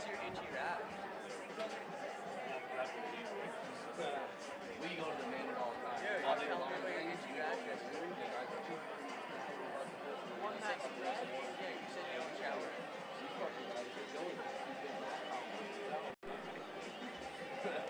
How's your itchy rat? We go to the manor all the time. All day long. Itchy rat. One night. Yeah, you said you don't shower.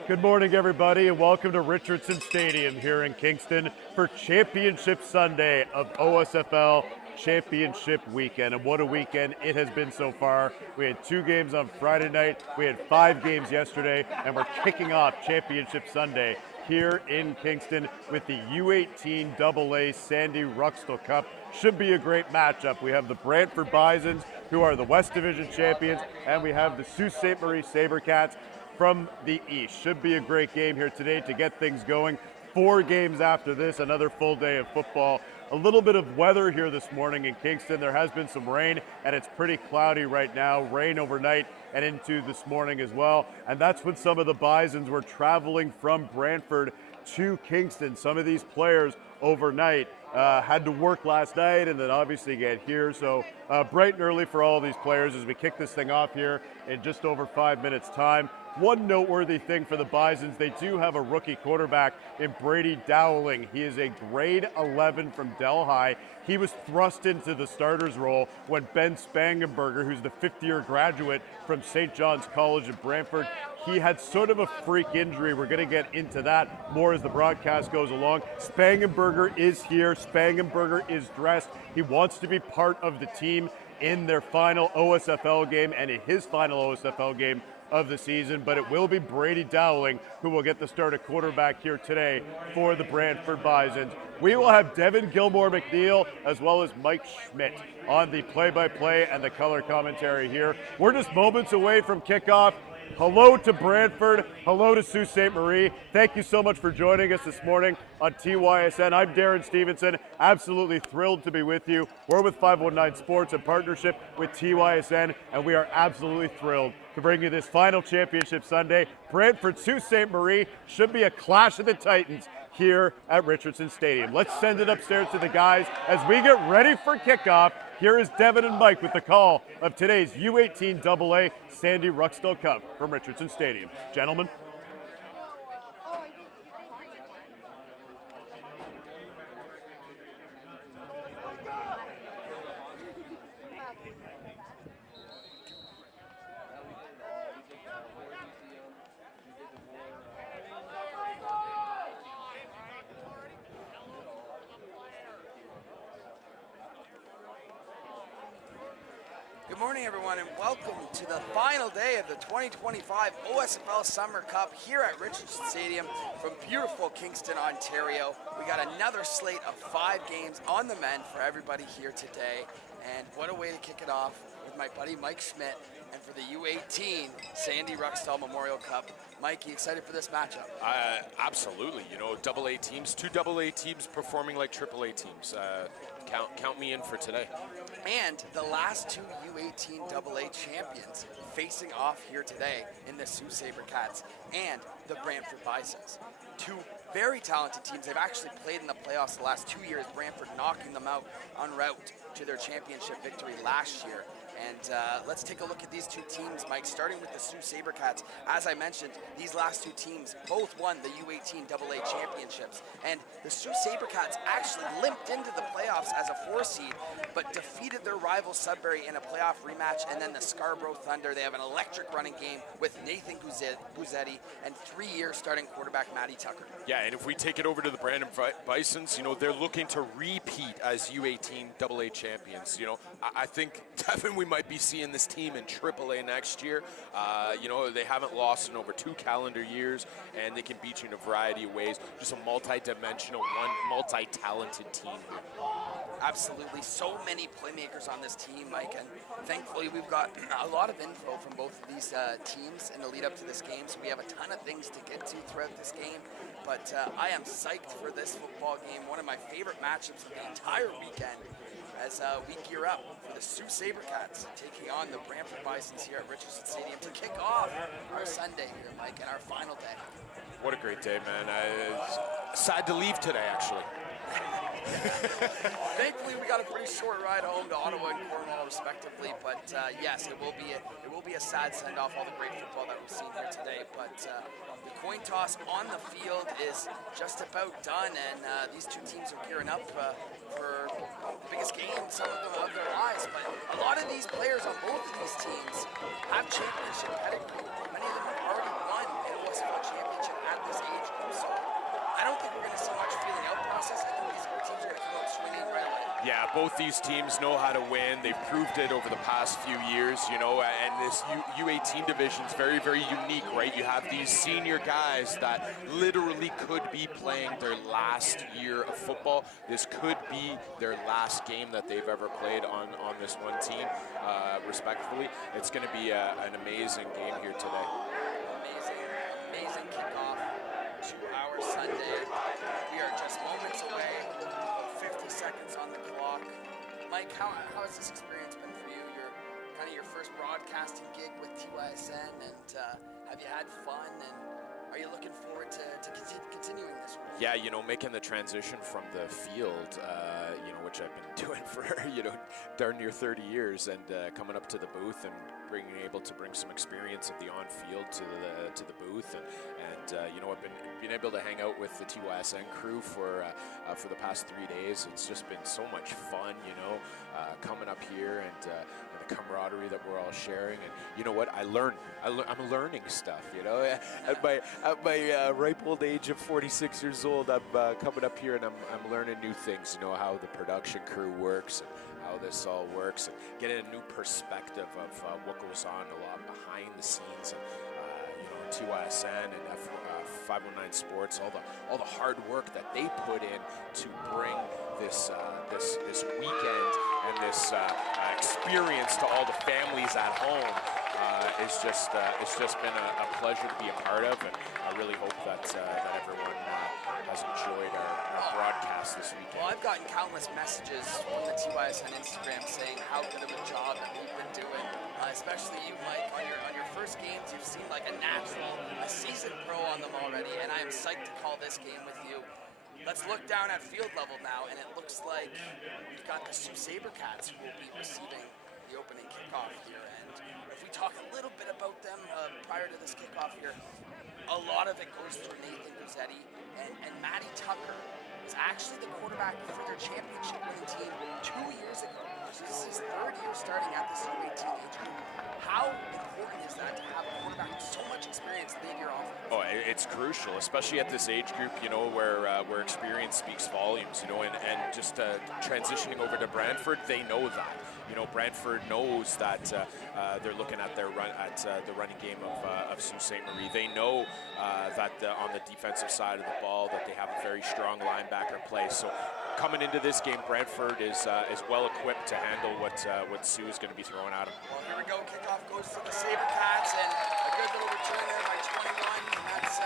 Good morning, everybody, and welcome to Richardson Stadium here in Kingston for Championship Sunday of OSFL Championship Weekend. And what a weekend it has been so far. We had 2 games on Friday night, we had 5 games yesterday, and we're kicking off Championship Sunday here in Kingston with the U18 AA Sandy Ruckstuhl Cup. Should be a great matchup. We have the Brantford Bisons, who are the West Division champions, and we have the Sault Ste. Marie Sabercats from the East. Should be a great game here today to get things going. 4 games after this, another full day of football. A little bit of weather here this morning in Kingston. There has been some rain, and it's pretty cloudy right now. Rain overnight and into this morning as well. And that's when some of the Bisons were traveling from Brantford to Kingston. Some of these players overnight had to work last night and then obviously get here. So bright and early for all of these players as we kick this thing off here in just over 5 minutes time. One noteworthy thing for the Bisons, they do have a rookie quarterback in Brady Dowling. He is a grade 11 from Delhi. He was thrust into the starter's role when Ben Spangenberger, who's the 5th-year graduate from St. John's College in Brantford, he had sort of a freak injury. We're going to get into that more as the broadcast goes along. Spangenberger is here. Spangenberger is dressed. He wants to be part of the team in their final OSFL game and in his final OSFL game of the season, but it will be Brady Dowling who will get the start at quarterback here today for the Brantford Bisons. We will have Devin Gilmore-McNeil as well as Mike Schmidt on the play-by-play and the color commentary here. We're just moments away from kickoff. Hello to Brantford. Hello to Sault Ste. Marie. Thank you so much for joining us this morning on TYSN. I'm Darren Stevenson. Absolutely thrilled to be with you. We're with 519 Sports in partnership with TYSN, and we are absolutely thrilled to bring you this final Championship Sunday. Brantford, Sault Ste. Marie should be a clash of the Titans here at Richardson Stadium. Let's send it upstairs to the guys as we get ready for kickoff. Here is Devin and Mike with the call of today's U18 AA Sandy Ruckstuhl Cup from Richardson Stadium. Gentlemen. Good morning, everyone, and welcome to the final day of the 2025 OSFL Summer Cup here at Richardson Stadium from beautiful Kingston, Ontario. We got another slate of 5 games on the mend for everybody here today, and what a way to kick it off with my buddy Mike Schmidt and for the U18 Sandy Ruckstuhl Memorial Cup. Mike, you excited for this matchup? Absolutely. You know, AA teams, 2 AA teams performing like AAA teams. Count me in for today. And the last 2 U18 AA champions facing off here today in the Sault Sabercats and the Brantford Bisons. 2 very talented teams. They've actually played in the playoffs the last 2 years, Brantford knocking them out en route to their championship victory last year. And let's take a look at these 2 teams, Mike, starting with the Sault Sabercats. As I mentioned, these last 2 teams both won the U18 AA championships. And the Sault Sabercats actually limped into the playoffs as a 4 seed, but defeated their rival Sudbury in a playoff rematch. And then the Scarborough Thunder, they have an electric running game with Nathan Guzzetti and 3-year starting quarterback Matty Tucker. Yeah, and if we take it over to the Brandon Bisons, you know, they're looking to repeat as U18 AA champions. You know, I think, Devin, we might be seeing this team in AAA next year. You know, they haven't lost in over 2 calendar years, and they can beat you in a variety of ways. Just a multi-dimensional, multi-talented team. Absolutely. So many playmakers on this team, Mike, and thankfully we've got a lot of info from both of these teams in the lead up to this game, so we have a ton of things to get to throughout this game, but I am psyched for this football game, one of my favorite matchups of the entire weekend, as we gear up for the Sault Sabercats taking on the Brantford Bisons here at Richardson Stadium to kick off our Sunday here, Mike, and our final day. What a great day, man. Sad to leave today, actually. Thankfully, we got a pretty short ride home to Ottawa and Cornwall, respectively. But yes, it will be a sad send off. All the great football that we've seen here today. But the coin toss on the field is just about done, and these two teams are gearing up for the biggest game, some of them of their lives. But a lot of these players on both of these teams have championship pedigree. Many of them have already won an OSFL championship at this age group. So I don't think we're going to see much feeling out process. I think these teams are going to come out swinging right away. Yeah, both these teams know how to win. They've proved it over the past few years, you know, and this U18 division is very, very unique, right? You have these senior guys that literally could be playing their last year of football. This could be their last game that they've ever played on this one team, respectfully. It's going to be an amazing game here today. Amazing kickoff to our Sunday. We are just moments away, 50 seconds on the clock. Mike, how has this experience been for you? Your first broadcasting gig with TYSN, and have you had fun, and are you looking forward to continuing this one? Yeah, you know, making the transition from the field, you know, which I've been doing for, you know, darn near 30 years, and coming up to the booth and being able to bring some experience of the on-field to the booth, and you know, I've been able to hang out with the TYSN crew for the past 3 days. It's just been so much fun, you know, coming up here and the camaraderie that we're all sharing. And you know what? I'm learning stuff, you know. At my ripe old age of 46 years old, I'm coming up here and I'm learning new things, you know, how the production crew works and how this all works, and getting a new perspective of what goes on a lot behind the scenes, and you know, TYSN and 519 Sports, all the hard work that they put in to bring this weekend and this experience to all the families at home. It's just been a pleasure to be a part of, and I really hope that everyone has enjoyed our broadcast this weekend. Well, I've gotten countless messages from the TYSN Instagram saying how good of a job that we've been doing, especially you, Mike. On your first games, you've seemed like a natural, a seasoned pro on them already, and I am psyched to call this game with you. Let's look down at field level now, and it looks like we've got the Sault Sabercats who will be receiving the opening kickoff here. And if we talk a little bit about them prior to this kickoff here, a lot of it goes through Nathan Guzzetti, and Matty Tucker was actually the quarterback for their championship winning team 2 years ago. This is his third year starting at this U18 age group. How important is that to have a quarterback with so much experience lead your offense? Oh, it's crucial, especially at this age group, you know, where experience speaks volumes, you know, and just transitioning over to Brantford, they know that. You know, Brantford knows that they're looking at the running game of Sault Ste. Marie. They know that on the defensive side of the ball that they have a very strong linebacker play. So coming into this game, Brantford is well equipped to handle what Sault is going to be throwing at them. Well, here we go. Kickoff goes to the Sabercats, and a good little return there by 21. That's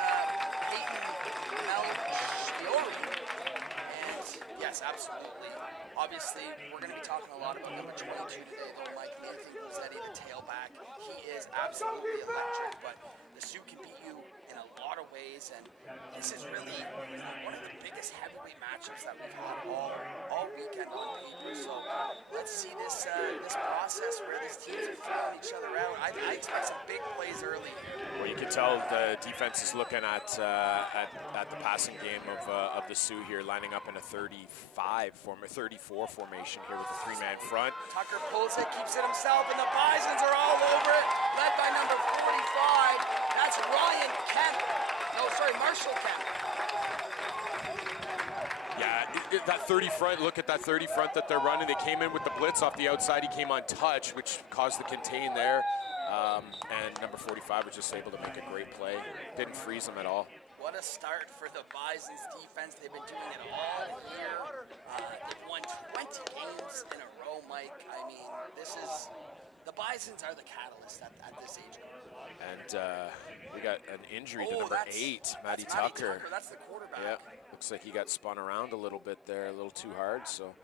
Peyton Melchiori. And yes, absolutely. Obviously, we're going to be talking a lot about number 22 today, though, Mike. Nathan Guzzetti, the tailback. He is absolutely electric, but the Sault can beat you in a lot of ways, and this is really one of the biggest heavyweight matchups that we've had all weekend on paper. So let's see this process where these teams are throwing each other out. I expect some big plays early here. Well, you can tell the defense is looking at the passing game of the Sault here, lining up in a 34 formation here with a three-man front. Tucker pulls it, keeps it himself, and the Bisons are all over it, led by number 45. That's Ryan Kemp. No, sorry, Marshall Kemp. Yeah, that 30 front, look at that 30 front that they're running. They came in with the blitz off the outside. He came on touch, which caused the contain there. And number 45 was just able to make a great play. Didn't freeze him at all. What a start for the Bisons defense. They've been doing it all year. They've won 20 games in a row, Mike. I mean, the Bisons are the catalyst at this age group. And we got an injury to number 8, Matty Tucker. That's the quarterback. Yeah, looks like he got spun around a little bit there, a little too hard. So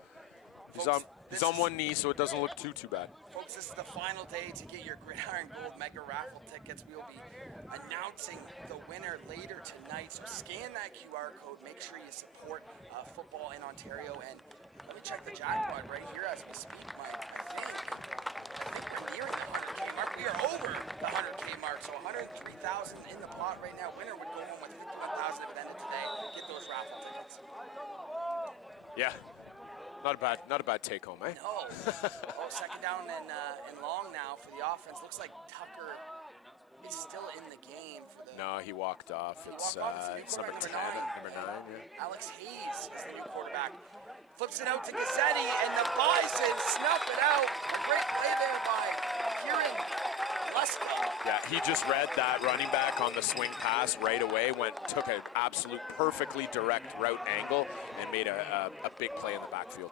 He's on one knee, so it doesn't look too bad. Folks, this is the final day to get your Gridiron Gold Mega Raffle tickets. We will be announcing the winner later tonight. So scan that QR code. Make sure you support football in Ontario. And let me check the jackpot right here as we speak, Mike. I think we're nearing the 100K mark. We are over the 100K mark. So 103,000 in the pot right now. Winner would go home with 51,000 if it ended today. Get those raffle tickets. Yeah. Not a bad take home, eh? No. Second down and long now for the offense. Looks like Tucker is still in the game for the. No, he walked off. It's number 10, number 9. Yeah. Alex Hayes is the new quarterback. Flips it out to Gazzetti, and the Bisons snuff it out. A great play there by Kieran Lesko. Yeah, he just read that running back on the swing pass right away, took an absolute perfectly direct route angle, and made a big play in the backfield.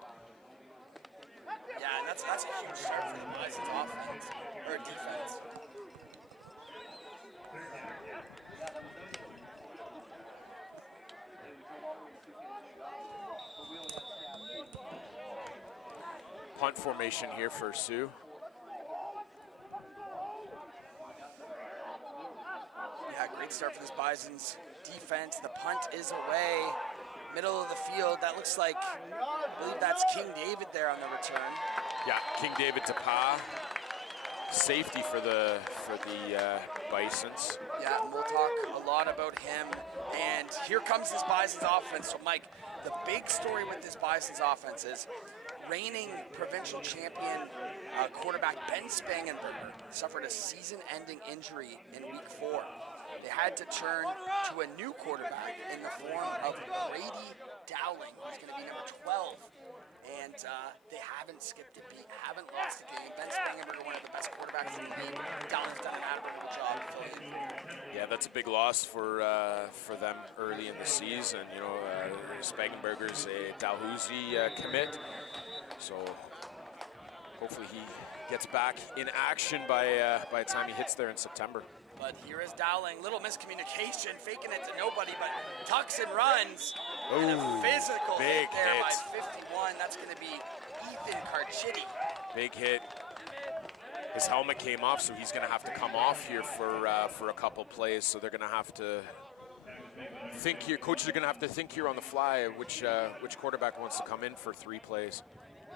Yeah, and that's a huge start for the Bisons offense, or defense. Punt formation here for Sioux. Yeah, great start for this Bisons defense. The punt is away, middle of the field. That looks like, I believe that's King David there on the return. Yeah, King David Tapa, safety for the Bisons. Yeah, and we'll talk a lot about him. And here comes this Bisons offense. So, Mike, the big story with this Bisons offense is reigning provincial champion quarterback Ben Spangenberger suffered a season-ending injury in week 4. They had to turn to a new quarterback in the form of Brady Dowling, who's going to be number 12. And they haven't skipped a beat, haven't lost a game. Ben Spangenberger, one of the best quarterbacks in the league. Dowling's done an admirable job filling in. Yeah, that's a big loss for them early in the season. You know, Spangenberger's a Dalhousie commit, so hopefully he gets back in action by the time he hits there in September. But here is Dowling, little miscommunication, faking it to nobody, but tucks and runs. Ooh, and a physical big hit there hit. by 51. That's going to be Ethan Carchidi. Big hit. His helmet came off, so he's going to have to come off here for a couple plays. So they're going to have to think here. Coaches are going to have to think here on the fly which quarterback wants to come in for 3 plays.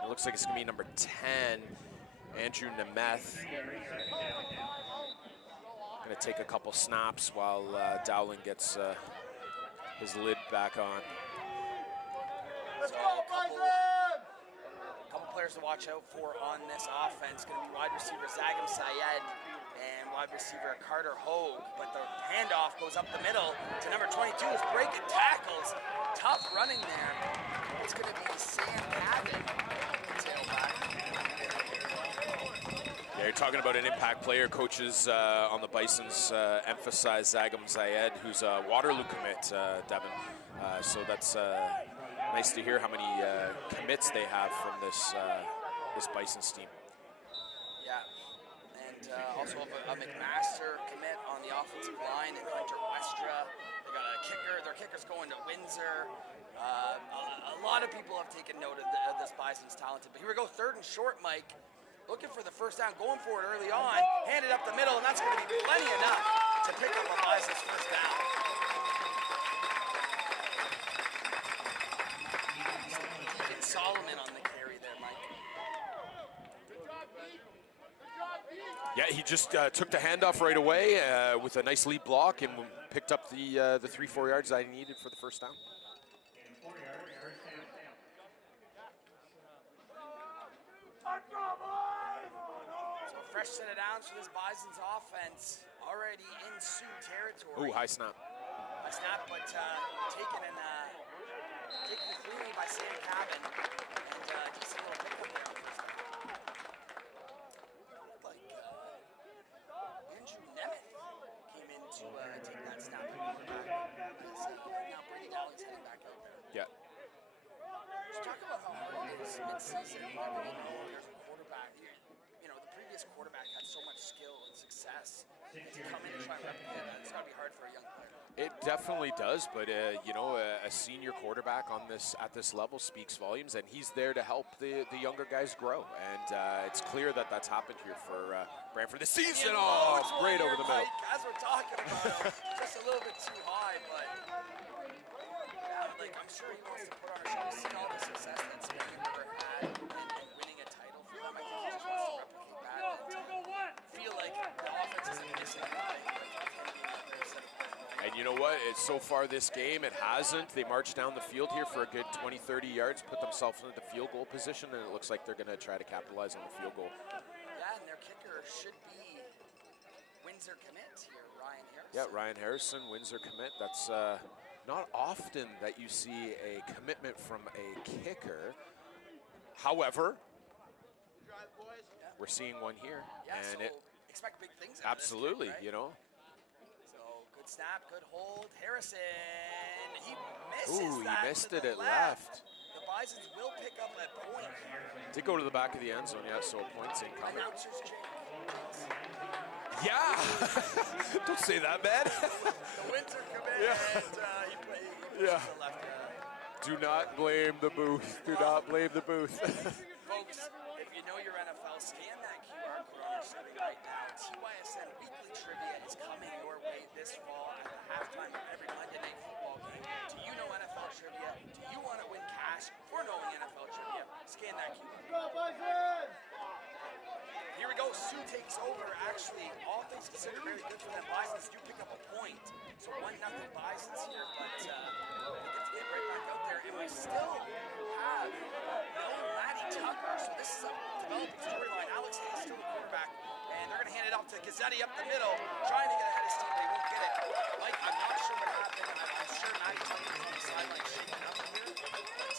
It looks like it's going to be number 10, Andrew Nemeth. Going to take a couple snaps while Dowling gets his lid back on. So a couple players to watch out for on this offense. Going to be wide receiver Zagam Syed and wide receiver Carter Hogue. But the handoff goes up the middle to number 22, who's breaking tackles. Tough running there. It's going to be Sam Cabin, tailback. Yeah, you're talking about an impact player. Coaches on the Bisons emphasize Zagam Zayed, who's a Waterloo commit, Devin. So that's nice to hear how many commits they have from this Bisons team. Yeah, and also a McMaster commit on the offensive line, and Hunter Westra. They got a kicker. Their kicker's going to Windsor. A lot of people have taken note of this Bison's talented. But here we go, 3rd and short, Mike. Looking for the first down, going for it early on, handed up the middle, and that's going to be plenty enough to pick up a Bison's first down. Deacon Solomon on the carry there, Mike. Yeah, he just took the handoff right away with a nice lead block and picked up the 3-4 yards that he needed for the first down. Fresh set of downs for this Bison's offense, already in Sioux territory. Ooh, high snap. High snap, but taken cleanly by Sam Cabin, and decent little pickup there. Looked like Andrew Nemeth came in to take that snap at quarterback. Now Brady Dowling's heading back out there. Yeah. Let's talk about how hard it is mid-season. There's a quarterback here. Previous quarterback had so much skill and success, and to come in and try and replicate that, it's got to be hard for a young player. It definitely does, but you know, a senior quarterback on this at this level speaks volumes, and he's there to help the younger guys grow. And it's clear that that's happened here for Brantford this season. Oh, right over the middle. Mike, as we're talking about him, just a little bit too high, but yeah, like I'm sure he wants to put on a show. He's seen all the success that Spain never had and winning a title for them. I think he just wants to replicate that. And feel like the offense isn't missing anything. And you know what? It's so far this game, it hasn't. They marched down the field here for a good 20, 30 yards, put themselves into the field goal position, and it looks like they're going to try to capitalize on the field goal. Yeah, and their kicker should be Windsor commit here, Ryan Harrison. Yeah, Ryan Harrison, Windsor commit. That's not often that you see a commitment from a kicker. However, we're seeing one here. Yeah, and so expect big things out absolutely, of this kid, right? you know. Good snap, good hold. Harrison, he misses Ooh, that he missed to it the at left. The Bisons will pick up a point. Did go to the back of the end zone, yeah, so a point's incoming. Announcers change. Yeah! Don't say that, man. The Windsor commit, Yeah. and he pushes Yeah. the left. Do not blame the booth. Do not blame the booth. Folks, if you know your NFL, scan that QR code on your screen right now. TYSN Weekly Trivia is coming your way this fall at the halftime of every Monday Night Football game. Do you know NFL trivia? Do you want to win cash for knowing NFL trivia? Scan that QR. Here we go. Sioux takes over. Actually, all things considered, very good for them. Bisons do pick up a point. So 1-0 Bisons here, but they get to get right back out there. And we still have no Matty Tucker. So this is a developing storyline. Alex Hayes still the quarterback. And they're going to hand it off to Gazzetti up the middle, trying to get ahead of steam. They won't get it. Mike, I'm not sure what happened. I'm sure Matty Tucker is on the sideline shaking up here.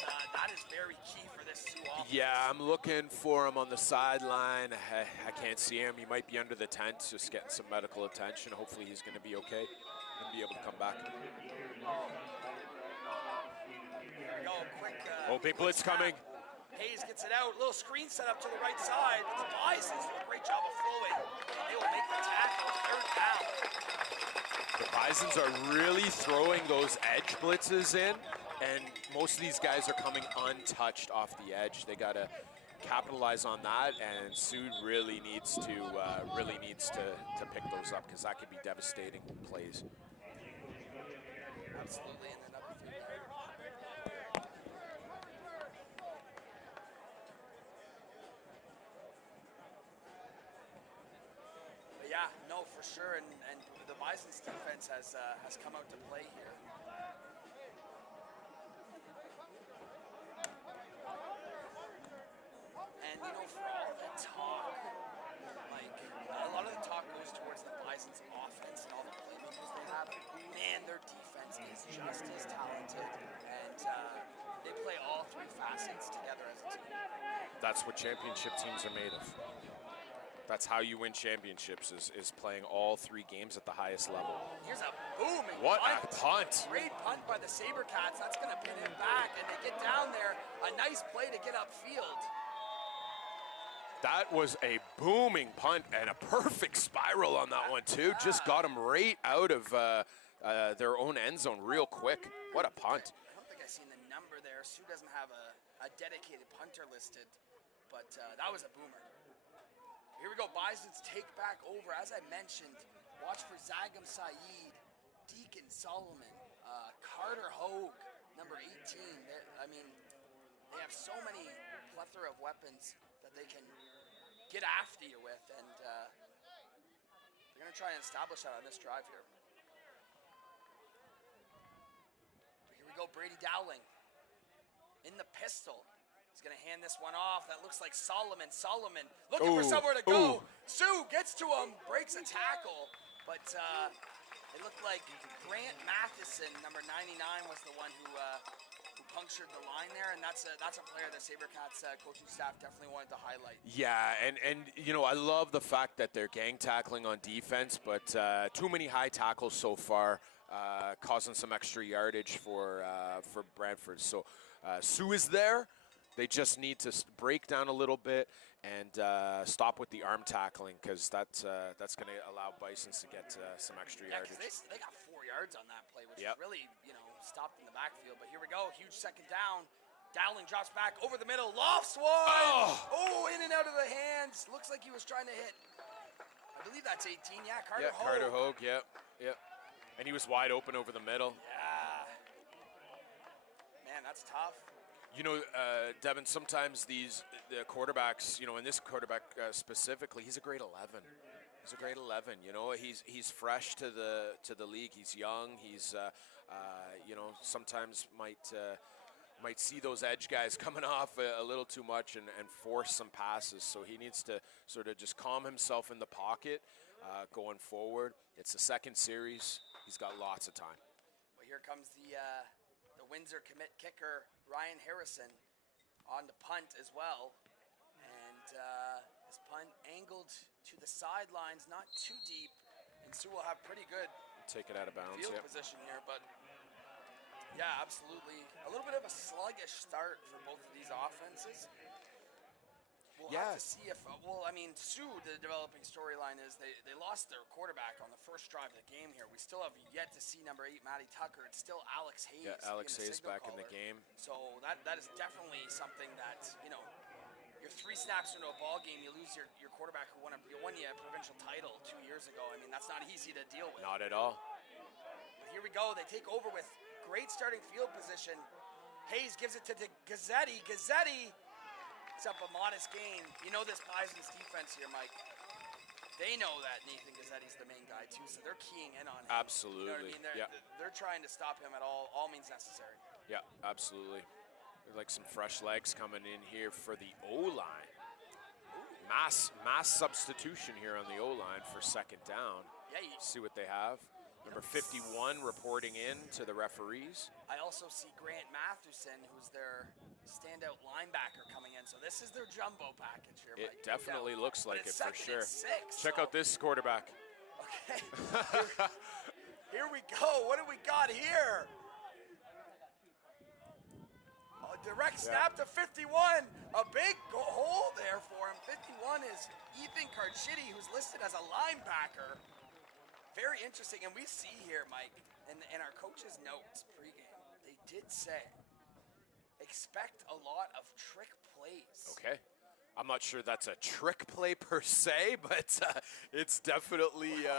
But that is very key for this Sioux offense. Yeah, I'm looking for him on the sideline. I can't see him. He might be under the tent, just getting some medical attention. Hopefully he's going to be okay and be able to come back. Here we go, quick. Big blitz coming. Hayes gets it out. Little screen set up to the right side. But the Bisons do a great job of flowing. And they will make the tackle. Third down. The Bisons are really throwing those edge blitzes in, and most of these guys are coming untouched off the edge. They got to capitalize on that, and Sioux really needs to pick those up, because that could be devastating plays. Absolutely, and another thing. But yeah, no, for sure, and the Bison's defense has come out to play here. And you know, for all the talk, like a lot of the talk goes towards the Bison's offense and all the playmakers they have. Man, their defense is just as talented, and they play all three facets together as a team. That's what championship teams are made of. That's how you win championships, is playing all three games at the highest level. Here's a booming What punt. a punt. Great punt by the SaberCats. That's going to pin him back, and they get down there. A nice play to get upfield. That was a booming punt and a perfect spiral on that one, too. Just got them right out of their own end zone real quick. What a punt. I don't think I've seen the number there. Sioux doesn't have a dedicated punter listed, but that was a boomer. Here we go, Bisons take back over. As I mentioned, watch for Zagam Saeed, Deacon Solomon, Carter Hogue, number 18. They have so many plethora of weapons that they can get after you with, and they're going to try and establish that on this drive here. Here we go, Brady Dowling in the pistol. He's going to hand this one off. That looks like Solomon. Solomon looking for somewhere to go. Sioux gets to him, breaks a tackle, but it looked like Grant Matheson, number 99, was the one who punctured the line there, and that's a player that SaberCats coaching staff definitely wanted to highlight. Yeah, and you know, I love the fact that they're gang tackling on defense, but too many high tackles so far, causing some extra yardage for Brantford. So Sioux is there. They just need to break down a little bit and stop with the arm tackling, because that's going to allow Bisons to get some extra Yeah, yardage. because they got 4 yards on that play, which Yep. is really, stopped in the backfield. But here we go, huge second down. Dowling drops back over the middle, lofts one. Oh, in and out of the hands. Looks like he was trying to hit. I believe that's 18. Yeah, Carter Hogue. Carter Hogue. Yep. And he was wide open over the middle. Yeah. Man, that's tough. Devin, sometimes the quarterbacks, in this quarterback specifically, he's a grade 11. He's a grade 11. He's fresh to the league. He's young. He's sometimes might see those edge guys coming off a little too much and force some passes. So he needs to sort of just calm himself in the pocket going forward. It's the second series. He's got lots of time. Well, here comes the Windsor commit kicker, Ryan Harrison, on the punt as well. And his punt angled to the sidelines, not too deep. And Sue will have pretty good Take it out of bounds. field position here, but yeah, absolutely. A little bit of a sluggish start for both of these offenses. We'll have to see if, Sue, the developing storyline is they lost their quarterback on the first drive of the game here. We still have yet to see number 8, Matty Tucker. It's still Alex Hayes. Yeah, Alex Hayes back in the caller. game. So that is definitely something that, you're 3 snaps into a ball game, you lose your quarterback who won you a provincial title 2 years ago. I mean, that's not easy to deal with. Not at all. But here we go. They take over with great starting field position. Hayes gives it to Gazzetti. Gazzetti picks up a modest gain. This Bisons defense here, Mike. They know that Nathan Gazzetti's the main guy too, so they're keying in on him. Absolutely. You know what I mean? They're trying to stop him at all means necessary. Yeah, absolutely. There's like some fresh legs coming in here for the O-line. Mass substitution here on the O-line for second down. Yeah, See what they have. Number 51 reporting in to the referees. I also see Grant Matheson, who's their standout linebacker, coming in. So this is their jumbo package here, Mike. It definitely looks like it for sure. 6, Check out this quarterback. Okay. Here we go. What do we got here? A direct snap to 51. A big hole there for him. 51 is Ethan Carchidi, who's listed as a linebacker. Very interesting. And we see here, Mike, in our coach's notes pregame, they did say, expect a lot of trick plays. Okay. I'm not sure that's a trick play per se, but it's definitely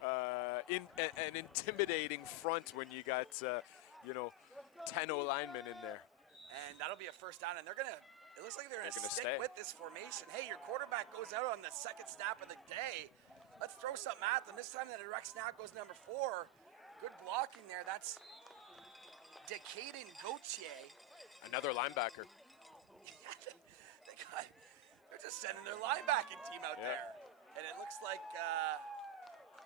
an intimidating front when you got, 10 O-linemen in there. And that'll be a first down, and it looks like they're going to stick stay with this formation. Hey, your quarterback goes out on the second snap of the day. Let's throw something at them. This time the direct snap goes number 4. Good blocking there. That's Decaden Gauthier. Another linebacker. They're just sending their linebacking team out there. And it looks like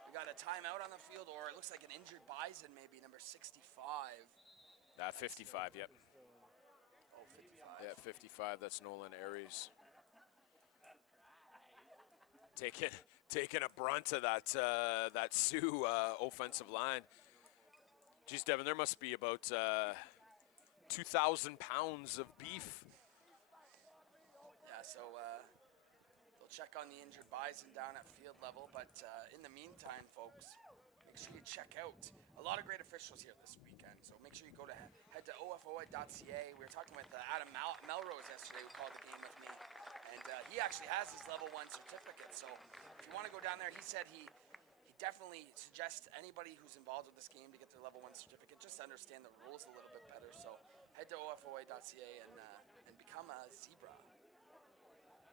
we got a timeout on the field, or it looks like an injured Bison maybe, number 65. 55, yep. Oh, 55. Yeah, 55, that's Nolan Aries. Taking a brunt of that Sioux offensive line. Geez, Devin, there must be about 2,000 pounds of beef. Yeah, so they'll check on the injured Bison down at field level. But in the meantime, folks, make sure you check out a lot of great officials here this weekend. So make sure you head to OFOA.ca. We were talking with Adam Melrose yesterday, who called the game with me. And he actually has his level 1 certificate. So if you want to go down there, he said he definitely suggests anybody who's involved with this game to get their level 1 certificate, just to understand the rules a little bit better. So head to OFOA.ca and become a zebra.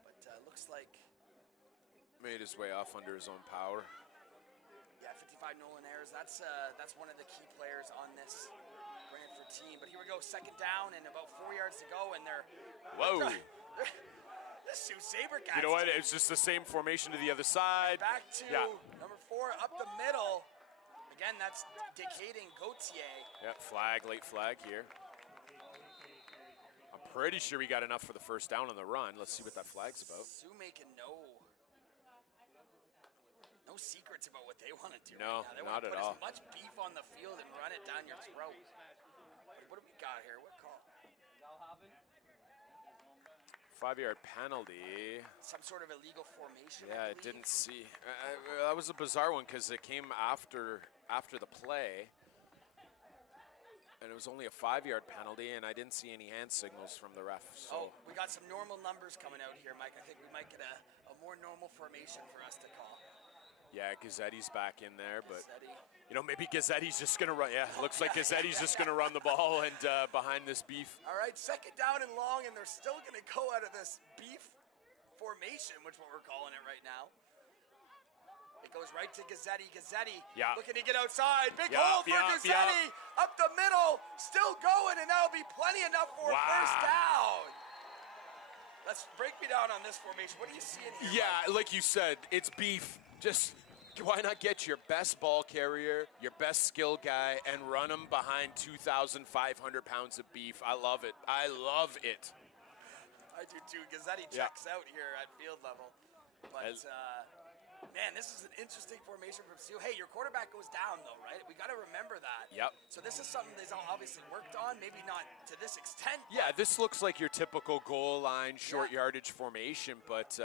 But looks like Made his way off under his own power. Yeah, 55 Nolan Ayers. That's one of the key players on this Brantford team. But here we go, second down and about 4 yards to go, and they're Whoa. This Sault Sabercats. You know what? It's just the same formation to the other side. Back to number 4 up the middle. Again, that's Decaden Gauthier. Yeah, late flag here. I'm pretty sure we got enough for the first down on the run. Let's see what that flag's about. Sioux making no secrets about what they want to do. No, right now. They not want to at put all. as much beef on the field and run it down your throat. What do we got here? What call? 5-yard penalty. Some sort of illegal formation. Yeah, I didn't see. That was a bizarre one because it came after the play. And it was only a 5-yard penalty, and I didn't see any hand signals from the ref. So. Oh, we got some normal numbers coming out here, Mike. I think we might get a more normal formation for us to call. Yeah, Gazzetti's back in there, but Gazzetti. you know, maybe Gazzetti's just gonna run. Yeah, looks like Gazzetti's just gonna run the ball and behind this beef. All right, 2nd down and long, and they're still gonna go out of this beef formation, which is what we're calling it right now. It goes right to Gazzetti. Gazzetti looking to get outside. Big hole for Gazzetti. Up the middle, still going, and that'll be plenty enough for a first down. Let's break me down on this formation. What are you seeing here? Yeah, Mike? like you said, it's beef. Just why not get your best ball carrier, your best skill guy, and run him behind 2,500 pounds of beef? I love it. I love it. I do too. Gazzetti checks out here at field level. But, man, this is an interesting formation from Sioux. Hey, your quarterback goes down, though, right? We got to remember that. Yep. So this is something they've obviously worked on, maybe not to this extent. Yeah, this looks like your typical goal line, short yardage formation, but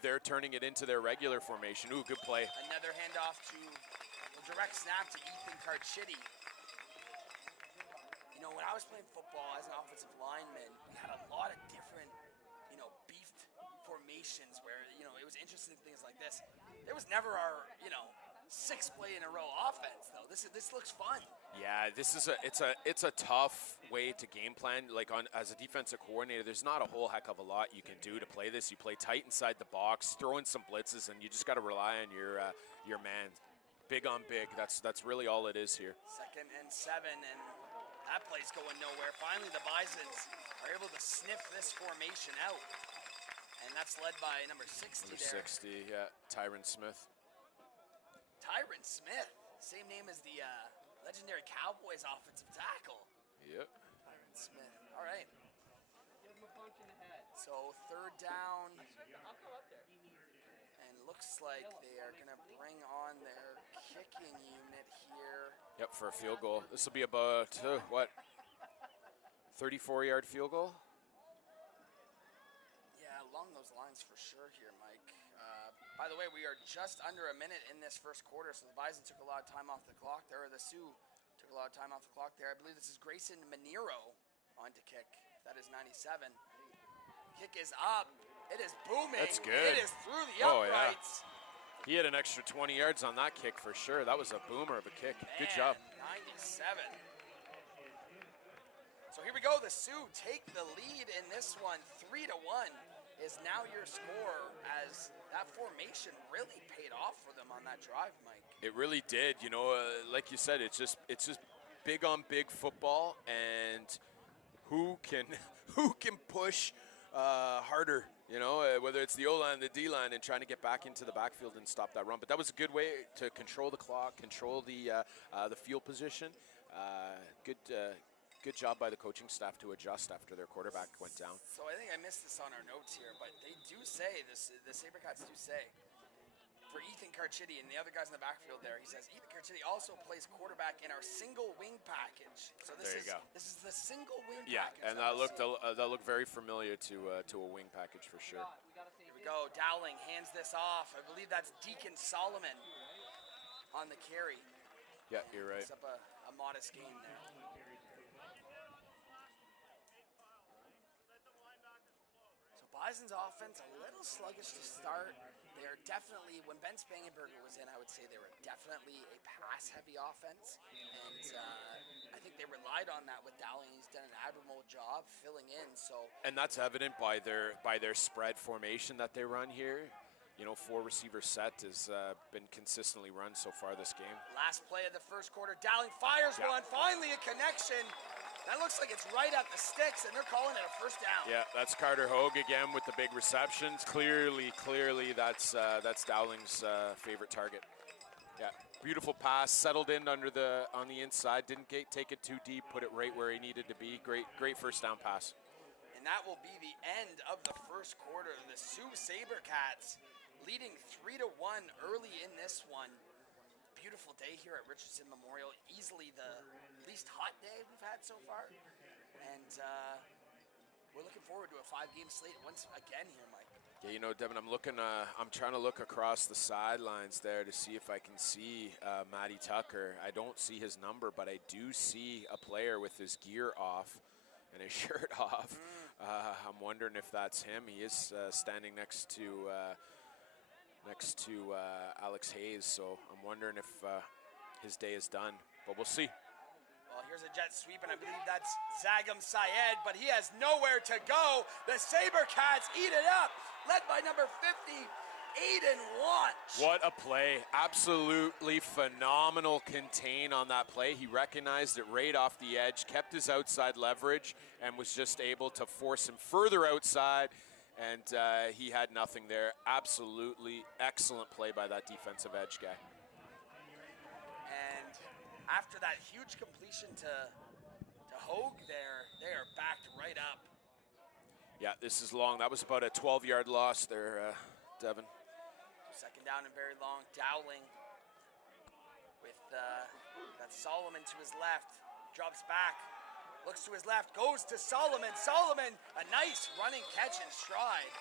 they're turning it into their regular formation. Ooh, good play. Another handoff to a direct snap to Ethan Carchidi. You know, when I was playing football as an offensive lineman, we had a lot of different, beefed formations where, it was interesting things like this. There was never our, 6 play in a row offense though. This looks fun. Yeah, it's a tough way to game plan. Like as a defensive coordinator, there's not a whole heck of a lot you can do to play this. You play tight inside the box, throw in some blitzes, and you just got to rely on your man. Big on big. That's really all it is here. 2nd and 7, and that play's going nowhere. Finally, the Bisons are able to sniff this formation out. And that's led by number 60 number there. 60, yeah, Tyron Smith. Tyron Smith, same name as the legendary Cowboys offensive tackle. Yep. Tyron Smith. All right. So 3rd down. And looks like they are going to bring on their kicking unit here. Yep, for a field goal. This will be about, 34-yard field goal? Along those lines for sure here, Mike. By the way, we are just under a minute in this first quarter, so the Bison took a lot of time off the clock there, or the Sioux took a lot of time off the clock there. I believe this is Grayson Manero on to kick. That is 97. Kick is up. It is booming. That's good. It is through the uprights. Yeah. He had an extra 20 yards on that kick for sure. That was a boomer of a kick. Man, good job. 97. So here we go. The Sioux take the lead in this one, 3-1. Is now your score, as that formation really paid off for them on that drive, Mike. It really did. Like you said, it's just big on big football, and who can push harder. Whether it's the O-line, the D-line, and trying to get back into the backfield and stop that run. But that was a good way to control the clock, control the field position. Good job by the coaching staff to adjust after their quarterback went down. So I think I missed this on our notes here, but they do say, the Sabercats do say, for Ethan Carchidi and the other guys in the backfield there, he says, Ethan Carchidi also plays quarterback in our single wing package. So this is the single wing package. Yeah, and that looked very familiar to a wing package for sure. Here we go. Dowling hands this off. I believe that's Deacon Solomon on the carry. Yeah, you're right. Picks up a modest gain there. Bison's offense a little sluggish to start. They are definitely, when Ben Spangenberger was in, I would say they were definitely a pass-heavy offense, and I think they relied on that with Dowling. He's done an admirable job filling in. And that's evident by their spread formation that they run here. 4 receiver set has been consistently run so far this game. Last play of the first quarter, Dowling fires one. Finally a connection. That looks like it's right at the sticks, and they're calling it a first down. Yeah, that's Carter Hogue again with the big receptions. Clearly, that's Dowling's favorite target. Yeah, beautiful pass, settled in on the inside, didn't take it too deep, put it right where he needed to be. Great first down pass. And that will be the end of the first quarter. The Sioux Sabercats leading 3-1 early in this one. Beautiful day here at Richardson Memorial. Easily the least hot day we've had so far. And we're looking forward to a 5-game slate once again here, Mike. Yeah, you know, Devin, I'm trying to look across the sidelines there to see if I can see Matty Tucker. I don't see his number, but I do see a player with his gear off and his shirt off. I'm wondering if that's him. He is standing next to Alex Hayes, so I'm wondering if his day is done, but we'll see. Well, here's a jet sweep, and I believe that's Zagam Syed, but he has nowhere to go. The SaberCats eat it up, led by number 50, Aiden Watch. What a play. Absolutely phenomenal contain on that play. He recognized it right off the edge, kept his outside leverage, and was just able to force him further outside, and he had nothing there. Absolutely excellent play by that defensive edge guy. And after that huge completion to Hogue there, they are backed right up. Yeah, this is long. That was about a 12-yard loss there, Devin. Second down and very long. Dowling with that Solomon to his left. Drops back. Looks to his left. Goes to Solomon. Solomon, a nice running catch in stride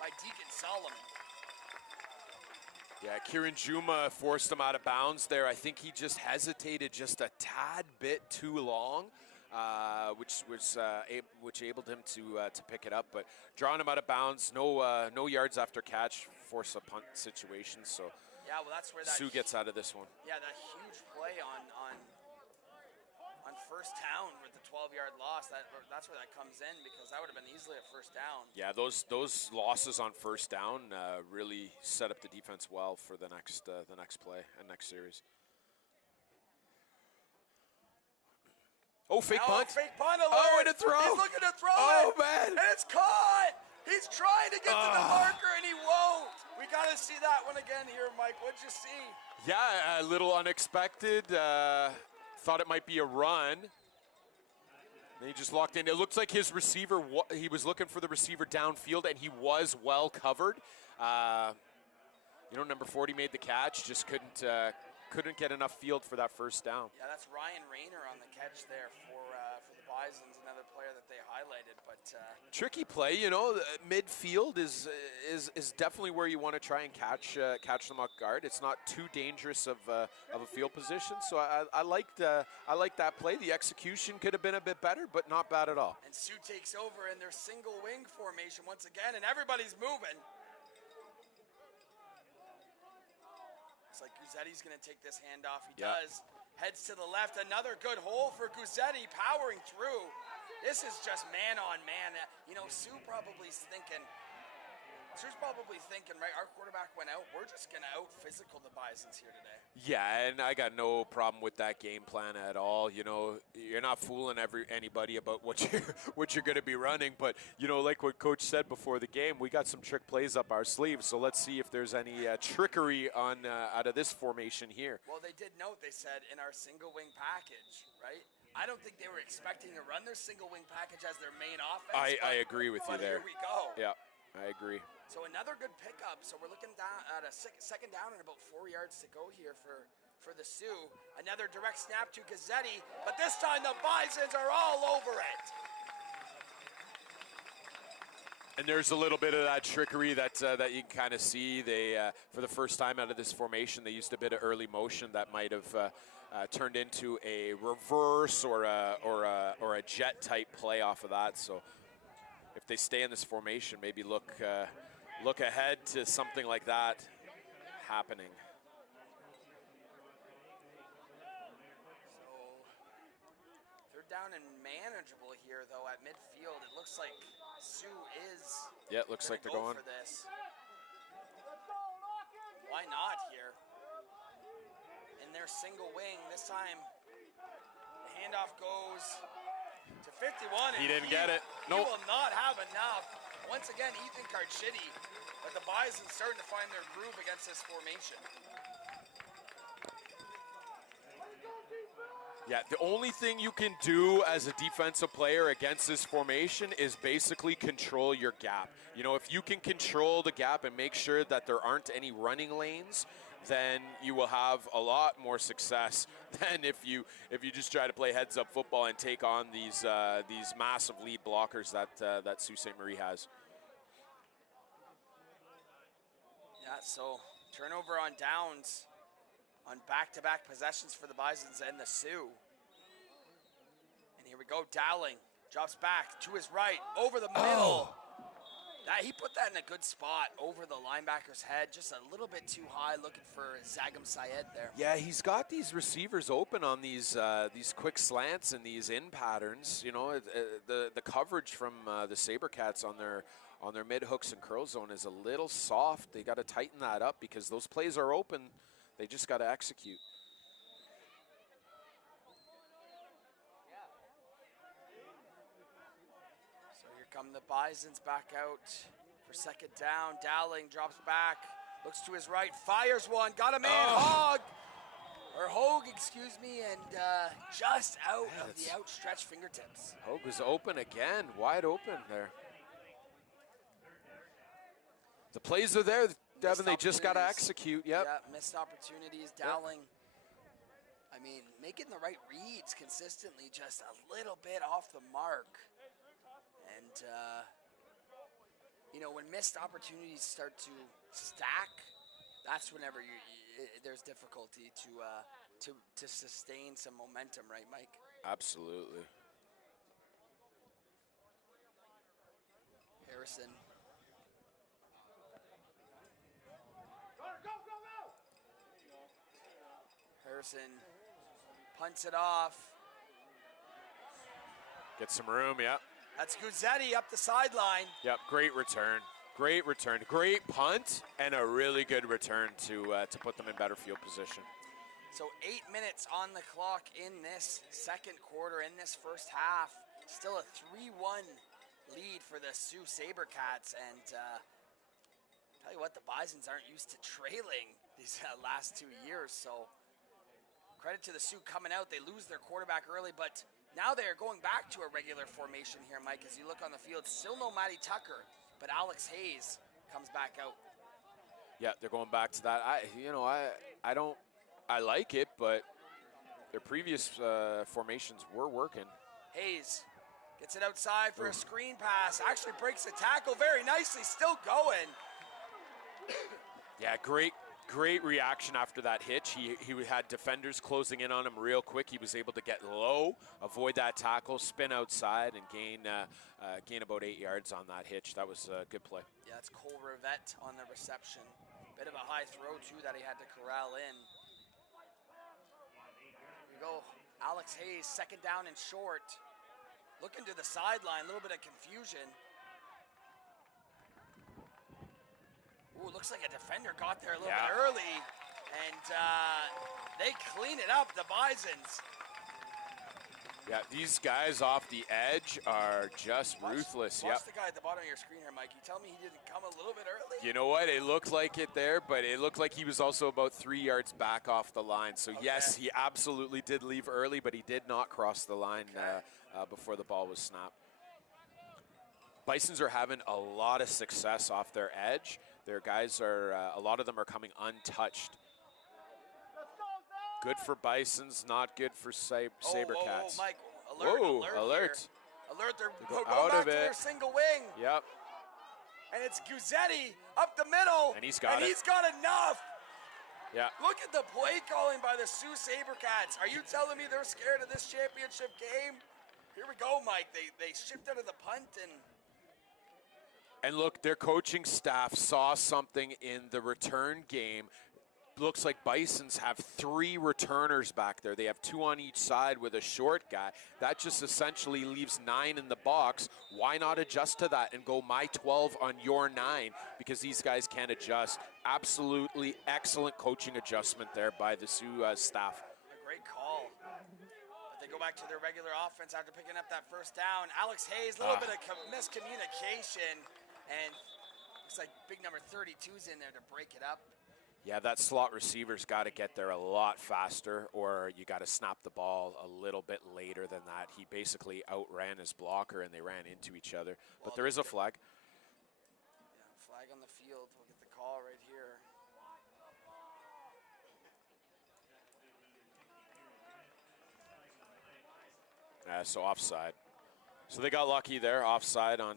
by Deacon Solomon. Yeah, Kieran Juma forced him out of bounds there. I think he just hesitated just a tad bit too long, which enabled him to pick it up. But drawing him out of bounds, no yards after catch, force a punt situation. So yeah, well, that's where that Sioux gets out of this one. Yeah, that huge play on first down with the 12-yard loss. That's where that comes in, because that would have been easily a first down. Yeah, those losses on first down really set up the defense well for the next play and next series. Oh, fake punt. Fake punt alert. Oh, and a throw. He's looking to throw Oh, it. man. And it's caught. He's trying to get to the marker, and he won't. We got to see that one again here, Mike. What'd you see? Yeah, a little unexpected. Thought it might be a run. Then he just locked in. It looks like his receiver, he was looking for the receiver downfield, and he was well covered. Number 40 made the catch, just couldn't get enough field for that first down. Yeah, that's Ryan Rayner on the catch there for the Bisons, another player that they highlighted. But tricky play, midfield is definitely where you want to try and catch them off guard. It's not too dangerous of a field position, so I liked that play. The execution could have been a bit better, but not bad at all. And Sioux takes over in their single wing formation once again, and everybody's moving. Looks like Guzzetti's going to take this handoff. He does. Heads to the left. Another good hole for Guzzetti, powering through. This is just man on man. Sioux probably thinking, right, our quarterback went out. We're just going to out-physical the Bisons here today. Yeah, and I got no problem with that game plan at all. You're not fooling anybody about what you're going to be running. But, like what Coach said before the game, we got some trick plays up our sleeves. So let's see if there's any trickery out of this formation here. Well, they did note, they said, in our single wing package, right? I don't think they were expecting to run their single wing package as their main offense. I agree with you there. Here we go. Yeah, I agree. So another good pickup. So we're looking down at a second down and about 4 yards to go here for the Sioux. Another direct snap to Guzzetti, but this time the Bisons are all over it. And there's a little bit of that trickery that you can kind of see. They, for the first time out of this formation, they used a bit of early motion that might have turned into a reverse or a jet type play off of that. So if they stay in this formation, maybe look ahead to something like that happening. So third down and manageable here, though, at midfield. It looks like Sioux is. Yeah, it looks like they're going for this. Why not here? In their single wing, this time the handoff goes to 51. He didn't get it. Nope. He will not have enough. Once again, Ethan Carchidi, but the Bisons starting to find their groove against this formation. Yeah, the only thing you can do as a defensive player against this formation is basically control your gap. You know, if you can control the gap and make sure that there aren't any running lanes, then you will have a lot more success than if you just try to play heads-up football and take on these massive lead blockers that Sault Ste. Marie has. Yeah, so turnover on downs on back-to-back possessions for the Bisons and the Sioux. And here we go, Dowling drops back to his right, over the middle. He put that in a good spot over the linebacker's head, just a little bit too high, looking for Zagam Syed there. Yeah, he's got these receivers open on these quick slants and these in patterns. You know, the coverage from the SaberCats on their mid hooks and curl zone is a little soft. They got to tighten that up because those plays are open. They just got to execute. So here come the Bisons back out for second down. Dowling drops back, looks to his right, fires one, got a man, Hogue, excuse me, and just out of the outstretched fingertips. Hogue was open again, wide open there. The plays are there, Devin, they just got to execute, yep. Yeah, missed opportunities. Dowling, I mean, making the right reads consistently, just a little bit off the mark. And, you know, when missed opportunities start to stack, that's whenever there's difficulty to sustain some momentum, right, Mike? Absolutely. Harrison. Harrison punts it off. Get some room, yep. That's Guzzetti up the sideline. Yep, great return. Great return. Great punt and a really good return to put them in better field position. So 8 minutes on the clock in this second quarter, in this first half. Still a 3-1 lead for the Sioux SaberCats. And tell you what, the Bisons aren't used to trailing these last 2 years. So credit to the Sioux coming out. They lose their quarterback early, but now they're going back to a regular formation here, Mike. As you look on the field, still no Matty Tucker, but Alex Hayes comes back out. Yeah, they're going back to that. I like it, but their previous formations were working. Hayes gets it outside for a screen pass. Actually breaks the tackle very nicely. Still going. Yeah, great reaction after that hitch. He had defenders closing in on him real quick. He was able to get low, avoid that tackle, spin outside, and gain about 8 yards on that hitch. That was a good play. Yeah, it's Cole Rivette on the reception. Bit of a high throw, too, that he had to corral in. Here we go. Alex Hayes, second down and short. Looking to the sideline, a little bit of confusion. Ooh, looks like a defender got there a little bit early. And they clean it up, the Bisons. Yeah, these guys off the edge are just ruthless. Watch the guy at the bottom of your screen here, Mike. You tell me he didn't come a little bit early? You know what? It looked like it there, but it looked like he was also about 3 yards back off the line. So, yes, he absolutely did leave early, but he did not cross the line before the ball was snapped. Bisons are having a lot of success off their edge. Their guys are, a lot of them are coming untouched. Good for Bisons, not good for SaberCats. Mike, alert. Alert, they're going back to their single wing. Yep. And it's Guzzetti up the middle. And he's got enough. Yeah. Look at the play calling by the Sioux SaberCats. Are you telling me they're scared of this championship game? Here we go, Mike. They shift out of the punt and look, their coaching staff saw something in the return game. Looks like Bisons have 3 returners back there. They have 2 on each side with a short guy. That just essentially leaves 9 in the box. Why not adjust to that and go my 12 on your 9? Because these guys can't adjust. Absolutely excellent coaching adjustment there by the Sioux staff. A great call. But they go back to their regular offense after picking up that first down. Alex Hayes, a little bit of miscommunication. And looks like big number 32's in there to break it up. Yeah, that slot receiver's got to get there a lot faster, or you got to snap the ball a little bit later than that. He basically outran his blocker, and they ran into each other. But there is a flag. Yeah, flag on the field. We'll get the call right here. So offside. So they got lucky there, offside on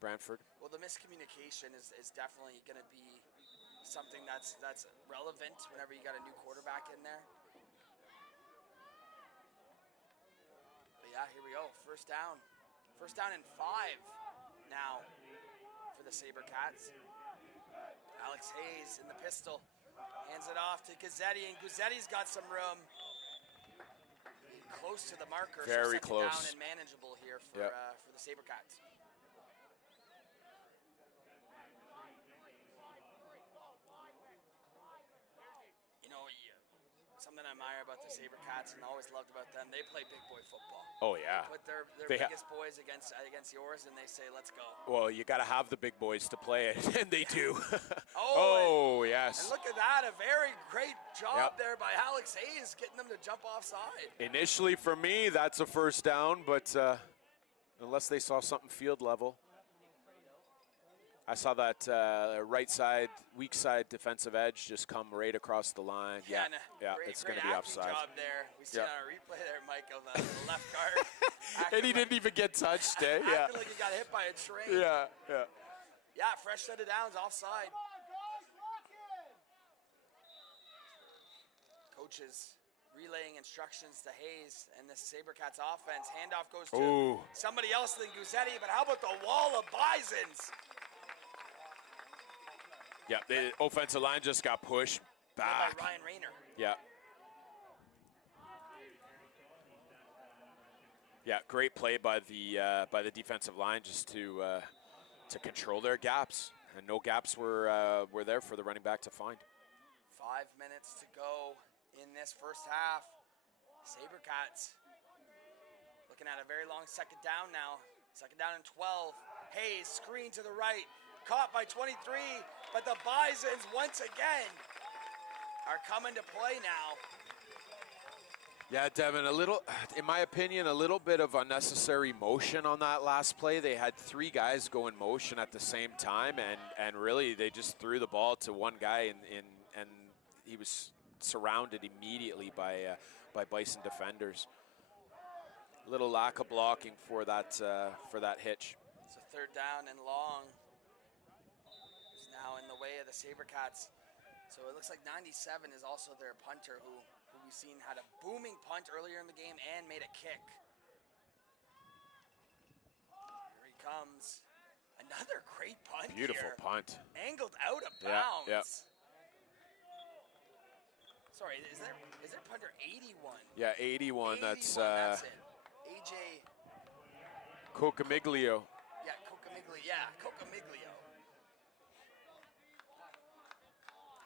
Brantford. Well, the miscommunication is definitely going to be something that's relevant whenever you got a new quarterback in there. But yeah, here we go. First down. First down and 5 now for the SaberCats. Alex Hayes in the pistol. Hands it off to Guzzetti, and Guzzetti's got some room. Close to the marker. Very so close. Down and manageable here for the SaberCats. You know, something I admire about the SaberCats and always loved about them, they play big boy football. Oh, yeah. They put their biggest boys against yours, and they say, let's go. Well, you got to have the big boys to play it, and they do. Yes. And look at that, a very great job there by Alex Hayes, getting them to jump offside. Initially, for me, that's a first down, but unless they saw something field level. I saw that right side, weak side defensive edge just come right across the line. Yeah, it's going to be offside. Job there. We see on our replay there, Mike, of the left guard. And he didn't even get touched, eh? Yeah. Acting like he got hit by a train. Yeah. Yeah, fresh set of downs, offside. Coaches relaying instructions to Hayes and the SaberCats offense. Handoff goes to somebody else than Guzzetti, but how about the wall of Bisons? Yeah, the offensive line just got pushed back. By Ryan Rayner. Yeah. Yeah, great play by the defensive line just to control their gaps, and no gaps were there for the running back to find. 5 minutes to go in this first half. SaberCats looking at a very long second down now. Second down and 12. Hayes screen to the right, caught by 23, but the Bisons once again are coming to play now. Yeah, Devin, in my opinion, a little bit of unnecessary motion on that last play. They had 3 guys go in motion at the same time, and really they just threw the ball to one guy, and he was surrounded immediately by Bison defenders. A little lack of blocking for that hitch. It's a third down and long. It's now in the way of the SaberCats. So it looks like 97 is also their punter who we've seen had a booming punt earlier in the game and made a kick. Here he comes. Another great punt. Beautiful punt. Angled out of bounds. Yeah. Sorry, is there punter 81? Yeah, 81. 81, that's it. AJ Cocamiglio. Yeah, Cocamiglio.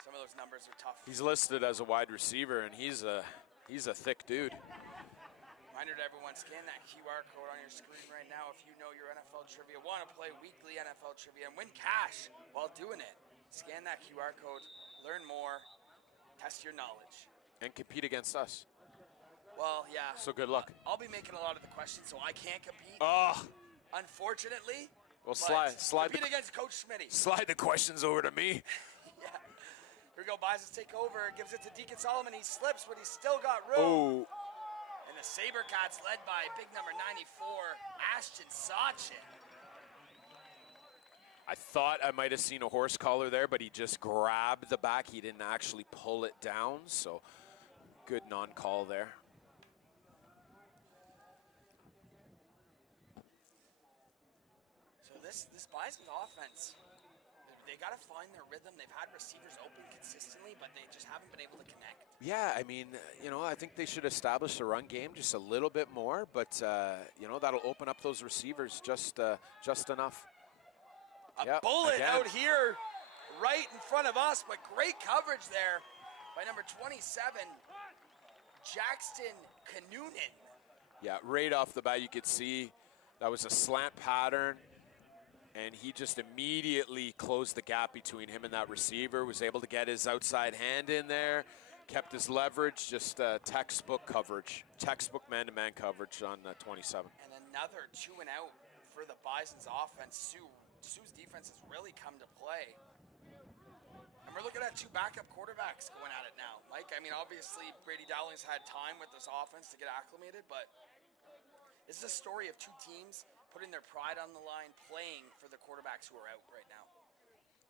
Some of those numbers are tough. He's listed as a wide receiver, and he's a thick dude. Reminder to everyone, scan that QR code on your screen right now if you know your NFL trivia, want to play weekly NFL trivia, and win cash while doing it. Scan that QR code, learn more, test your knowledge. And compete against us. Well, yeah. So good luck. I'll be making a lot of the questions, so I can't compete. Unfortunately. Well, slide compete against Coach Schmitty. Slide the questions over to me. Yeah. Here we go. Bisons take over. Gives it to Deacon Solomon. He slips, but he's still got room. And the SaberCats led by big number 94, Ashton Sachin. I thought I might have seen a horse collar there, but he just grabbed the back. He didn't actually pull it down, so good non-call there. So this Bisons offense, they got to find their rhythm. They've had receivers open consistently, but they just haven't been able to connect. Yeah, I mean, I think they should establish the run game just a little bit more, but that'll open up those receivers just enough. A bullet out here right in front of us, but great coverage there by number 27, Jackson Kanunen. Yeah, right off the bat you could see that was a slant pattern, and he just immediately closed the gap between him and that receiver, was able to get his outside hand in there, kept his leverage, just textbook coverage, textbook man-to-man coverage on 27. And another 2 and out for the Bisons offense. Sioux's defense has really come to play. And we're looking at 2 backup quarterbacks going at it now. Mike, I mean, obviously Brady Dowling's had time with this offense to get acclimated, but this is a story of 2 teams putting their pride on the line, playing for the quarterbacks who are out right now.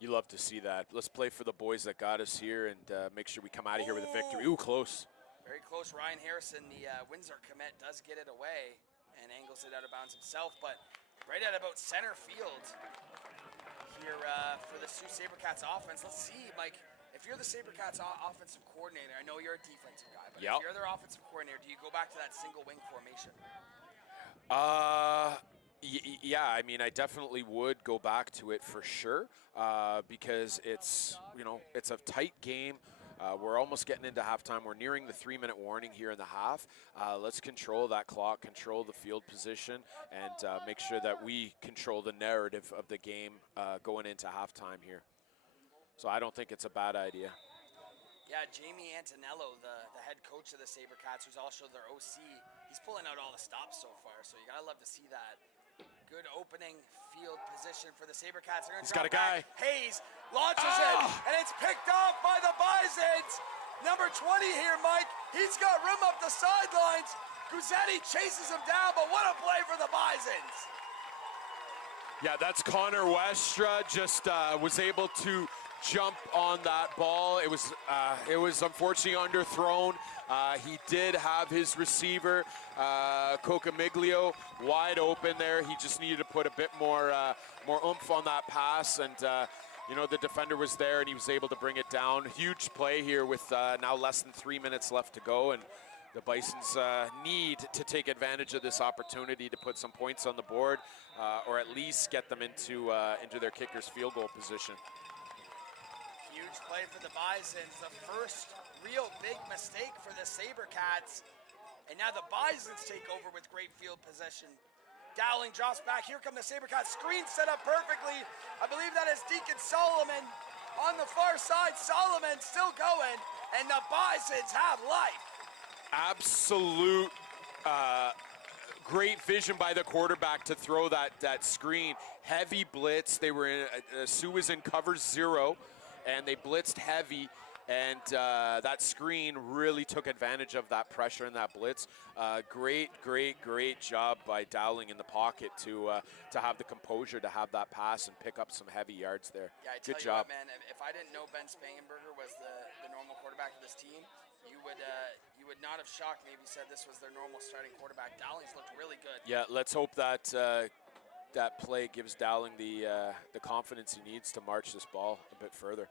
You love to see that. Let's play for the boys that got us here and make sure we come out of here with a victory. Ooh, close. Very close. Ryan Harrison, the Windsor commit, does get it away and angles it out of bounds himself, but right at about center field here for the Sault Sabercats offense. Let's see, Mike, if you're the Sabercats offensive coordinator, I know you're a defensive guy, but if you're their offensive coordinator, do you go back to that single wing formation? Yeah, I mean, I definitely would go back to it for sure because it's, it's a tight game. We're almost getting into halftime. We're nearing the 3-minute warning here in the half. Let's control that clock, control the field position, and make sure that we control the narrative of the game going into halftime here. So I don't think it's a bad idea. Yeah, Jamie Antonello, the head coach of the Sabercats, who's also their OC, he's pulling out all the stops so far, so you got to love to see that. Good opening field position for the Sabercats. He's got a guy. Hayes launches it, and it's picked off by the Bisons. Number 20 here, Mike. He's got room up the sidelines. Guzzetti chases him down, but what a play for the Bisons. Yeah, that's Connor Westra, just was able to jump on that ball. It was unfortunately underthrown. He did have his receiver, Cocamiglio, wide open there. He just needed to put a bit more oomph on that pass, and the defender was there, and he was able to bring it down. Huge play here with now less than 3 minutes left to go, and the Bisons need to take advantage of this opportunity to put some points on the board, or at least get them into their kicker's field goal position. Huge play for the Bisons. The first real big mistake for the Sabercats. And now the Bisons take over with great field possession. Dowling drops back. Here come the Sabercats. Screen set up perfectly. I believe that is Deacon Solomon on the far side. Solomon still going. And the Bisons have life. Absolute great vision by the quarterback to throw that screen. Heavy blitz. They were in, Sioux was in cover 0. And they blitzed heavy, and that screen really took advantage of that pressure and that blitz. Great job by Dowling in the pocket to have the composure to have that pass and pick up some heavy yards there. Yeah, I tell Good you job. what, man, if I didn't know Ben Spangenberger was the normal quarterback of this team, you would not have shocked me if you said this was their normal starting quarterback. Dowling's looked really good. Yeah, let's hope that that play gives Dowling the confidence he needs to march this ball a bit further.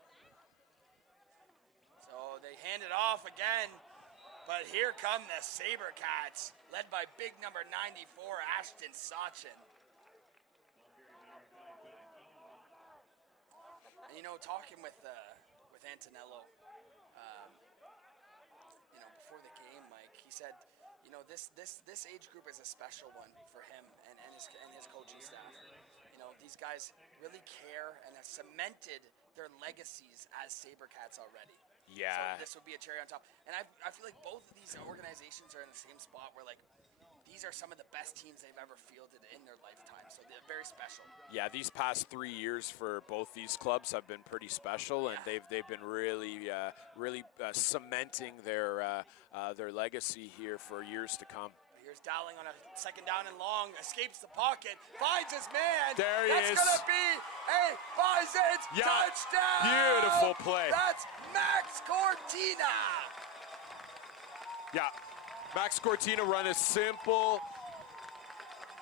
So they hand it off again, but here come the Sabercats, led by big number 94, Ashton Sachin. And talking with Antonello, before the game, Mike, he said, this age group is a special one for him and his coaching staff. These guys really care and have cemented their legacies as Sabercats already. Yeah. So this would be a cherry on top. And I feel like both of these organizations are in the same spot where, these are some of the best teams they've ever fielded in their lifetime. So they're very special. Yeah, these past 3 years for both these clubs have been pretty special, and they've been really cementing their legacy here for years to come. Here's Dowling on a second down and long, escapes the pocket, finds his man. There he is. That's going to be a Bisons touchdown. Beautiful play. That's Max Cortina. Yeah, Max Cortina run a simple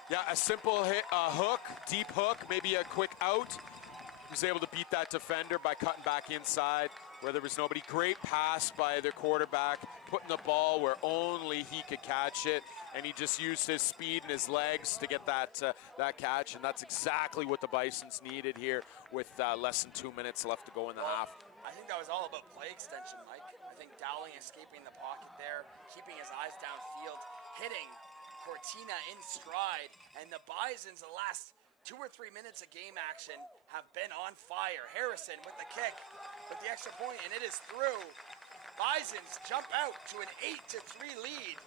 hook, deep hook, maybe a quick out. He was able to beat that defender by cutting back inside where there was nobody. Great pass by their quarterback, putting the ball where only he could catch it, and he just used his speed and his legs to get that catch, and that's exactly what the Bisons needed here with less than 2 minutes left to go in the half. I think that was all about play extension, Mike. I think Dowling escaping the pocket there, keeping his eyes downfield, hitting Cortina in stride, and the Bisons the last 2 or 3 minutes of game action have been on fire. Harrison with the kick, with the extra point, and it is through. Bisons jump out to an 8-3 lead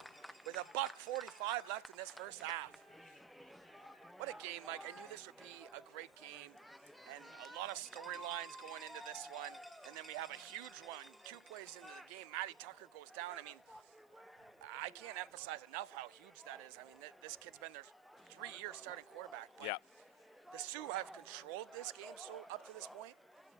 with $1:45 left in this first half. What a game, Mike. I knew this would be a great game, and a lot of storylines going into this one. And then we have a huge one, 2 plays into the game. Matty Tucker goes down. I mean, I can't emphasize enough how huge that is. I mean, this kid's been there 3 years starting quarterback. But Yeah. the Sioux have controlled this game so up to this point.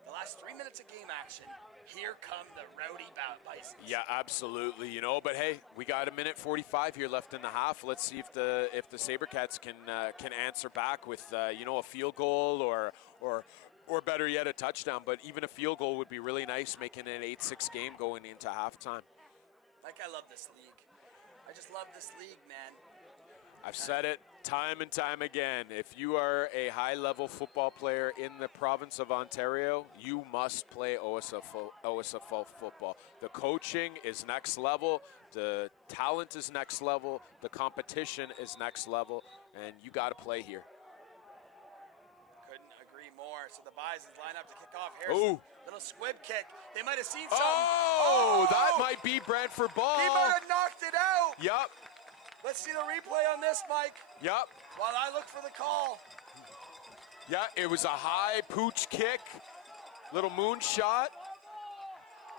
The last 3 minutes of game action, here come the rowdy Bisons. Yeah, absolutely. You know, but hey, we got 1:45 here left in the half. Let's see if the SaberCats can answer back with a field goal or better yet, a touchdown. But even a field goal would be really nice, making it an 8-6 game going into halftime. Like, I love this league. I just love this league, man. I've said it time and time again. If you are a high-level football player in the province of Ontario, you must play OSFL football. The coaching is next level. The talent is next level. The competition is next level. And you got to play here. Couldn't agree more. So the Bisons line up to kick off. Harrison, Ooh. little squib kick. They might have seen something. Oh, that might be Brantford ball. He might have knocked it out. Yep. Let's see the replay on this, Mike. Yep. While I look for the call. Yeah, it was a high pooch kick, little moonshot.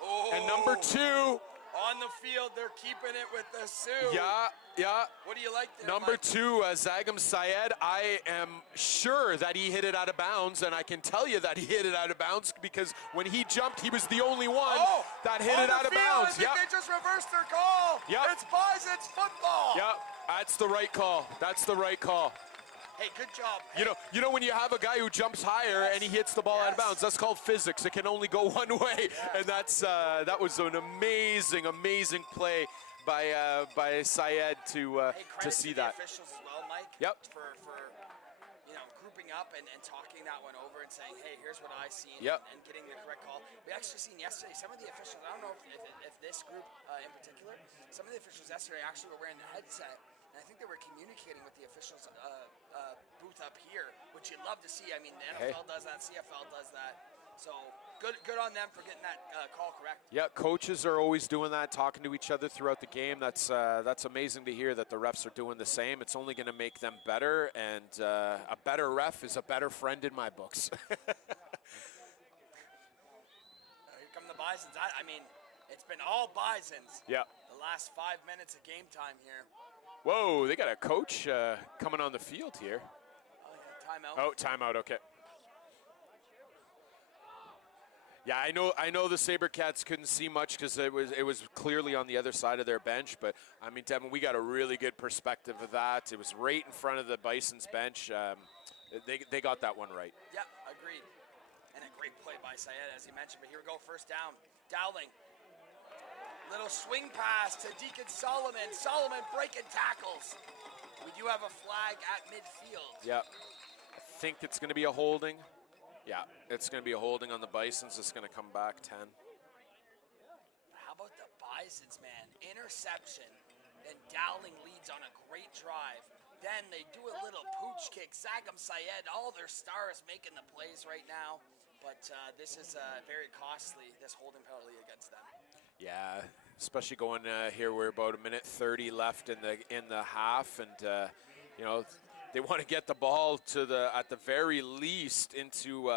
Oh. And number 2. On the field, they're keeping it with the Sioux. Yeah. What do you like there, Number Mike? 2, Zagam Syed. I am sure that he hit it out of bounds, and I can tell you that he hit it out of bounds because when he jumped, he was the only one that hit it out of bounds. I think they just reversed their call. Yep. It's Bisons football. Yep, that's the right call. That's the right call. Hey, good job. You know when you have a guy who jumps higher and he hits the ball out of bounds, that's called physics. It can only go one way, and that was an amazing play by Syed to see that. The officials as well, Mike. Yep. For grouping up and talking that one over and saying, hey, here's what I seen, Yep. and getting the correct call. We actually seen yesterday some of the officials. I don't know if this group in particular, some of the officials yesterday actually were wearing the headset. And I think they were communicating with the officials booth up here, which you'd love to see. I mean, the NFL does that, CFL does that. So good on them for getting that call correct. Yeah, coaches are always doing that, talking to each other throughout the game. That's amazing to hear that the refs are doing the same. It's only going to make them better, and a better ref is a better friend in my books. Here come the Bisons. I mean, it's been all Bisons. Yeah. The last 5 minutes of game time here. Whoa, they got a coach coming on the field here. Oh, yeah, timeout. Oh, timeout, okay. Yeah, I know the SaberCats couldn't see much because it was clearly on the other side of their bench, but I mean, Devin, we got a really good perspective of that. It was right in front of the Bison's bench. They got that one right. Yeah, agreed. And a great play by Syed, as you mentioned, but here we go, first down. Dowling. Little swing pass to Deacon Solomon. Solomon breaking tackles. We do have a flag at midfield. Yep. I think it's going to be a holding. Yeah, it's going to be a holding on the Bisons. It's going to come back 10. How about the Bisons, man? Interception. Then Dowling leads on a great drive. Then they do a little pooch kick. Zagam Syed, all their stars making the plays right now. But this is very costly, this holding penalty against them. Yeah, especially going here. We're about 1:30 left in the half, and they want to get the ball to at the very least into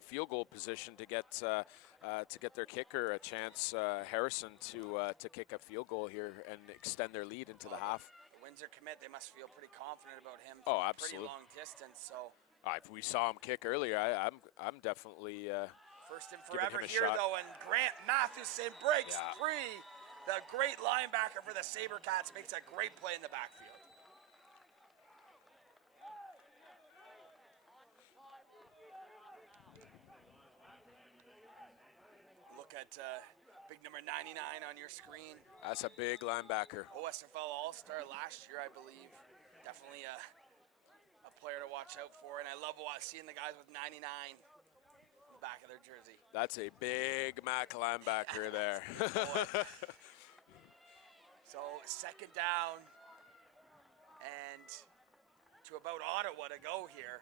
field goal position to get their kicker a chance, Harrison, to kick a field goal here and extend their lead into the half. The Windsor commit, they must feel pretty confident about him. Oh, from absolutely. A pretty long distance, so. If we saw him kick earlier, I'm definitely. First and forever him a here, shot. though, and Grant Mathewson breaks Yeah. free. The great linebacker for the SaberCats makes a great play in the backfield. Look at big number 99 on your screen. That's a big linebacker. OSFL All-Star last year, I believe. Definitely a player to watch out for, and I love seeing the guys with 99 in the back of their jersey. That's a big Mac linebacker there. So second down, and to about Ottawa to go here.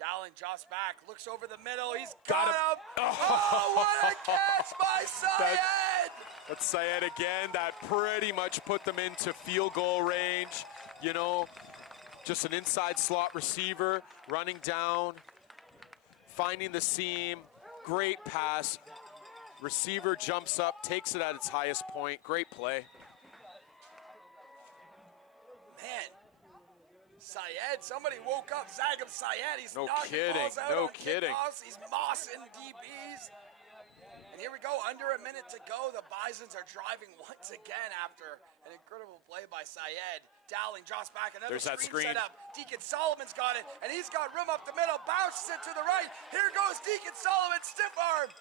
Dowling drops back, looks over the middle. He's Got got him. him. Oh, what a catch by Syed! That's Syed again. That pretty much put them into field goal range. You know, just an inside slot receiver running down, finding the seam. Great pass. Receiver jumps up, takes it at its highest point. Great play. Man, Syed, somebody woke up Zagam Syed. He's No knocking kidding, balls out no on kidding. kickoffs. He's mossing DBs. And here we go, under a minute to go. The Bisons are driving once again after an incredible play by Syed. Dowling drops back, another There's that screen screen. set up. Deacon Solomon's got it, and he's got room up the middle. Bounces it to the right. Here goes Deacon Solomon, stiff arm,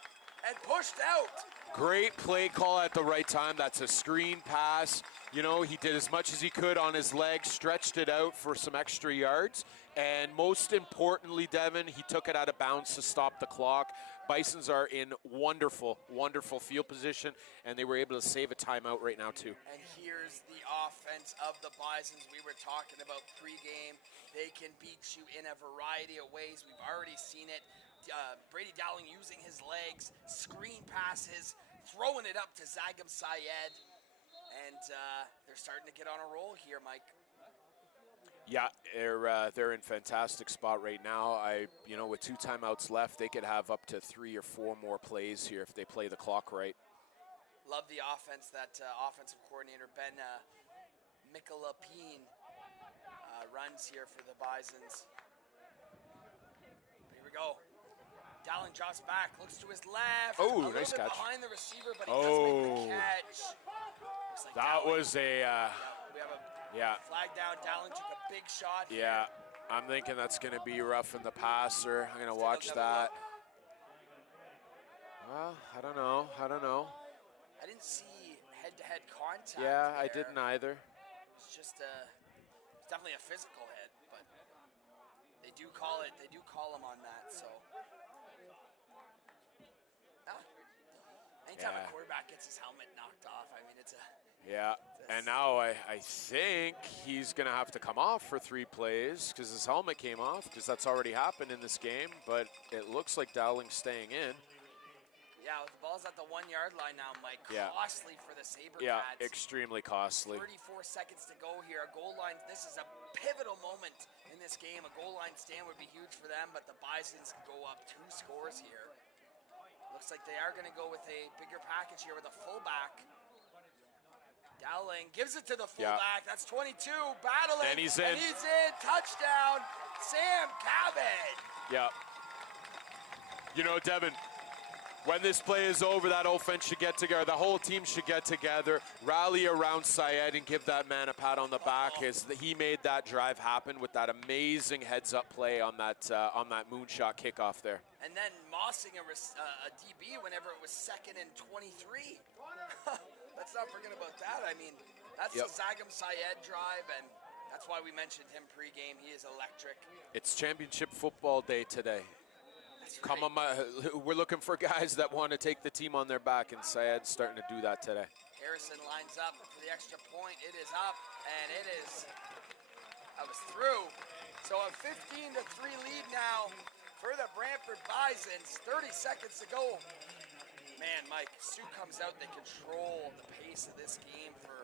and pushed out. Great play call at the right time. That's a screen pass. You know, he did as much as he could on his legs, stretched it out for some extra yards. And most importantly, Devin, he took it out of bounds to stop the clock. Bisons are in wonderful, wonderful field position, and they were able to save a timeout right now, too. And here's the offense of the Bisons we were talking about pregame. They can beat you in a variety of ways. We've already seen it. Brady Dowling using his legs, screen passes, throwing it up to Zagam Syed. And they're starting to get on a roll here, Mike. Yeah, they're in fantastic spot right now. With 2 timeouts left, they could have up to 3 or 4 more plays here if they play the clock right. Love the offense that offensive coordinator Ben Michalapine runs here for the Bisons. Here we go. Dowling drops back, looks to his left. Oh, a little nice bit catch. behind the receiver, but he does make the catch. Looks like That Dowling- was a, we have a yeah. flag down. Dowling took a big shot here. Yeah, I'm thinking that's going to be rough in the passer. I'm going to Still watch another that. look. Well, I don't know. I didn't see head-to-head contact. Yeah, I there. didn't either. It's just it's definitely a physical hit, but they do call him on that. So, anytime Yeah. a quarterback gets his helmet knocked off, I mean, it's a Yeah, and now I think he's going to have to come off for 3 plays because his helmet came off because that's already happened in this game, but it looks like Dowling's staying in. yeah. The ball's at the 1-yard line now, Mike. Yeah. Costly for the SaberCats. Yeah, extremely costly. 34 seconds to go here. A goal line. This is a pivotal moment in this game. A goal line stand would be huge for them, but the Bisons go up 2 scores here. Looks like they are going to go with a bigger package here with a fullback. Dowling gives it to the fullback. That's 22, battling. And he's in. And he's in. Touchdown, Sam Cabot. Yeah. You know, Devin, when this play is over, that offense should get together. The whole team should get together, rally around Syed, and give that man a pat on the back. He made that drive happen with that amazing heads-up play on that moonshot kickoff there. And then mossing a DB whenever it was 2nd and 23. Let's not forget about that. I mean, that's Yep. the Zagam Syed drive, and that's why we mentioned him pregame. He is electric. It's championship football day today. That's Come right. on, we're looking for guys that want to take the team on their back, and Syed's starting to do that today. Harrison lines up for the extra point. It is up, and that was through. So a 15-3 lead now for the Brantford Bisons. 30 seconds to go. Man, Mike, Sioux comes out. They control the pace of this game for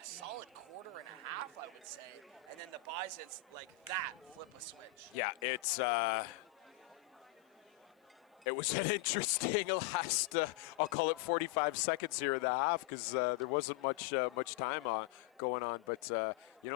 a solid quarter and a half, I would say. And then the Bisons, like that, flip a switch. Yeah, it was an interesting last, I'll call it 45 seconds here in the half because there wasn't much time going on. But,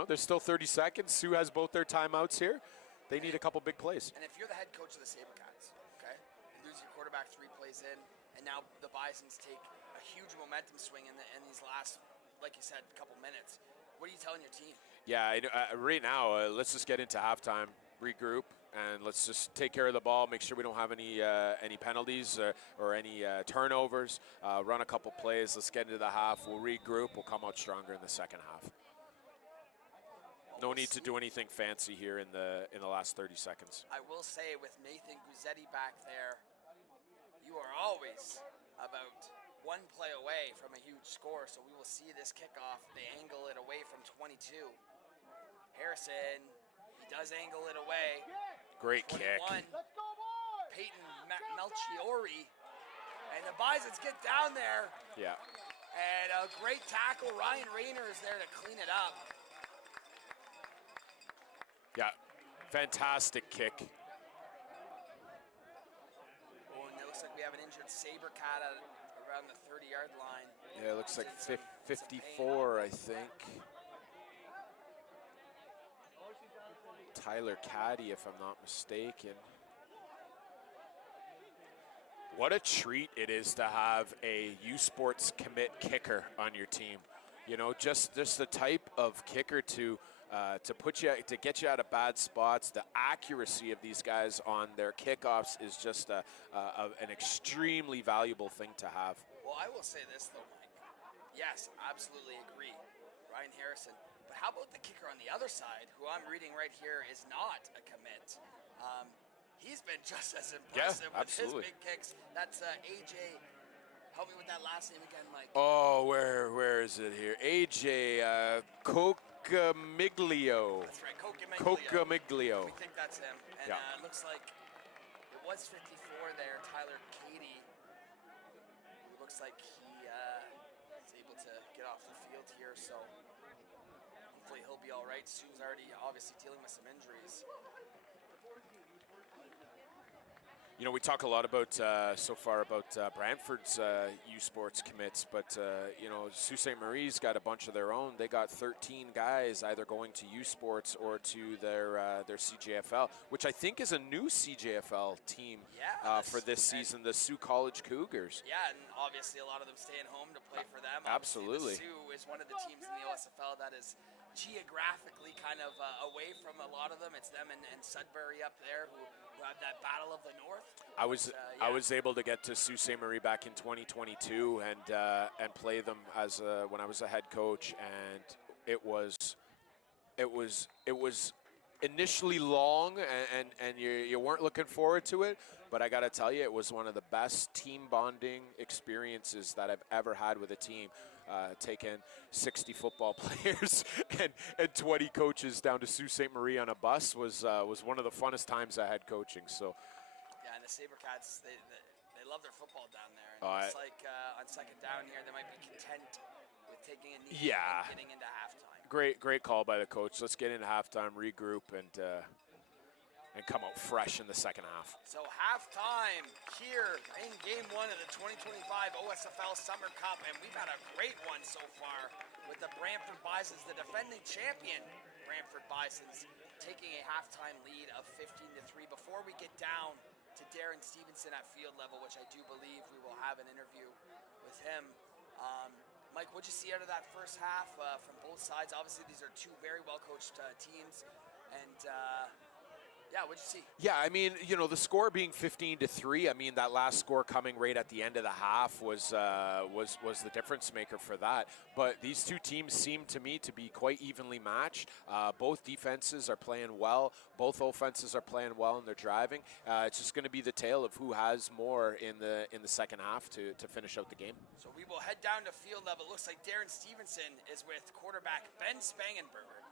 there's still 30 seconds. Sioux has both their timeouts here. They need a couple big plays. And if you're the head coach of the SaberCats, okay, you lose your quarterback 3 plays in, and now the Bisons take a huge momentum swing in these last, like you said, couple minutes. What are you telling your team? Yeah, right now, let's just get into halftime, regroup, and let's just take care of the ball, make sure we don't have any penalties or any turnovers, run a couple plays, let's get into the half, we'll regroup, we'll come out stronger in the second half. No need to do anything fancy here in the last 30 seconds. I will say with Nathan Guzzetti back there, you are always about 1 play away from a huge score, so we will see this kickoff. They angle it away from 22. Harrison, he does angle it away. Great 21, kick. Peyton Melchiori. And the Bisons get down there. Yeah. And a great tackle. Ryan Rayner is there to clean it up. Yeah. Fantastic kick. Oh, and it looks like we have an injured Sabercat around the 30-yard line. Yeah, it looks like 54, I think. Tyler Caddy, if I'm not mistaken. What a treat it is to have a U Sports commit kicker on your team. You know, just the type of kicker to get you out of bad spots. The accuracy of these guys on their kickoffs is just an extremely valuable thing to have. Well, I will say this though, Mike. Yes, absolutely agree. Ryan Harrison. But how about the kicker on the other side, who I'm reading right here is not a commit? He's been just as impressive with his big kicks. That's AJ. Help me with that last name again, Mike. Oh, where is it here? AJ Cocamiglio. That's right, Cocamiglio. We think that's him. And it looks like it was 54 there, Tyler Cady. Looks like he is able to get off the field here, so hopefully he'll be all right. Sue's already obviously dealing with some injuries. You know, we talk a lot about so far about Brantford's U Sports commits, but you know, Sault Ste. Marie's got a bunch of their own. They got 13 guys either going to U Sports or to their CJFL, which I think is a new CJFL team for this season, the Sault College Cougars. Yeah, and obviously a lot of them staying home to play for them. Absolutely. The Sault is one of the teams in the OSFL that is geographically kind of away from a lot of them. It's them and Sudbury up there who have that battle of the north. I was able to get to Sault Ste. Marie back in 2022 and play them as when I was a head coach, and it was initially long and you weren't looking forward to it, but I got to tell you, it was one of the best team bonding experiences that I've ever had with a team. Taking 60 football players and 20 coaches down to Sault Ste. Marie on a bus was one of the funnest times I had coaching. So, yeah, and the Sabercats, they love their football down there. And it's like on second down here, they might be content with taking a knee and getting into halftime. Great call by the coach. Let's get into halftime, regroup, and come out fresh in the second half. So halftime here in game one of the 2025 OSFL Summer Cup, and we've had a great one so far with the Brantford Bisons, the defending champion Brantford Bisons, taking a halftime lead of 15-3. Before we get down to Darren Stevenson at field level, which I do believe we will have an interview with him. Mike, what'd you see out of that first half from both sides? Obviously, these are two very well-coached teams, and yeah, what'd you see? Yeah, I mean, you know, the score being 15-3. I mean, that last score coming right at the end of the half was the difference maker for that. But these two teams seem to me to be quite evenly matched. Both defenses are playing well. Both offenses are playing well, and they're driving. It's just going to be the tale of who has more in the second half to finish out the game. So we will head down to field level. Looks like Darren Stevenson is with quarterback Ben Spangenberger.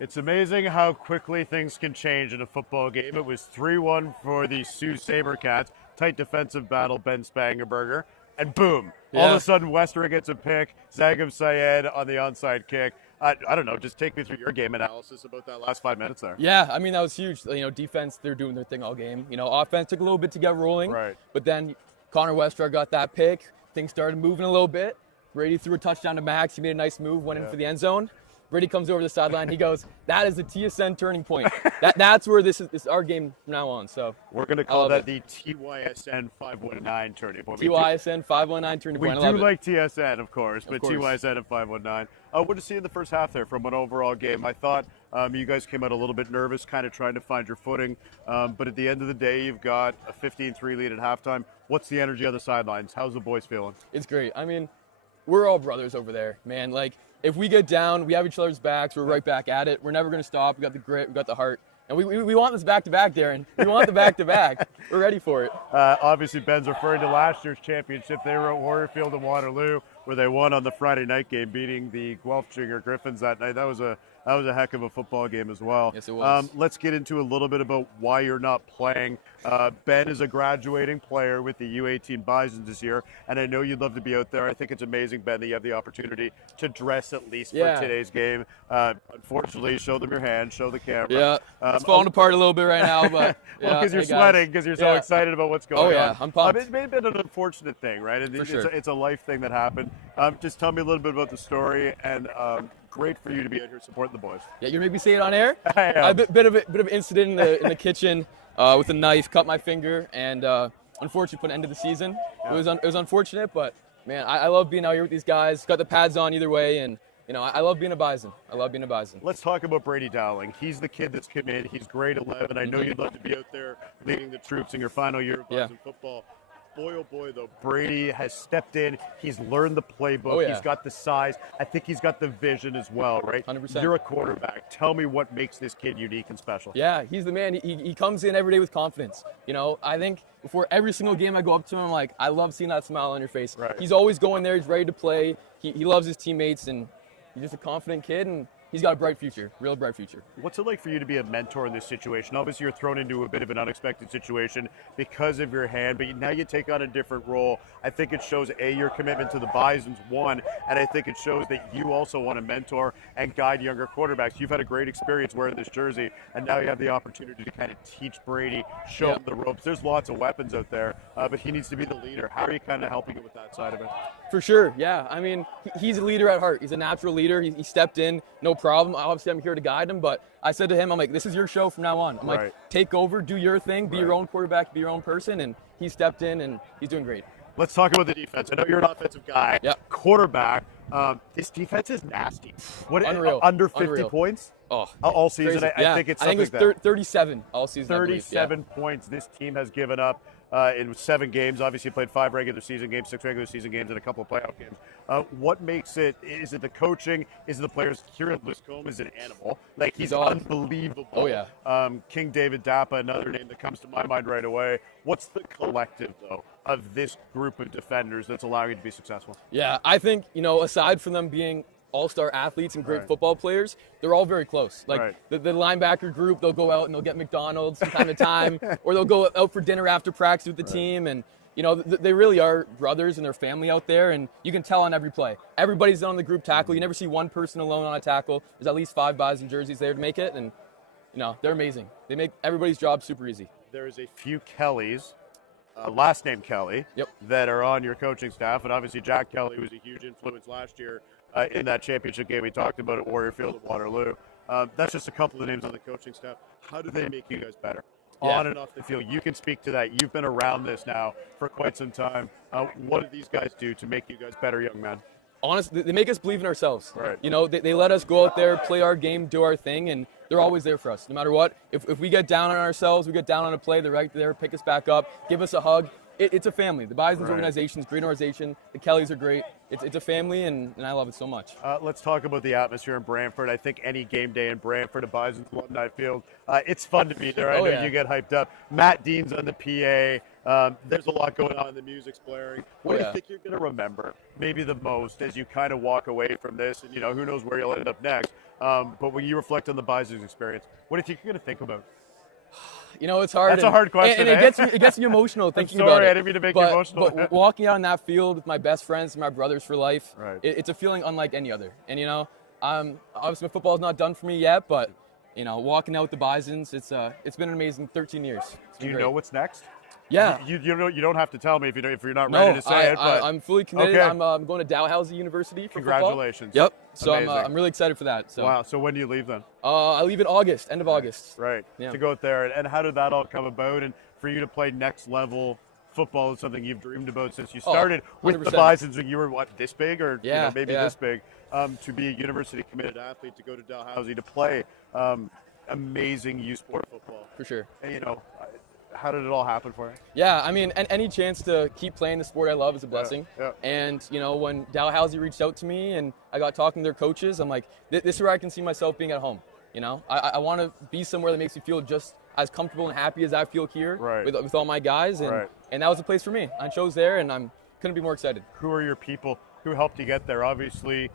It's amazing how quickly things can change in a football game. It was 3-1 for the Sault Sabercats. Tight defensive battle, Ben Spangenberger. And boom, all of a sudden Western gets a pick. Zagam Syed on the onside kick. I don't know, just take me through your game analysis about that last 5 minutes there. Yeah, I mean, that was huge. You know, defense, they're doing their thing all game. You know, offense took a little bit to get rolling. Right. But then Connor Westra got that pick. Things started moving a little bit. Brady threw a touchdown to Max. He made a nice move, went in for the end zone. Brady comes over the sideline. He goes, "That is the TSN turning point. That's where this is our game from now on." So we're going to call that the TYSN 519 turning point. TYSN 519 turning point. We do like TSN, of course, but TYSN at 519. What did you see in the first half there from an overall game? I thought you guys came out a little bit nervous, kind of trying to find your footing. But at the end of the day, you've got a 15-3 lead at halftime. What's the energy on the sidelines? How's the boys feeling? It's great. I mean, we're all brothers over there, man. Like, if we get down, we have each other's backs. We're right back at it. We're never going to stop. We got the grit. We got the heart. And we want this back-to-back, Darren. We want the back-to-back. We're ready for it. Obviously, Ben's referring to last year's championship. They were at Warriorfield in Waterloo, where they won on the Friday night game, beating the Guelph-Junior Griffins that night. That was a heck of a football game as well. Yes, it was. Let's get into a little bit about why you're not playing. Ben is a graduating player with the U18 Bisons this year, and I know you'd love to be out there. I think it's amazing, Ben, that you have the opportunity to dress at least for today's game. Unfortunately, show them your hand, show the camera. Yeah, it's falling apart a little bit right now, but because you're sweating, because you're so excited about what's going on. Oh yeah, I'm pumped. It may have been an unfortunate thing, right? For sure. It's a life thing that happened. Just tell me a little bit about the story, and great for you to be out here supporting the boys. Yeah, you're making me say it on air. I am. A bit of an incident in the kitchen with a knife, cut my finger, and unfortunately put an end to the season. Yeah. It was unfortunate, but man, I love being out here with these guys. Got the pads on either way, and I love being a Bison. I love being a Bison. Let's talk about Brady Dowling. He's the kid that's come in. He's grade 11. I know you'd love to be out there leading the troops in your final year of Bison football. Boy, oh boy, though, Brady has stepped in. He's learned the playbook. Oh, yeah. He's got the size. I think he's got the vision as well, right? 100%. You're a quarterback. Tell me what makes this kid unique and special. Yeah, he's the man. He comes in every day with confidence. I think before every single game I go up to him, I'm like, I love seeing that smile on your face. Right. He's always going there. He's ready to play. He loves his teammates, and he's just a confident kid, and he's got a bright future, real bright future. What's it like for you to be a mentor in this situation? Obviously, you're thrown into a bit of an unexpected situation because of your hand, but now you take on a different role. I think it shows, your commitment to the Bisons, one, and I think it shows that you also want to mentor and guide younger quarterbacks. You've had a great experience wearing this jersey, and now you have the opportunity to kind of teach Brady, show him the ropes. There's lots of weapons out there, but he needs to be the leader. How are you kind of helping him with that side of it? For sure, yeah. I mean, he's a leader at heart. He's a natural leader. He stepped in, no problem. Obviously, I'm here to guide him, but I said to him, I'm like, this is your show from now on. I'm like, take over, do your thing, be your own quarterback, be your own person, and he stepped in, and he's doing great. Let's talk about the defense. I know you're an offensive guy. Yep. Quarterback, this defense is nasty. Unreal. Under 50 Unreal. points? Oh, all season. I think it's something I think it was 37 all season. 37 points this team has given up in 7 games. Obviously, played 5 regular season games, 6 regular season games, and a couple of playoff games. What makes it? Is it the coaching? Is it the players? Kieran Liscombe is an animal. Like, he's unbelievable. Oh, yeah. King David Dappa, another name that comes to my mind right away. What's the collective, though, of this group of defenders that's allowing you to be successful? Yeah, I think, aside from them being all-star athletes and great football players, they're all very close. Like the linebacker group, they'll go out and they'll get McDonald's from time to time, or they'll go out for dinner after practice with the team. And, they really are brothers and their family out there, and you can tell on every play. Everybody's on the group tackle. You never see one person alone on a tackle. There's at least 5 Bison jerseys there to make it, and, they're amazing. They make everybody's job super easy. There's a few Kellys, last name Kelly, that are on your coaching staff, and obviously Jack Kelly was a huge influence last year in that championship game we talked about at Warriorfield at Waterloo. That's just a couple of names on the coaching staff. How do they make you guys better? On and off the field. You can speak to that. You've been around this now for quite some time. What do these guys do to make you guys better young men? Honestly, they make us believe in ourselves. Right. They let us go out there, play our game, do our thing, and they're always there for us. No matter what, if we get down on ourselves, we get down on a play, they're right there, pick us back up, give us a hug. It's a family. The Bisons organization is a great organization. The Kellys are great. It's a family, and I love it so much. Let's talk about the atmosphere in Brantford. I think any game day in Brantford, a Bisons alumni field, it's fun to be there. I know you get hyped up. Matt Dean's on the PA. There's a lot going on. The music's blaring. What do you think you're going to remember maybe the most as you kind of walk away from this? And, who knows where you'll end up next. But when you reflect on the Bisons experience, what do you think you're going to think about? It's hard. That's a hard question. And it gets me emotional thinking about it. Sorry, I didn't mean to make you emotional. But walking out on that field with my best friends and my brothers for life, right. It's a feeling unlike any other. And obviously my football's not done for me yet, but walking out with the Bisons, it's been an amazing 13 years. Do you know what's next? Yeah. You don't have to tell me if you're not ready to say it. But I'm fully committed. Okay. I'm going to Dalhousie University for Congratulations. Football. Yep. So I'm really excited for that. So. Wow. So when do you leave then? I leave in August, end of August. Right. Yeah. To go out there. And how did that all come about? And for you to play next level football is something you've dreamed about since you started with the Bisons when you were, this big or maybe this big, to be a university committed athlete, to go to Dalhousie, to play amazing U Sport football. For sure. And, how did it all happen for you? Yeah, I mean, any chance to keep playing the sport I love is a blessing. Yeah. And, you know, when Dalhousie reached out to me and I got talking to their coaches, I'm like, this is where I can see myself being at home. You know, I want to be somewhere that makes me feel just as comfortable and happy as I feel here with all my guys. And that was the place for me. I chose there, and I couldn't be more excited. Who are your people who helped you get there? Obviously,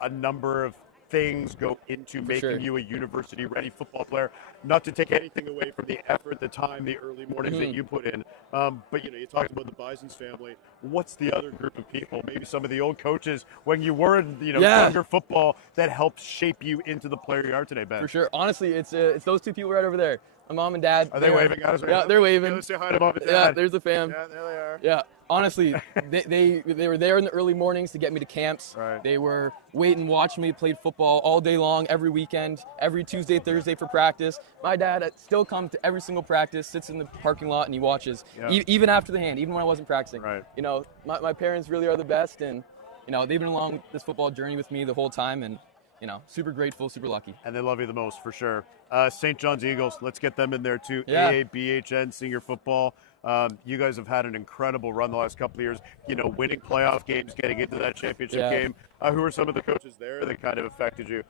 a number of things go into making you a university-ready football player. Not to take anything away from the effort, the time, the early mornings that you put in. But, you know, you talked about the Bisons family. What's the other group of people, maybe some of the old coaches when you were in, younger football, that helped shape you into the player you are today, Ben? For sure. Honestly, it's those two people right over there. My mom and dad. Are they waving at us right now? Yeah, they're waving. Yeah, let's say hi to mom and dad. Yeah, there's the fam. Yeah, there they are. Yeah, honestly, they were there in the early mornings to get me to camps. Right. They were waiting, watching me play football all day long, every weekend, every Tuesday, Thursday for practice. My dad still comes to every single practice, sits in the parking lot, and he watches, even after the hand, even when I wasn't practicing. Right. You know, my parents really are the best, and, you know, they've been along this football journey with me the whole time, and, you know, super grateful, super lucky. And they love you the most, for sure. St. John's Eagles, let's get them in there too. Yeah. AABHN, senior football. You guys have had an incredible run the last couple of years, you know, winning playoff games, getting into that championship game. Who are some of the coaches there that kind of affected you?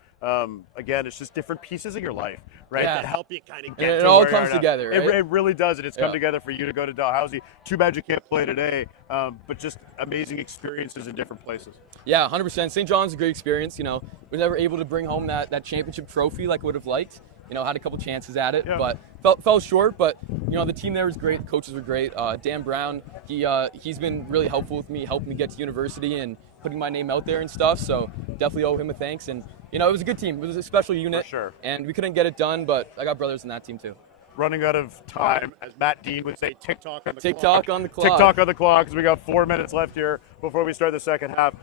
Again, it's just different pieces of your life, right, that help you kind of get it to all where comes you're at. together, right? It really does, and it's come together for you to go to Dalhousie. Too bad you can't play today, but just amazing experiences in different places. Yeah, 100%. St. John's is a great experience. You know, was never able to bring home that championship trophy like I would have liked. You know, had a couple chances at it, but fell short. But, you know, the team there was great. The coaches were great. Dan Brown, he's been really helpful with me, helping me get to university and putting my name out there and stuff. So definitely owe him a thanks. And, you know, it was a good team. It was a special unit. For sure. And we couldn't get it done, but I got brothers in that team too. Running out of time, as Matt Dean would say, TikTok on the clock. TikTok on the clock. TikTok on the clock, because we got 4 minutes left here before we start the second half.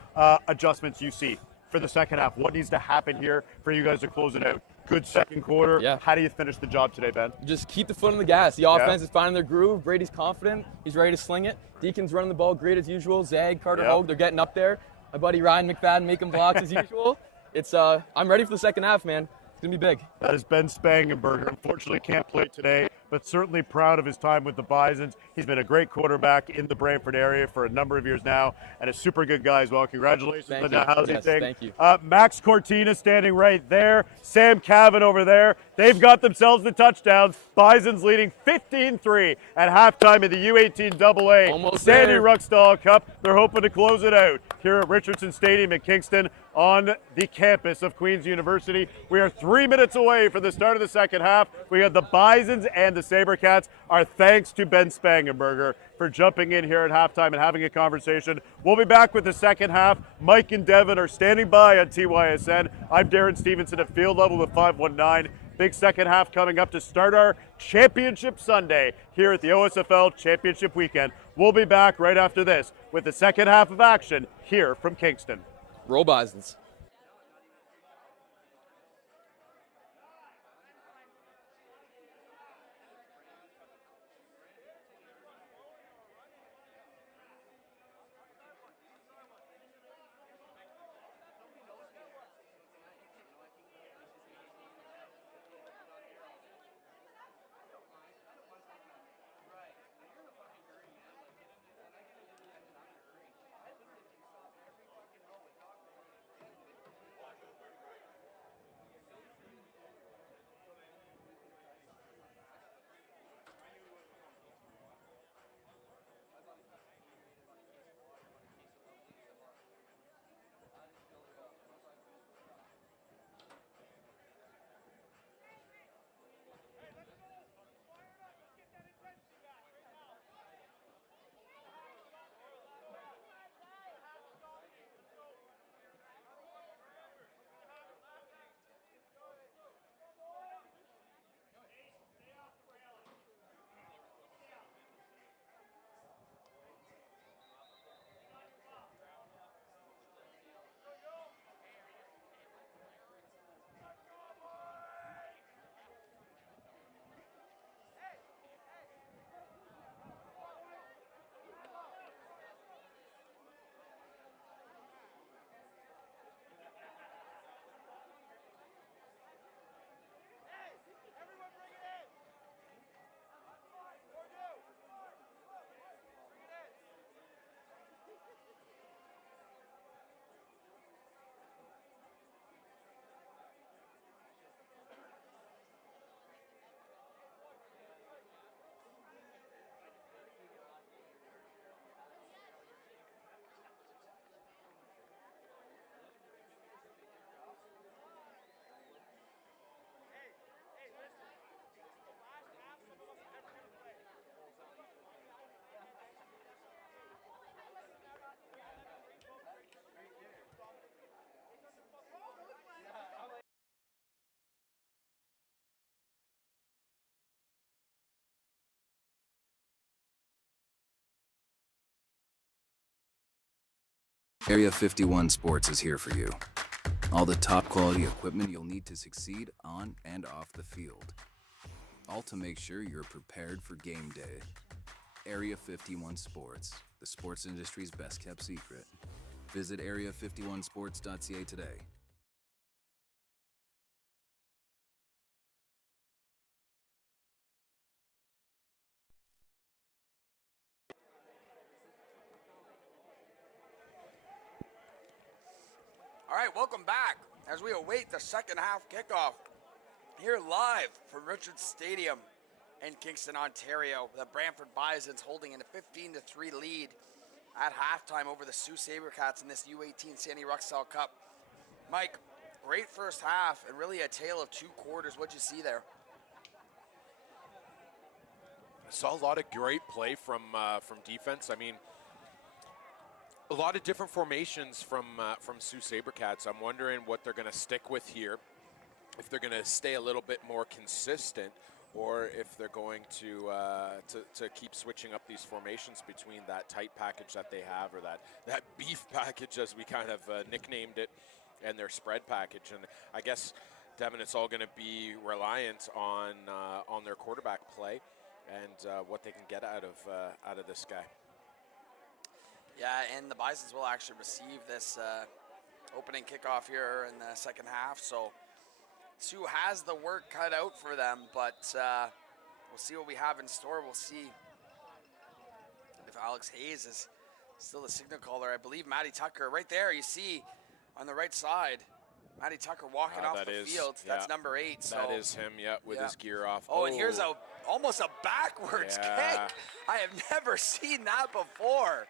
Adjustments you see for the second half. What needs to happen here for you guys to close it out? Good second quarter. Yeah. How do you finish the job today, Ben? Just keep the foot on the gas. The offense is finding their groove. Brady's confident. He's ready to sling it. Deacon's running the ball great as usual. Zag, Carter Hogue, they're getting up there. My buddy Ryan McFadden making blocks as usual. It's I'm ready for the second half, man. It's going to be big. That is Ben Spangenberger. Unfortunately, can't play today, but certainly proud of his time with the Bisons. He's been a great quarterback in the Brantford area for a number of years now, and a super good guy as well. Congratulations on the housing thing. Thank you. Max Cortina standing right there. Sam Cavan over there. They've got themselves the touchdowns. Bisons leading 15-3 at halftime in the U18 AA Almost Sandy there. Ruckstuhl Cup. They're hoping to close it out here at Richardson Stadium in Kingston on the campus of Queen's University. We are 3 minutes away from the start of the second half. We have the Bisons and the SaberCats. Our thanks to Ben Spangenberger for jumping in here at halftime and having a conversation. We'll be back with the second half. Mike and Devin are standing by on TYSN. I'm Darren Stevenson at field level with 519. Big second half coming up to start our championship Sunday here at the OSFL Championship Weekend. We'll be back right after this with the second half of action here from Kingston. Roll Bisons. Area 51 Sports is here for you. All the top quality equipment you'll need to succeed on and off the field. All to make sure you're prepared for game day. Area 51 Sports, the sports industry's best kept secret. Visit area51sports.ca today. All right, welcome back as we await the second half kickoff here live from Richards Stadium in Kingston, Ontario. The Brantford Bisons holding in a 15-3 lead at halftime over the Sault Sabercats in this U18 Sandy Ruckstuhl Cup. Mike, great first half and really a tale of two quarters. What'd you see there? I saw a lot of great play from defense. I mean, a lot of different formations from Sault Sabercats. I'm wondering what they're going to stick with here, if they're going to stay a little bit more consistent, or if they're going to keep switching up these formations between that tight package that they have, or that beef package, as we kind of nicknamed it, and their spread package. And I guess, Devin, it's all going to be reliant on their quarterback play and what they can get out of this guy. Yeah, and the Bisons will actually receive this opening kickoff here in the second half. So Sault has the work cut out for them, but we'll see what we have in store. We'll see if Alex Hayes is still the signal caller. I believe Matty Tucker, right there, you see on the right side, Matty Tucker walking off the field. That's number 8. So that is him, with his gear off. Oh, and here's almost a backwards kick. I have never seen that before.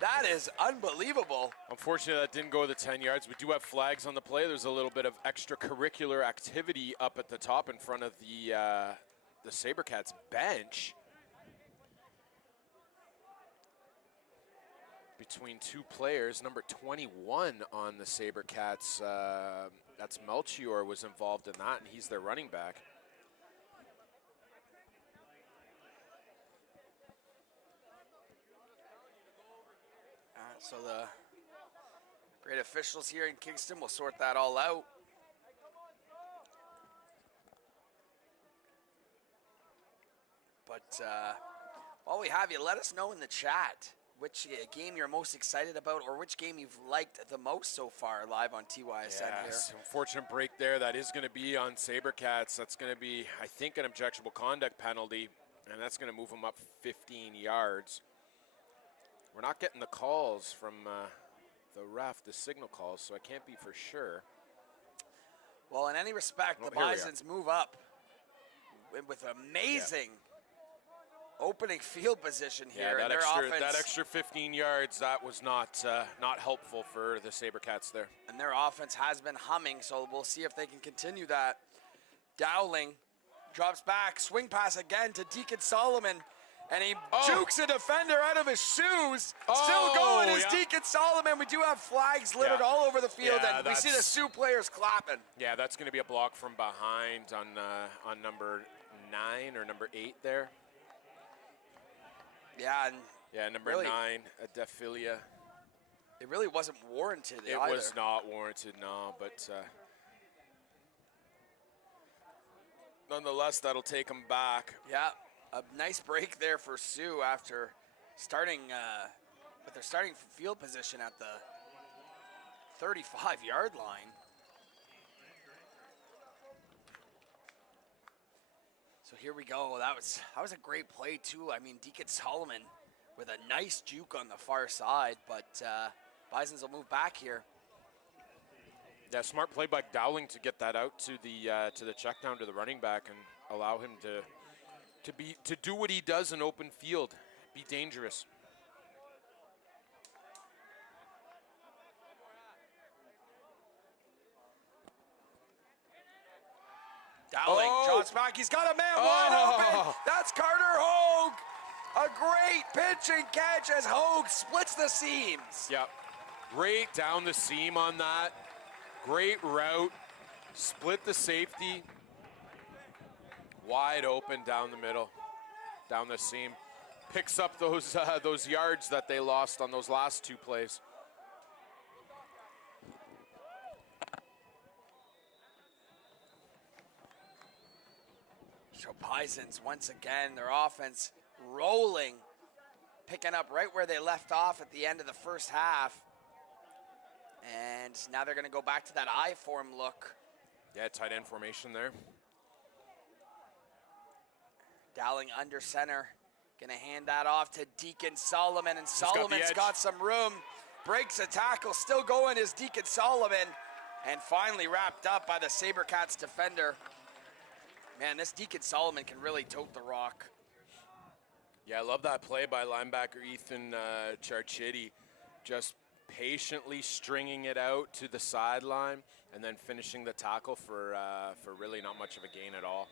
That is unbelievable. Unfortunately, that didn't go the 10 yards. We do have flags on the play. There's a little bit of extracurricular activity up at the top in front of the Sabercats bench. Between two players, number 21 on the Sabercats, that's Melchior, was involved in that, and he's their running back. So the great officials here in Kingston will sort that all out. But while we have you, let us know in the chat which game you're most excited about, or which game you've liked the most so far live on TYSN here. Unfortunate break there. That is going to be on Sabercats. That's going to be, I think, an objectionable conduct penalty, and that's going to move them up 15 yards. We're not getting the calls from the ref, the signal calls, so I can't be for sure. Well, in any respect, the Bisons move up with amazing opening field position here. Yeah, that extra 15 yards, that was not helpful for the Sabercats there. And their offense has been humming, so we'll see if they can continue that. Dowling drops back, swing pass again to Deacon Solomon. And he jukes a defender out of his shoes. Still going is Deacon Solomon. We do have flags littered all over the field, and we see the Sault players clapping. Yeah, that's going to be a block from behind on number 9 or number 8 there. Yeah, number really, 9, Adephilia. It really wasn't warranted either. It was not warranted, no, but nonetheless, that'll take him back. Yeah. A nice break there for Sault after starting with their starting field position at the 35-yard line. So here we go. That was a great play too. I mean, Deacon Solomon with a nice juke on the far side, but Bisons will move back here. Yeah, smart play by Dowling to get that out to the check down to the running back and allow him to do what he does in open field, be dangerous. Dowling drops back. He's got a man wide open. That's Carter Hogue. A great pitch and catch as Hogue splits the seams. Yep. Great down the seam on that. Great route. Split the safety. Wide open down the middle, down the seam. Picks up those yards that they lost on those last two plays. So Bisons, once again, their offense rolling, picking up right where they left off at the end of the first half. And now they're going to go back to that I form look. Yeah, tight end formation there. Dowling under center. Going to hand that off to Deacon Solomon. And got the Solomon's edge. got some room. Breaks a tackle. Still going is Deacon Solomon. And finally wrapped up by the SaberCats defender. Man, this Deacon Solomon can really tote the rock. Yeah, I love that play by linebacker Ethan Charchity. Just patiently stringing it out to the sideline and then finishing the tackle for really not much of a gain at all.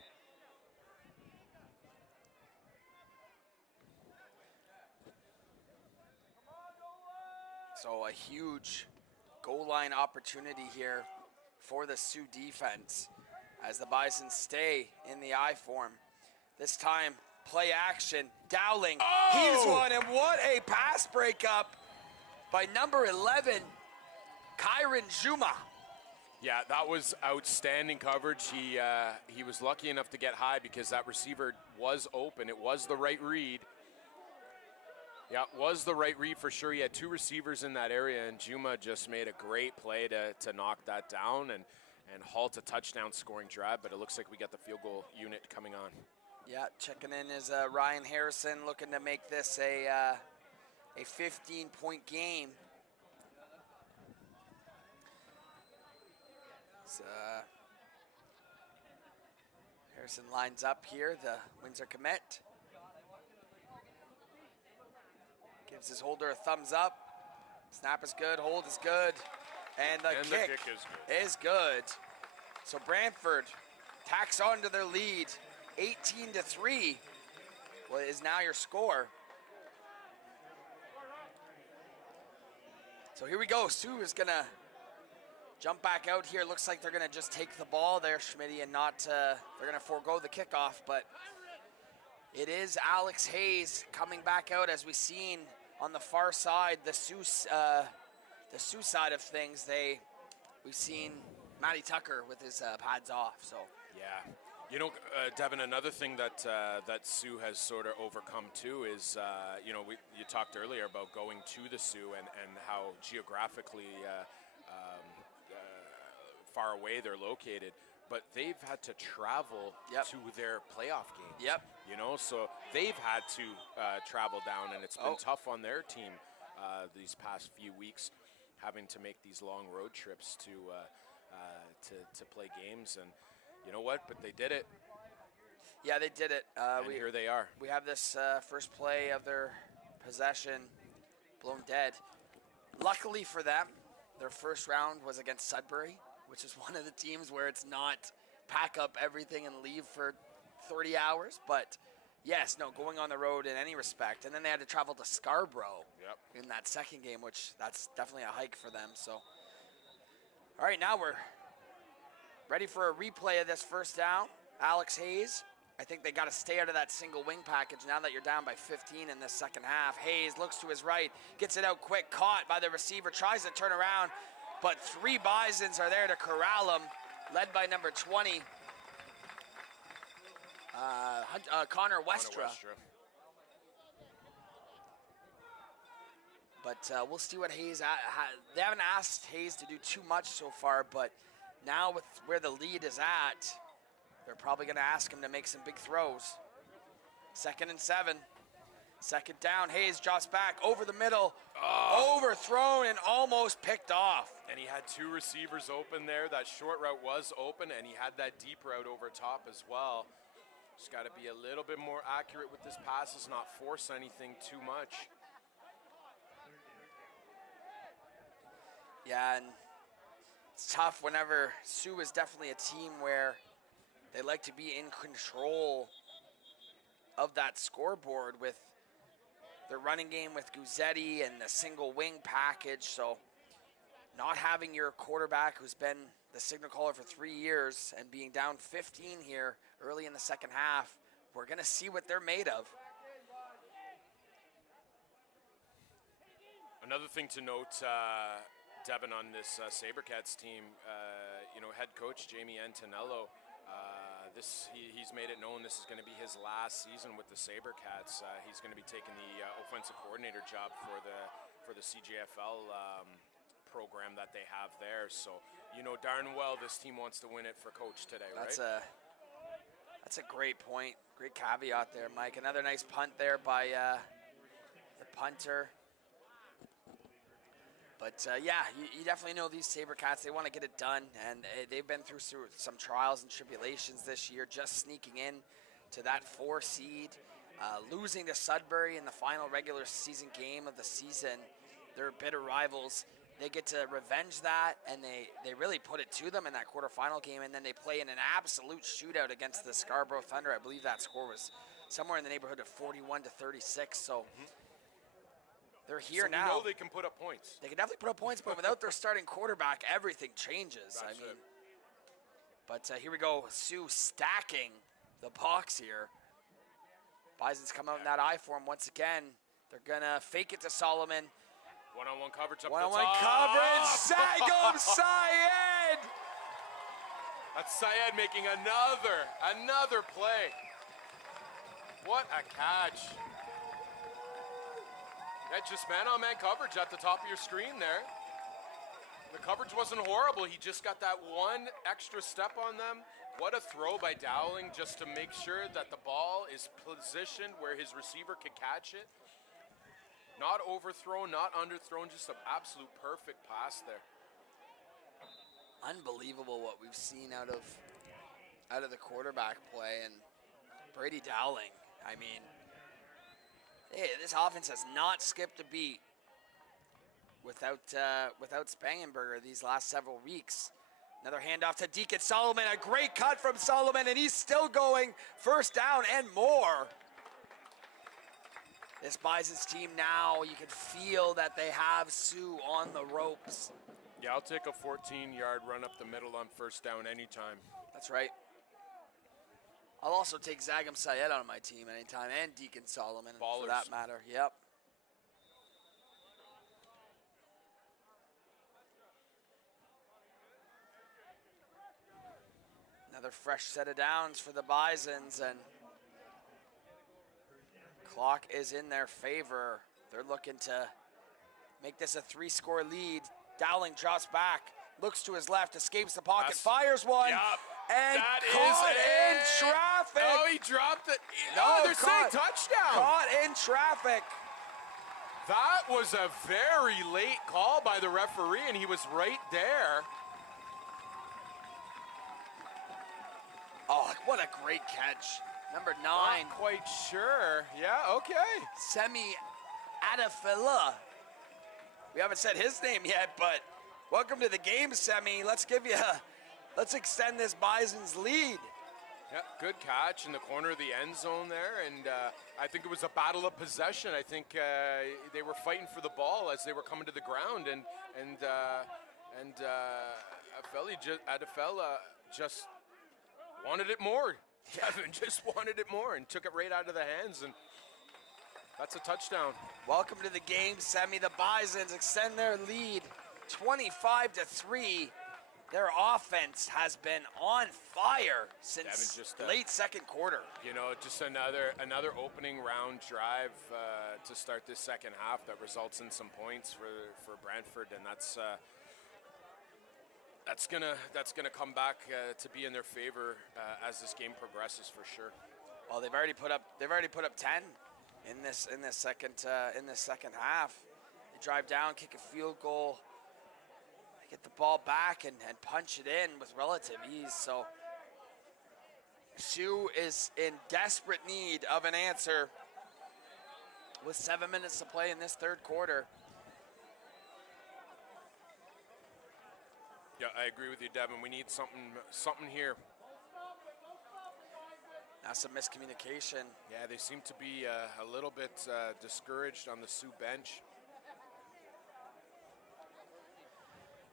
So a huge goal line opportunity here for the Sioux defense as the Bisons stay in the I form. This time, play action, Dowling, he's one, and what a pass breakup by number 11, Kyron Juma. Yeah, that was outstanding coverage. He was lucky enough to get high because that receiver was open. It was the right read. Yeah, it was the right read for sure. He had two receivers in that area, and Juma just made a great play to knock that down and halt a touchdown scoring drive, but it looks like we got the field goal unit coming on. Yeah, checking in is Ryan Harrison, looking to make this a 15-point game. So, Harrison lines up here, the Windsor commit. Gives his holder a thumbs up. Snap is good, hold is good, and the kick is good. So Brantford tacks on to their lead, 18-3. What is now your score? So here we go. Sioux is gonna jump back out here. Looks like they're gonna just take the ball there, Schmitty, and not. They're gonna forego the kickoff, but it is Alex Hayes coming back out as we've seen on the far side, the Sioux side of things. We've seen Matty Tucker with his pads off. So yeah, you know, Devin, another thing that Sioux has sort of overcome too is you know, you talked earlier about going to the Sioux and how geographically far away they're located. But they've had to travel to their playoff games. Yep. You know, so they've had to travel down, and it's been tough on their team these past few weeks, having to make these long road trips to play games. And you know what? But they did it. Yeah, they did it. And here they are. We have this first play of their possession blown dead. Luckily for them, their first round was against Sudbury, which is one of the teams where it's not pack up everything and leave for 30 hours. But yes, no, going on the road in any respect. And then they had to travel to Scarborough in that second game, which that's definitely a hike for them. So, all right, now we're ready for a replay of this first down. Alex Hayes, I think they got to stay out of that single wing package now that you're down by 15 in this second half. Hayes looks to his right, gets it out quick, caught by the receiver, tries to turn around, but three Bisons are there to corral him, led by number 20, Connor Westra. But we'll see what Hayes, they haven't asked Hayes to do too much so far, but now with where the lead is at, they're probably going to ask him to make some big throws. 2nd and 7. Second down, Hayes drops back over the middle, overthrown and almost picked off. And he had two receivers open there. That short route was open, and he had that deep route over top as well. Just got to be a little bit more accurate with this passes, not force anything too much. Yeah, and it's tough whenever Sioux is definitely a team where they like to be in control of that scoreboard with their running game with Guzzetti and the single wing package. So not having your quarterback who's been the signal caller for 3 years and being down 15 here early in the second half, we're going to see what they're made of. Another thing to note, Devin, on this SaberCats team, you know, head coach Jamie Antonello, He's made it known this is going to be his last season with the SaberCats. He's going to be taking the offensive coordinator job for the CJFL program that they have there. So you know darn well this team wants to win it for Coach today, right? That's a great point. Great caveat there, Mike. Another nice punt there by the punter. But, yeah, you definitely know these SaberCats, they want to get it done, and they've been through some trials and tribulations this year, just sneaking in to that 4 seed, losing to Sudbury in the final regular season game of the season. They're bitter rivals. They get to revenge that, and they really put it to them in that quarterfinal game, and then they play in an absolute shootout against the Scarborough Thunder. I believe that score was somewhere in the neighborhood of 41-36, so... They're here now. We know they can put up points. They can definitely put up points, but without their starting quarterback, everything changes. That's it. But here we go. Sioux stacking the box here. Bisons come out in that I form once again. They're going to fake it to Solomon. One-on-one coverage up One-on-one the top. coverage. Sagom Syed. That's Syed making another play. What a catch. Yeah, just man-on-man coverage at the top of your screen there. The coverage wasn't horrible. He just got that one extra step on them. What a throw by Dowling just to make sure that the ball is positioned where his receiver could catch it. Not overthrown, not underthrown, just an absolute perfect pass there. Unbelievable what we've seen out of the quarterback play, and Brady Dowling. I mean, hey, this offense has not skipped a beat without Spangenberger these last several weeks. Another handoff to Deacon Solomon. A great cut from Solomon, and he's still going. First down and more. This Bisons team now, you can feel that they have Sioux on the ropes. Yeah, I'll take a 14-yard run up the middle on first down anytime. That's right. I'll also take Zagam Syed on my team anytime, and Deacon Solomon, Ballers. for that matter. Yep. Another fresh set of downs for the Bisons, and clock is in their favor. They're looking to make this a 3-score lead. Dowling drops back, looks to his left, escapes the pocket, fires one, Yep. and That caught is in it. traffic. Oh, he dropped it. No, they're saying touchdown. Caught in traffic. That was a very late call by the referee, and he was right there. Oh, what a great catch. Number 9. Not quite sure. Yeah, okay. Semi Adafila. We haven't said his name yet, but welcome to the game, Semi. Let's extend this Bison's lead. Yeah, good catch in the corner of the end zone there, and I think it was a battle of possession. I think they were fighting for the ball as they were coming to the ground, and Adafela just wanted it more. Kevin just wanted it more and took it right out of the hands, and that's a touchdown. Welcome to the game, Semi. The Bisons extend their lead 25-3. Their offense has been on fire since late second quarter. You know, just another opening round drive to start this second half that results in some points for Brantford, and that's gonna come back to be in their favor as this game progresses for sure. Well, they've already put up 10 in this second half. They drive down, kick a field goal, get the ball back and punch it in with relative ease. So Sioux is in desperate need of an answer with 7 minutes to play in this third quarter. Yeah, I agree with you, Devin. We need something here. Now some miscommunication. Yeah, they seem to be a little bit discouraged on the Sioux bench.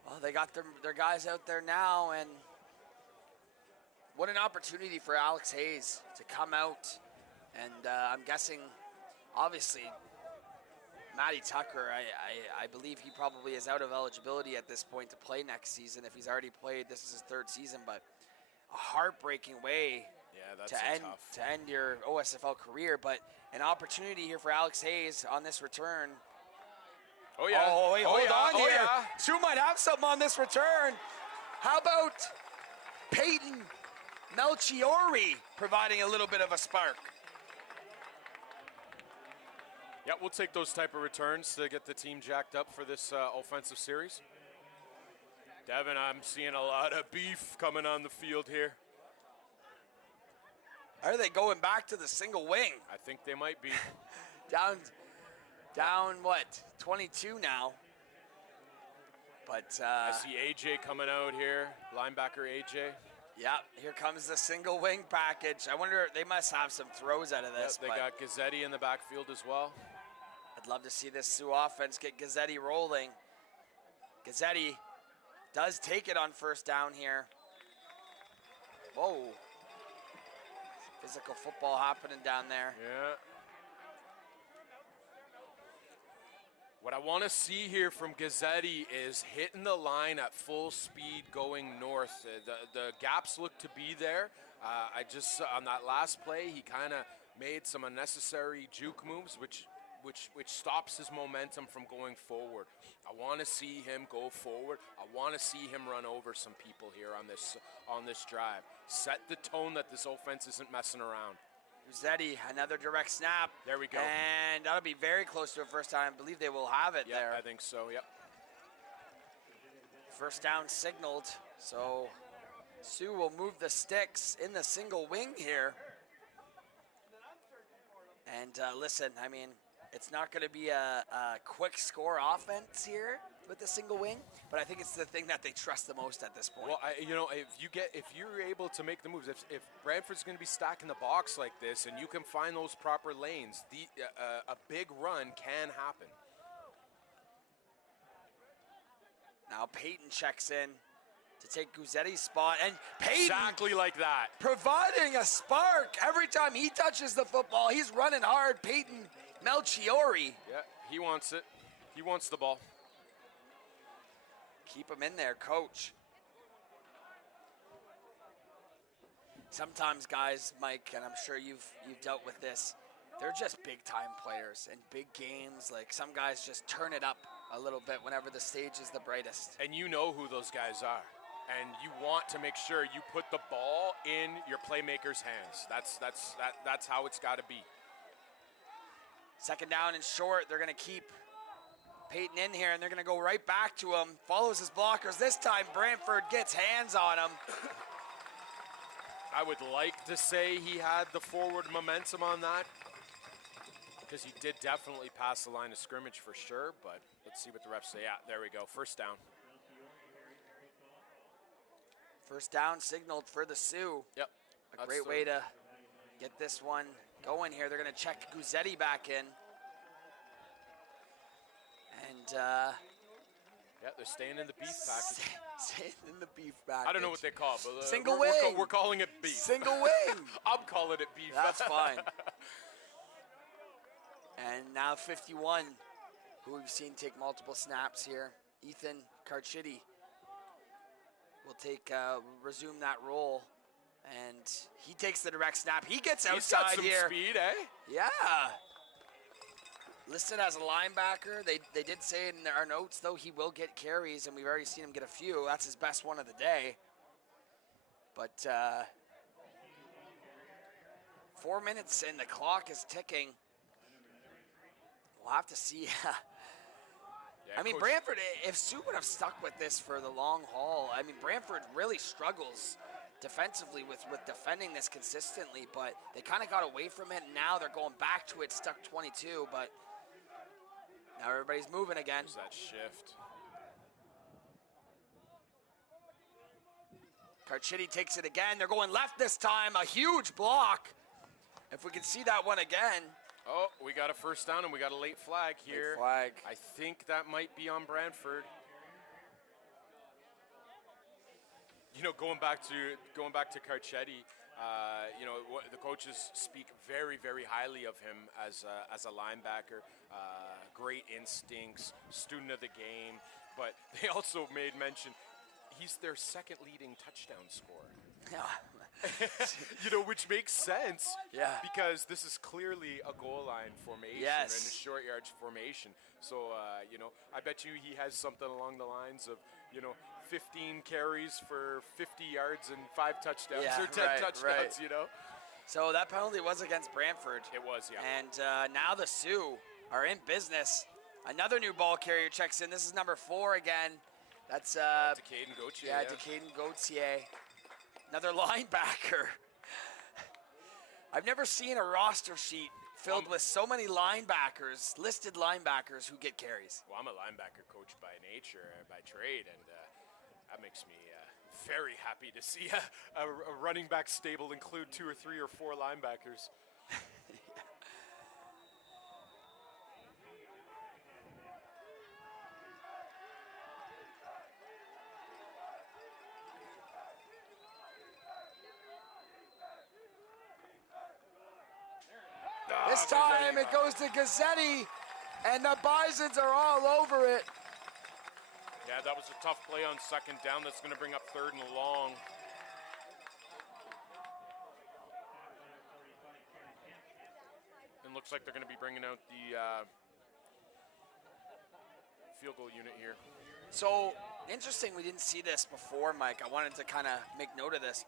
Well, they got their guys out there now, and what an opportunity for Alex Hayes to come out. And I'm guessing, obviously, Matty Tucker, I believe he probably is out of eligibility at this point to play next season if he's already played. This is his third season, but heartbreaking way Yeah, that's tough. to end your OSFL career, but an opportunity here for Alex Hayes on this return. Oh, yeah. Oh, wait, hold on here. Yeah. Sue might have something on this return. How about Peyton Melchiori providing a little bit of a spark? Yeah, we'll take those type of returns to get the team jacked up for this offensive series. Devin, I'm seeing a lot of beef coming on the field here. Are they going back to the single wing? I think they might be. Down what? 22 now. But I see AJ coming out here, linebacker AJ. yeah, here comes the single wing package. I wonder, they must have some throws out of this. Yep, they got Gazzetti in the backfield as well. I'd love to see this Sioux offense get Gazzetti rolling. Gazzetti does take it on first down here. Whoa. Physical football happening down there. Yeah. What I want to see here from Gazzetti is hitting the line at full speed going north. The gaps look to be there. I just, on that last play, he kind of made some unnecessary juke moves, which stops his momentum from going forward. I want to see him go forward. I want to see him run over some people here on this drive. Set the tone that this offense isn't messing around. Guzzetti, another direct snap. There we go. And that'll be very close to a first down. I believe they will have it there. Yeah, I think so, yep. First down signaled. So Sioux will move the sticks in the single wing here. And listen, I mean, it's not going to be a quick score offense here with the single wing, but I think it's the thing that they trust the most at this point. Well, if you're able to make the moves, if Brantford's going to be stacking the box like this, and you can find those proper lanes, a big run can happen. Now Peyton checks in to take Guzzetti's spot, and Peyton Exactly like that. providing a spark every time he touches the football. He's running hard. Peyton Melchiori. Yeah, he wants it. He wants the ball. Keep him in there, coach. Sometimes guys, Mike, and I'm sure you've dealt with this, they're just big time players in big games. Like, some guys just turn it up a little bit whenever the stage is the brightest. And you know who those guys are. And you want to make sure you put the ball in your playmaker's hands. That's how it's got to be. Second down and short, they're going to keep Peyton in here, and they're going to go right back to him. Follows his blockers. This time, Brantford gets hands on him. I would like to say he had the forward momentum on that, because he did definitely pass the line of scrimmage for sure, but let's see what the refs say. Yeah, there we go. First down. First down signaled for the Sioux. Yep. A great way to get this one going here. They're going to check Guzzetti back in. And yeah, they're staying in the beef package. staying in the beef package. I don't know what they call it, but Single we're wing. we're calling it beef. Single wing. I'm calling it beef. That's fine. And now 51, who we've seen take multiple snaps here. Ethan Carchidi will resume that role. And he takes the direct snap. He gets outside He's got some here. speed, eh? Yeah. Listed as a linebacker. They did say in our notes, though, he will get carries, and we've already seen him get a few. That's his best one of the day. But 4 minutes and the clock is ticking. We'll have to see. Yeah, I mean, Coach, Brantford, if Sioux would have stuck with this for the long haul, I mean, Brantford really struggles defensively with defending this consistently, but they kind of got away from it, and now they're going back to it, stuck 22, but now everybody's moving again. There's that shift. Carchidi takes it again. They're going left this time, a huge block. If we can see that one again. Oh, we got a first down and we got a late flag here. Late flag. I think that might be on Brantford. You know, going back to Carchetti, the coaches speak very, very highly of him as a linebacker. Great instincts, student of the game, but they also made mention he's their second leading touchdown scorer. You know, which makes sense. Yeah. Because this is clearly a goal line formation Yes. and a short yardage formation. So, you know, I bet you he has something along the lines of, you know, 15 carries for 50 yards and 5 touchdowns Yeah, or 10 right, touchdowns, right. you know? So that penalty was against Brantford. It was, yeah. And now the Sioux are in business. Another new ball carrier checks in. This is number 4 again. That's Decaden Gauthier. yeah, Decaden Gauthier. Another linebacker. I've never seen a roster sheet filled with so many linebackers, listed linebackers who get carries. Well, I'm a linebacker coach by nature, by trade, and that makes me very happy to see a running back stable include 2 or 3 or 4 linebackers. This time it goes to Gazzetti, and the Bisons are all over it. Yeah, that was a tough play on second down. That's going to bring up 3rd and long. And looks like they're going to be bringing out the field goal unit here. So, interesting, we didn't see this before, Mike. I wanted to kind of make note of this.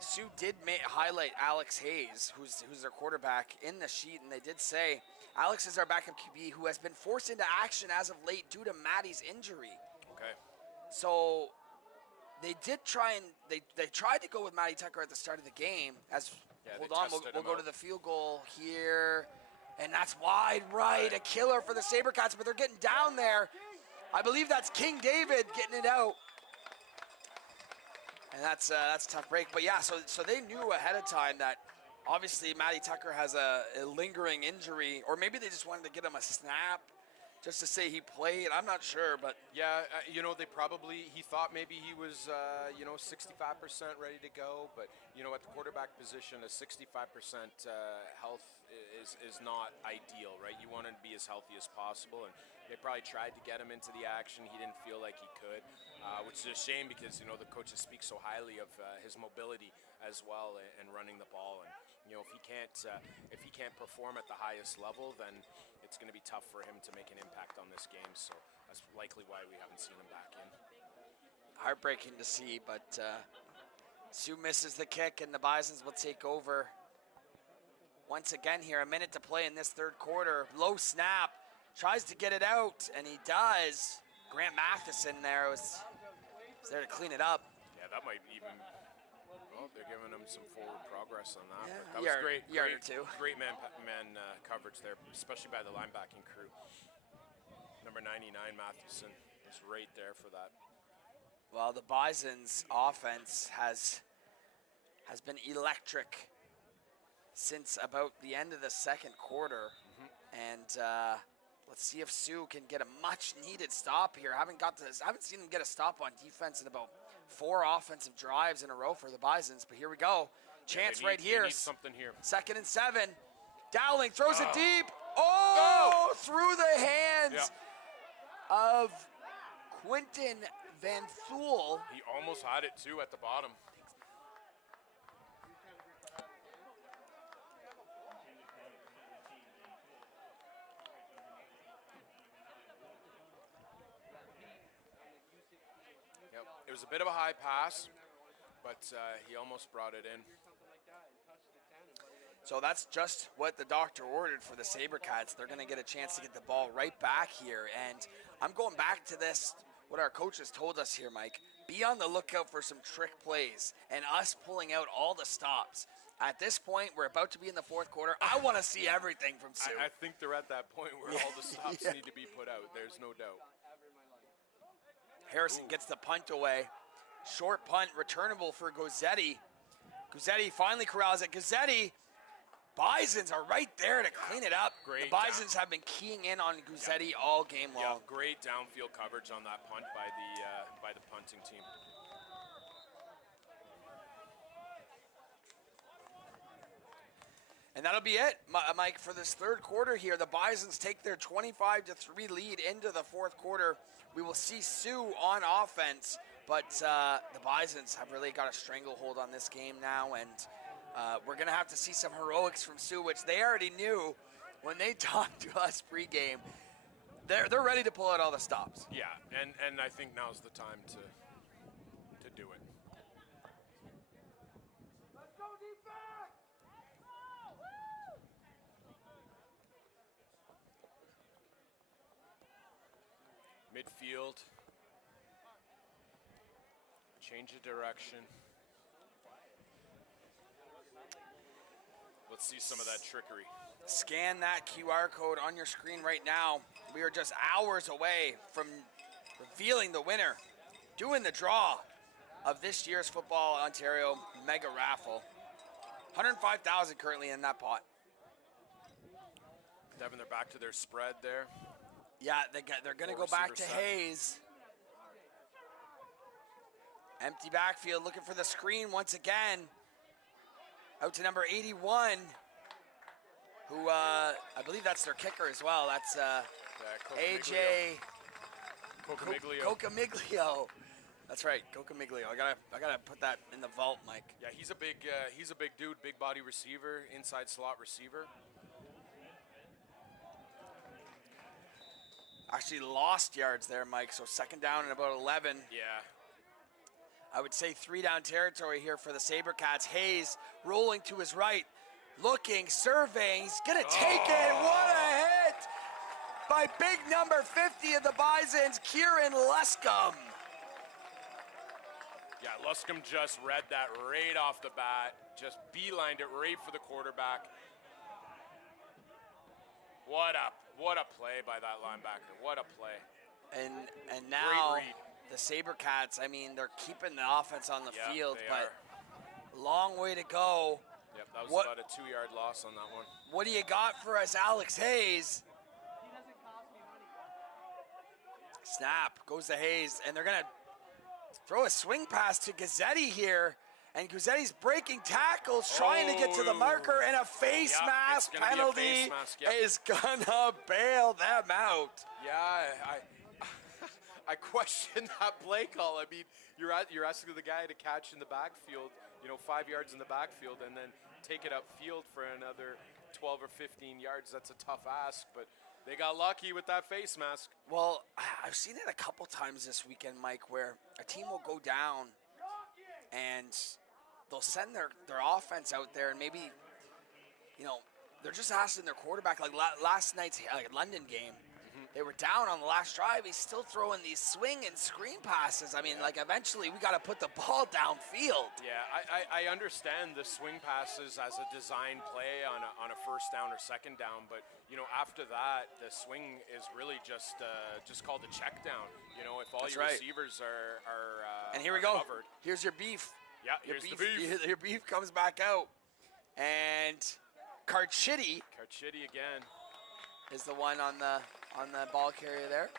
Sioux did highlight Alex Hayes, who's their quarterback, in the sheet, and they did say Alex is our backup QB who has been forced into action as of late due to Maddie's injury. Okay. So they did try and they tried to go with Maddie Tucker at the start of the game. Hold on, we'll go to the field goal here, and that's wide right, a killer for the SaberCats, but they're getting down there. I believe that's King David getting it out. And that's a tough break. But yeah, so they knew ahead of time that obviously Matty Tucker has a lingering injury, or maybe they just wanted to get him a snap just to say he played. I'm not sure, but yeah, you know, he thought maybe he was, 65% ready to go, but, you know, at the quarterback position, a 65% health is not ideal, right? You want him to be as healthy as possible, and they probably tried to get him into the action. He didn't feel like he could, which is a shame because, you know, the coaches speak so highly of his mobility as well and running the ball. And, you know, if he can't perform at the highest level, then it's going to be tough for him to make an impact on this game. So that's likely why we haven't seen him back in. Heartbreaking to see, but Sioux misses the kick, and the Bisons will take over. Once again here, a minute to play in this third quarter. Low snap, tries to get it out, and he does. Grant Matheson there was there to clean it up. Yeah, that might even. Well, they're giving him some forward progress on that. Yeah, But that was great. Yard or two. Great man coverage there, especially by the linebacking crew. Number 99, Matheson, is right there for that. Well, the Bisons' offense has been electric since about the end of the second quarter. And let's see if Sioux can get a much-needed stop here. I haven't seen them get a stop on defense in about 4 offensive drives in a row for the Bisons, but here we go. Chance right here. They need something here. 2nd and 7. Dowling throws it deep. Oh, through the hands of Quinton Van Thule. He almost had it, too, at the bottom. Yep. It was a bit of a high pass, but he almost brought it in. So that's just what the doctor ordered for the SaberCats. They're going to get a chance to get the ball right back here. And I'm going back to this, what our coaches told us here, Mike. Be on the lookout for some trick plays and us pulling out all the stops. At this point, we're about to be in the fourth quarter. I want to see everything from Sioux. I think they're at that point where all the stops need to be put out. There's no doubt. Harrison gets the punt away. Short punt, returnable for Gozzetti. Gozzetti finally corrals it. Gozzetti, Bisons are right there to clean it up. Great. The Bisons have been keying in on Gozzetti all game long. Yeah, great downfield coverage on that punt by the punting team. And that'll be it, Mike, for this third quarter here. The Bisons take their 25-3 lead into the fourth quarter. We will see Sioux on offense But the Bisons have really got a stranglehold on this game now, and we're going to have to see some heroics from Sioux, which they already knew when they talked to us pregame. They're ready to pull out all the stops. Yeah, and I think now's the time to do it. Midfield. Change of direction. Let's see some of that trickery. Scan that QR code on your screen right now. We are just hours away from revealing the winner, doing the draw of this year's Football Ontario Mega Raffle. 105,000 currently in that pot. Devin, they're back to their spread there. Yeah, they're going to go back to Hayes. Empty backfield, looking for the screen once again. Out to number 81, who I believe that's their kicker as well. That's AJ Cocamiglio. That's right, Cocamiglio. I gotta put that in the vault, Mike. Yeah, he's a big dude, big body receiver, inside slot receiver. Actually lost yards there, Mike. So second down and about 11. Yeah. I would say 3 down territory here for the SaberCats. Hayes rolling to his right, looking, surveying. He's going to take it. What a hit by big number 50 of the Bisons, Kieran Luscombe. Yeah, Luscombe just read that right off the bat. Just beelined it right for the quarterback. What a play by that linebacker. What a play. And now Great read. The SaberCats, I mean, they're keeping the offense on the field, they but long way to go. Yep, that was about a 2-yard loss on that one. What do you got for us, Alex Hayes? Snap, goes to Hayes, and they're going to throw a swing pass to Gazzetti here. And Gazzetti's breaking tackles, trying to get to the marker, and a face mask penalty is going to bail them out. Yeah, I question that play call. I mean, you're asking the guy to catch in the backfield, 5 yards in the backfield, and then take it upfield for another 12 or 15 yards. That's a tough ask, but they got lucky with that face mask. Well, I've seen it a couple times this weekend, Mike, where a team will go down and they'll send their offense out there, and maybe, they're just asking their quarterback, like last night's London game. They were down on the last drive. He's still throwing these swing and screen passes. I mean, eventually we got to put the ball downfield. Yeah, I understand the swing passes as a design play on a first down or second down, but after that, the swing is really just called a check down. If all That's your right. receivers are and here we go. covered. Here's your beef. Yeah, here's the beef. Your beef comes back out, and Carchidi again is the one on the ball carrier there.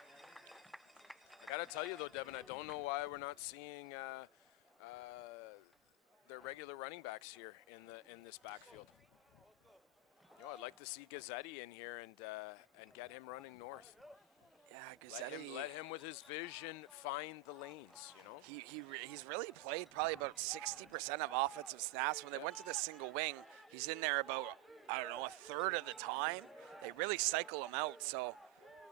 I gotta tell you though, Devin, I don't know why we're not seeing their regular running backs here in this backfield. I'd like to see Gazzetti in here and get him running north. Yeah, Gazzetti. Let him with his vision find the lanes. He's really played probably about 60% of offensive snaps. When they went to the single wing, he's in there about a third of the time. They really cycle him out, so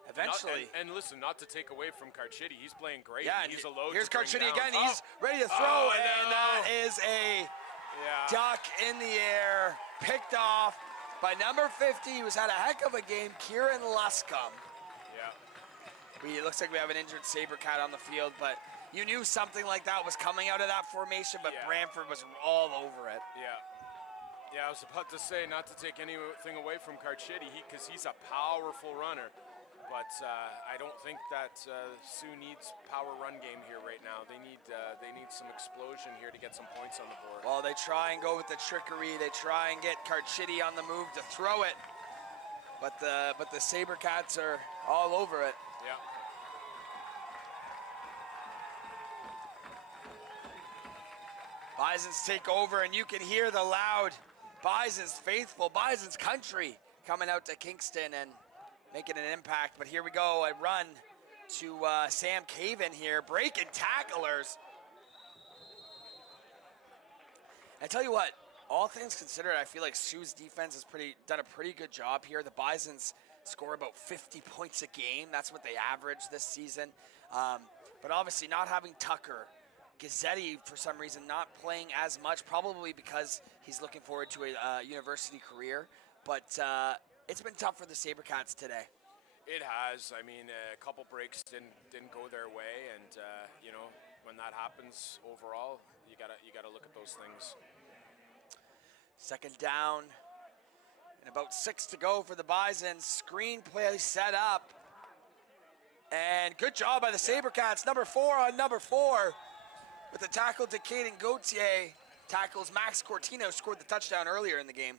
eventually. And listen, not to take away from Carchidi, he's playing great. Yeah, he's a load. Here's to bring Carchidi down. again. He's ready to throw, and that is a duck in the air, picked off by number 50, who's had a heck of a game, Kieran Luscombe. Yeah. It looks like we have an injured SaberCat on the field, but you knew something like that was coming out of that formation, but Brantford was all over it. Yeah, I was about to say, not to take anything away from Carchidi, because he's a powerful runner. But I don't think that Sioux needs power run game here right now. They need some explosion here to get some points on the board. Well, they try and go with the trickery. They try and get Carchidi on the move to throw it. But the SaberCats are all over it. Yeah. Bisons take over, and you can hear the loud Bisons faithful, Bisons country coming out to Kingston and making an impact. But here we go, a run to Sam Caven here, breaking tacklers. I tell you what, all things considered, I feel like Sioux's defense has done a pretty good job here. The Bisons score about 50 points a game. That's what they average this season. But obviously not having Tucker, Gazzetti for some reason not playing as much, probably because he's looking forward to a university career. But it's been tough for the SaberCats today. It has. I mean, a couple breaks didn't go their way, and you know, when that happens overall, you gotta look at those things. Second down, and about 6 to go for the Bisons. Screenplay set up, and good job by the SaberCats. Number 4 on number 4 with the tackle to Caden Gauthier. Tackles Max Cortino, scored the touchdown earlier in the game.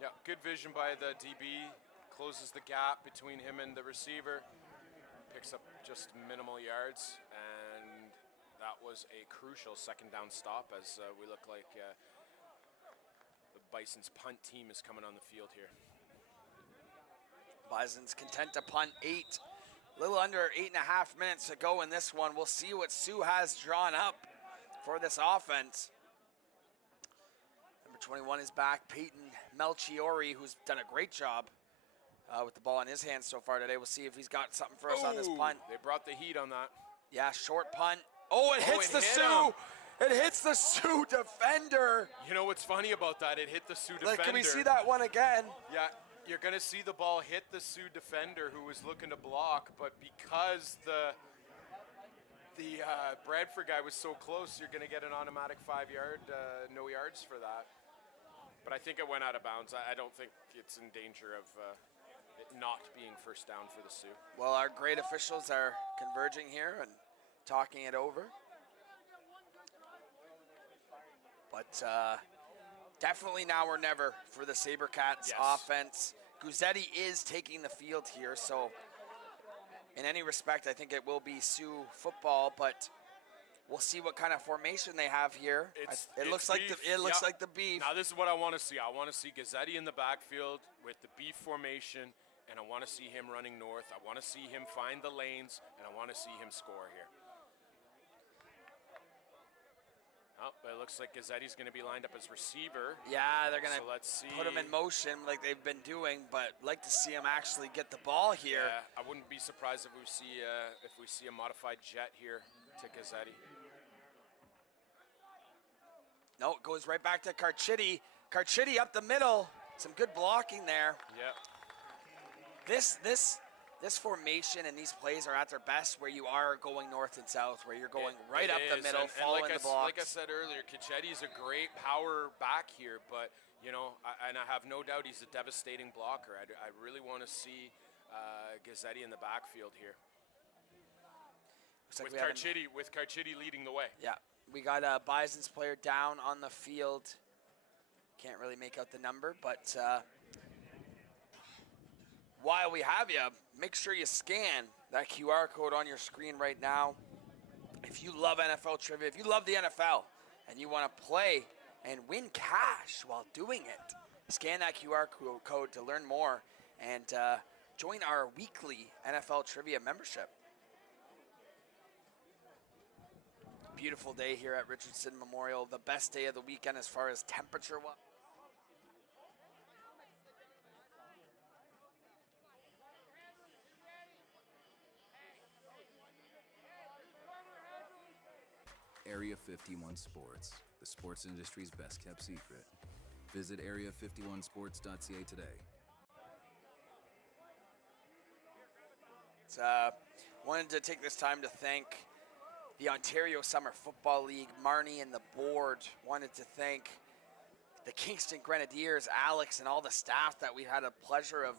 Yeah, good vision by the DB. Closes the gap between him and the receiver. Picks up just minimal yards, and that was a crucial second down stop as we look like the Bison's punt team is coming on the field here. Bison's content to punt 8. A little under 8.5 minutes to go in this one. We'll see what Sioux has drawn up for this offense. Number 21 is back, Peyton Melchiori, who's done a great job with the ball in his hands so far today. We'll see if he's got something for us on this punt. They brought the heat on that. Yeah, short punt. Oh, it hits the Sioux. It hits the Sioux defender. You know what's funny about that? It hit the Sioux defender. Can we see that one again? Yeah, you're going to see the ball hit the Sioux defender who was looking to block, but because the Bradford guy was so close, you're going to get an automatic 5-yard, no yards for that. But I think it went out of bounds. I don't think it's in danger of it not being first down for the Sioux. Well, our great officials are converging here and talking it over. But definitely now or never for the SaberCats offense. Guzzetti is taking the field here, so in any respect, I think it will be Sioux football, but we'll see what kind of formation they have here. It looks like the beef. Now this is what I want to see. I want to see Gazzetti in the backfield with the beef formation, and I want to see him running north. I want to see him find the lanes, and I want to see him score here. Oh, but it looks like Gazzetti's going to be lined up as receiver. Yeah, they're going to put him in motion like they've been doing, but like to see him actually get the ball here. Yeah, I wouldn't be surprised if we see a modified jet here to Gazzetti. No, it goes right back to Carchidi. Carchidi up the middle. Some good blocking there. Yep. This formation and these plays are at their best where you are going north and south, where you're going right up the middle, following the blocks. Like I said earlier, Cachetti's a great power back here, but, you know, I have no doubt he's a devastating blocker. I really want to see Gazzetti in the backfield here. Like with Carchidi leading the way. Yeah, we got a Bison's player down on the field. Can't really make out the number, but while we have you, make sure you scan that QR code on your screen right now. If you love NFL trivia, if you love the NFL and you want to play and win cash while doing it, scan that QR code to learn more and join our weekly NFL trivia membership. Beautiful day here at Richardson Memorial, the best day of the weekend as far as temperature was. Area 51 Sports, the sports industry's best kept secret. Visit area51sports.ca today. Wanted to take this time to thank the Ontario Summer Football League, Marnie and the board. Wanted to thank the Kingston Grenadiers, Alex, and all the staff that we had a pleasure of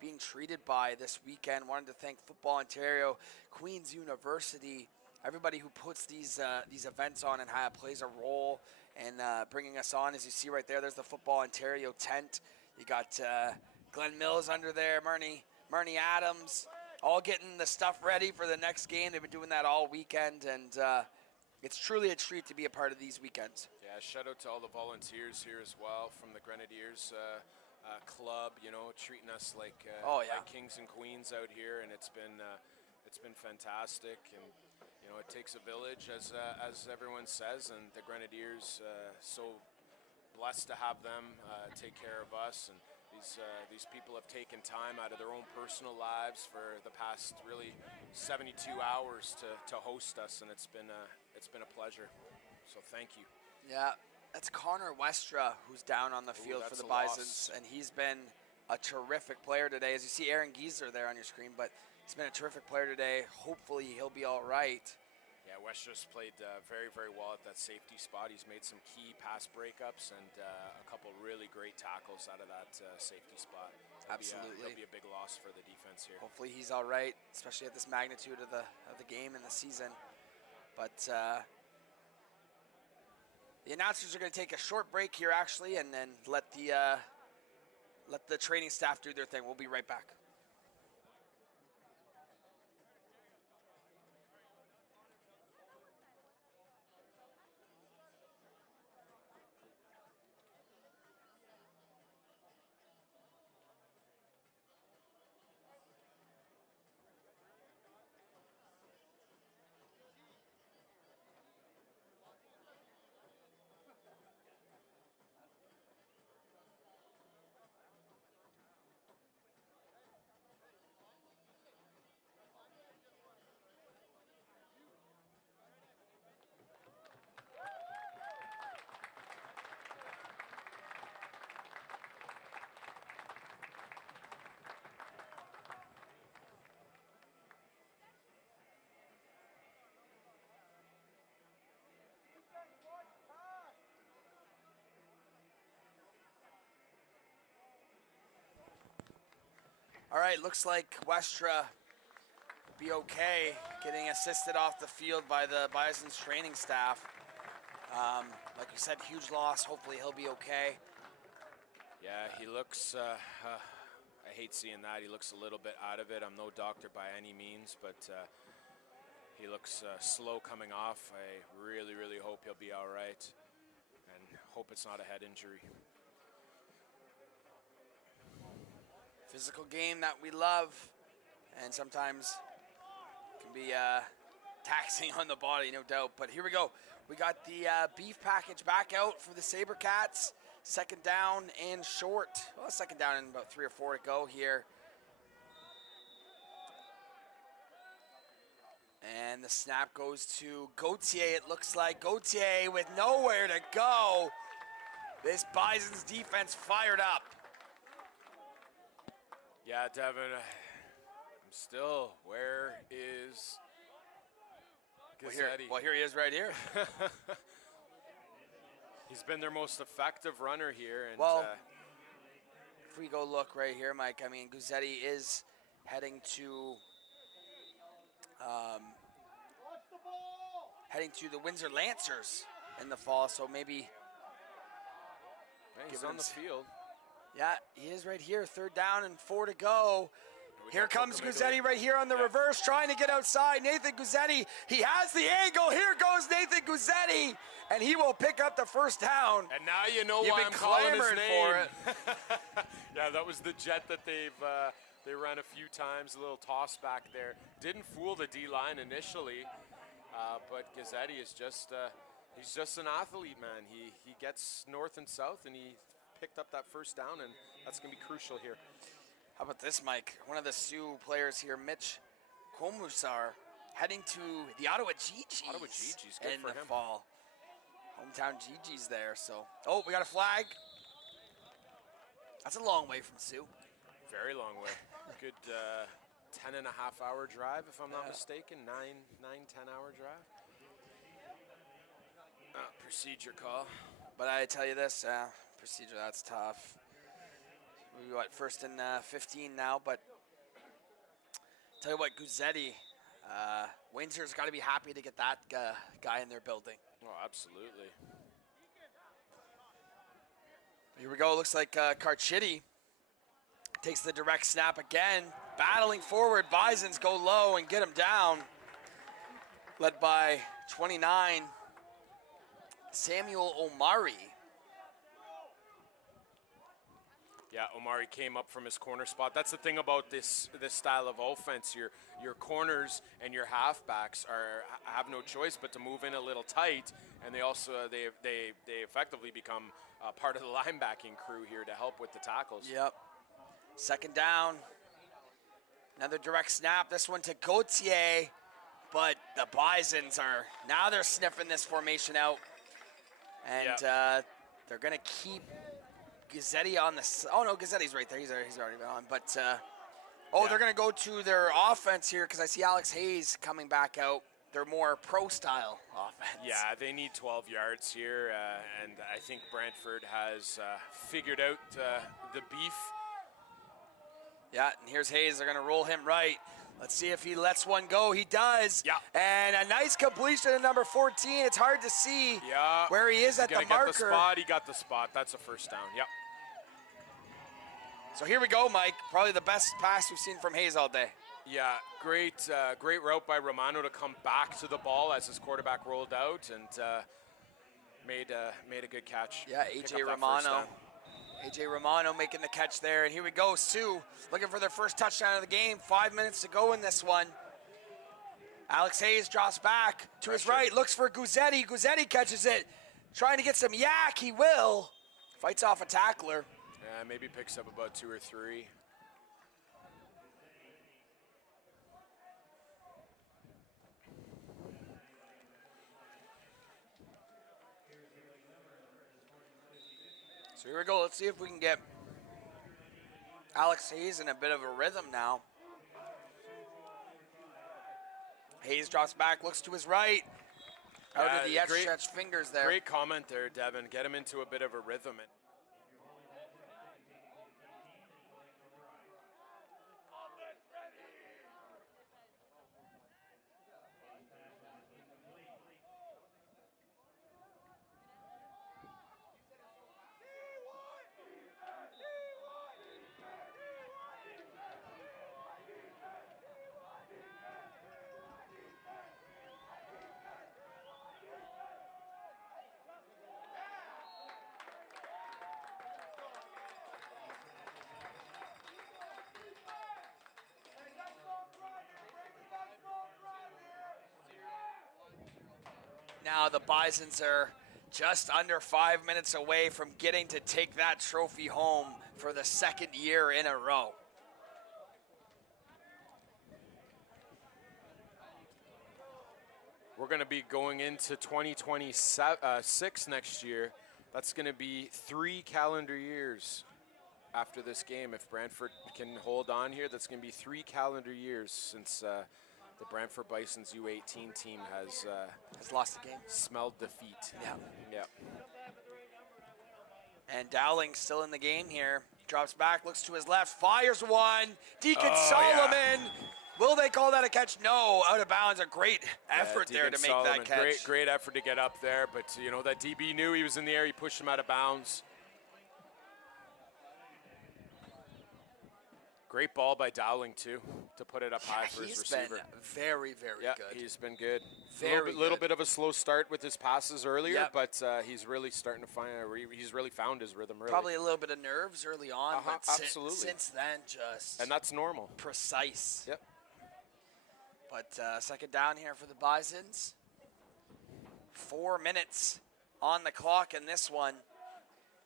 being treated by this weekend. Wanted to thank Football Ontario, Queen's University, everybody who puts these events on and plays a role in bringing us on. As you see right there, there's the Football Ontario tent. You got Glenn Mills under there, Marnie Adams, all getting the stuff ready for the next game. They've been doing that all weekend, and it's truly a treat to be a part of these weekends. Yeah, shout out to all the volunteers here as well from the Grenadiers. club, you know, treating us like like kings and queens out here, and it's been fantastic. And you know, it takes a village, as everyone says, and the Grenadiers so blessed to have them take care of us. And these people have taken time out of their own personal lives for the past really 72 hours to host us, and it's been a pleasure. So thank you. Yeah, that's Connor Westra, who's down on the field for the Bisons, and he's been a terrific player today. As you see Aaron Gieser there on your screen, but he's been a terrific player today. Hopefully he'll be all right. Yeah, Westra's played very, very well at that safety spot. He's made some key pass breakups and a couple really great tackles out of that safety spot. He'll be a big loss for the defense here. Hopefully he's all right, especially at this magnitude of the game and the season. But the announcers are going to take a short break here, actually, and then let the training staff do their thing. We'll be right back. All right, looks like Westra be okay, getting assisted off the field by the Bison's training staff. Like you said, huge loss. Hopefully he'll be okay. Yeah, he looks, I hate seeing that. He looks a little bit out of it. I'm no doctor by any means, but he looks slow coming off. I really, really hope he'll be all right, and hope it's not a head injury. Physical game that we love, and sometimes can be taxing on the body, no doubt. But here we go. We got the beef package back out for the SaberCats. Second down and short. Well, second down and about 3 or 4 to go here. And the snap goes to Gauthier, it looks like. Gauthier with nowhere to go. This Bison's defense fired up. Yeah, Devin, I'm still, where is Gazzetti? Well, here he is right here. He's been their most effective runner here. And well, if we go look right here, Mike, I mean, Guzzetti is heading to the Windsor Lancers in the fall, so maybe he's on the field. Yeah, he is right here. Third down and 4 to go. Here comes Guzzetti right here on the reverse, trying to get outside. Nathan Guzzetti, he has the angle. Here goes Nathan Guzzetti, and he will pick up the first down. And now you know why I'm calling his name. For it. Yeah, that was the jet that they ran a few times, a little toss back there. Didn't fool the D-line initially, but Guzzetti is just he's just an athlete, man. He gets north and south, and he picked up that first down, and that's going to be crucial here. How about this, Mike? One of the Sioux players here, Mitch Komusar, heading to the Ottawa Gee-Gees. Ottawa Gee-Gees, good in for the him. fall. Hometown Gee-Gees there, so. Oh, we got a flag. That's a long way from Sioux. Very long way. Good 10.5-hour drive, if I'm not mistaken. 10-hour drive. Procedure call. But I tell you this, procedure, that's tough. We got first and 15 now, but tell you what, Guzzetti, Windsor's got to be happy to get that guy in their building. Oh, absolutely. Here we go. Looks like Carchidi takes the direct snap again. Battling forward, Bisons go low and get him down. Led by 29, Samuel Omari. Yeah, Omari came up from his corner spot. That's the thing about this style of offense. Your corners and your halfbacks have no choice but to move in a little tight, and they also they effectively become part of the linebacking crew here to help with the tackles. Yep. Second down. Another direct snap. This one to Gauthier, but the Bisons they're sniffing this formation out, and they're gonna keep Gazzetti on the. Oh no, Gazzetti's right there. He's already been on. But they're going to go to their offense here because I see Alex Hayes coming back out. They're more pro-style offense. Yeah, they need 12 yards here, and I think Brantford has figured out the beef. Yeah, and here's Hayes. They're going to roll him right. Let's see if he lets one go. He does. Yeah. And a nice completion to number 14. It's hard to see where he is at the marker. He got the spot. That's a first down. Yep. So here we go, Mike. Probably the best pass we've seen from Hayes all day. Yeah, great route by Romano to come back to the ball as his quarterback rolled out and made a good catch. Yeah, AJ Romano. AJ Romano making the catch there. And here we go, Sioux looking for their first touchdown of the game. 5 minutes to go in this one. Alex Hayes drops back to his right, looks for Guzzetti. Guzzetti catches it, trying to get some yak. He will. Fights off a tackler. Yeah, maybe picks up about 2 or 3. So here we go. Let's see if we can get Alex Hayes in a bit of a rhythm now. Hayes drops back, looks to his right. Out of the stretched fingers there. Great comment there, Devin. Get him into a bit of a rhythm. Now the Bisons are just under 5 minutes away from getting to take that trophy home for the second year in a row. We're going to be going into 2026 next year. That's going to be 3 calendar years after this game. If Brantford can hold on here, that's going to be 3 calendar years since the Brantford Bisons U18 team has lost the game. Smelled defeat. Yeah. And Dowling still in the game here. Drops back, looks to his left, fires one. Deacon Solomon. Yeah. Will they call that a catch? No, out of bounds. A great effort there to make Solomon, that catch. Great effort to get up there, but that DB knew he was in the air. He pushed him out of bounds. Great ball by Dowling, too, to put it up high for his receiver. He's been very, very good. He's been good. Little bit of a slow start with his passes earlier, but he's really starting to he's really found his rhythm, really. Probably a little bit of nerves early on, but absolutely. Since then, just... And that's normal. Precise. Yep. But second down here for the Bisons. 4 minutes on the clock in this one.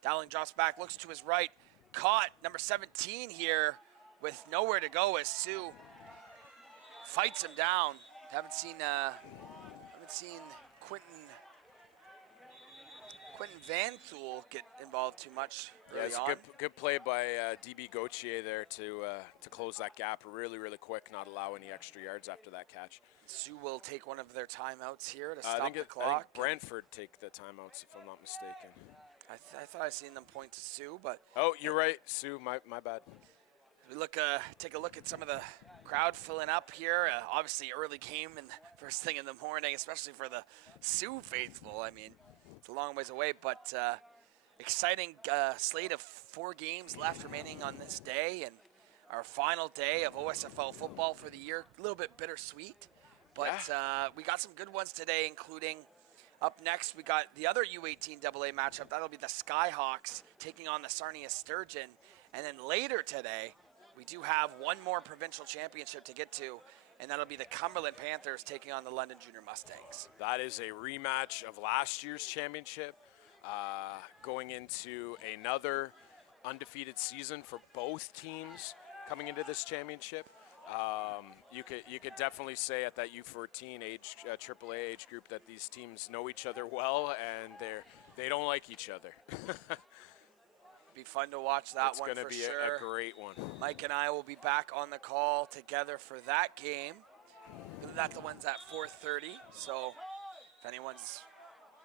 Dowling drops back, looks to his right. Caught, number 17 here, with nowhere to go as Sioux fights him down. Haven't seen Quentin Van Thul get involved too much early it's a good play by DB Gauthier there to close that gap really, really quick, not allow any extra yards after that catch. Sioux will take one of their timeouts here to stop the clock. I think Brantford take the timeouts, if I'm not mistaken. I thought I seen them point to Sioux, but... Oh, you're right, Sioux, my bad. We take a look at some of the crowd filling up here. Obviously, early game and first thing in the morning, especially for the Sioux faithful. I mean, it's a long ways away, but exciting slate of 4 games left remaining on this day, and our final day of OSFL football for the year. A little bit bittersweet, but we got some good ones today, including up next we got the other U18 AA matchup. That'll be the Skyhawks taking on the Sarnia Sturgeon. And then later today, we do have one more provincial championship to get to, and that'll be the Cumberland Panthers taking on the London Junior Mustangs. That is a rematch of last year's championship, going into another undefeated season for both teams coming into this championship. You could definitely say at that U14 age, AAA age group, that these teams know each other well, and they don't like each other. Be fun to watch that it's one gonna for be sure. a great one. Mike and I will be back on the call together for that game. That the one's at 4:30. So if anyone's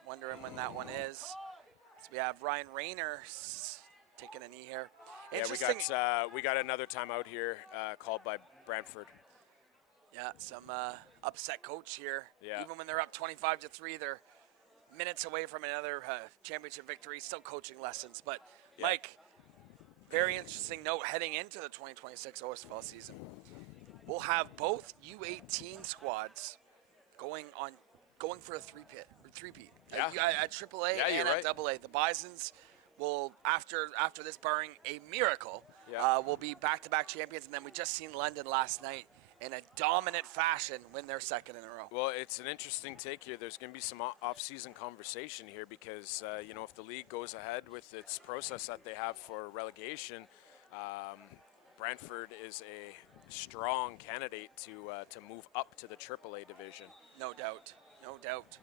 wondering when that one is, so we have Ryan Rayner taking a knee here. Yeah, we got another timeout here called by Brantford. Yeah, some upset coach here. Yeah. Even when they're up 25-3, they're minutes away from another championship victory, still coaching lessons. But Yeah. Mike, very interesting note heading into the 2026 OSFL season. We'll have both U18 squads going for a three-peat. Yeah. At AAA Yeah, and you're at right. AA. The Bisons will, after this, barring a miracle, Yeah. will be back-to-back champions. And then we just seen London last night in a dominant fashion win their second in a row. Well, it's an interesting take here. There's going to be some off-season conversation here because, if the league goes ahead with its process that they have for relegation, Brantford is a strong candidate to move up to the AAA division. No doubt. No doubt.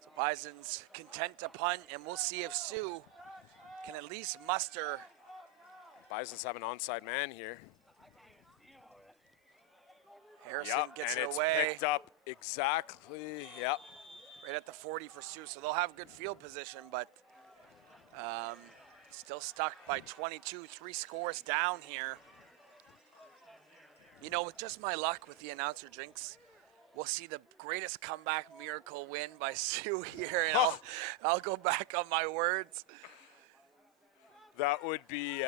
So Bison's content to punt, and we'll see if Sioux can at least muster. Bisons have an onside man here. Harrison gets and it it's away picked up exactly. Yep. right at the 40 for Sioux. So they'll have good field position, but still stuck by 22, 3 scores down here. With just my luck with the announcer jinx, we'll see the greatest comeback miracle win by Sioux here, and I'll go back on my words. That would be.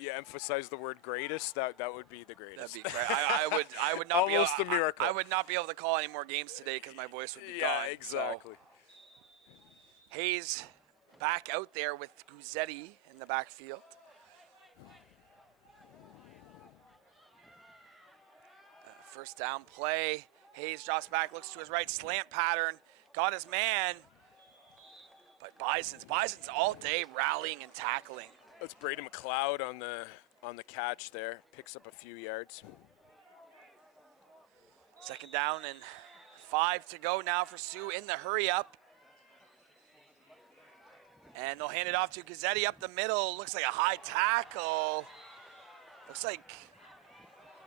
You emphasize the word greatest. That would be the greatest. That'd be great. I would not Almost be a miracle. I would not be able to call any more games today because my voice would be gone. Yeah, exactly. So, Hayes back out there with Guzzetti in the backfield. First down play. Hayes drops back, looks to his right, slant pattern, got his man. But Bison's all day rallying and tackling. That's Brady McLeod on the catch there. Picks up a few yards. Second down and 5 to go now for Sioux in the hurry up. And they'll hand it off to Guzzetti up the middle. Looks like a high tackle. Looks like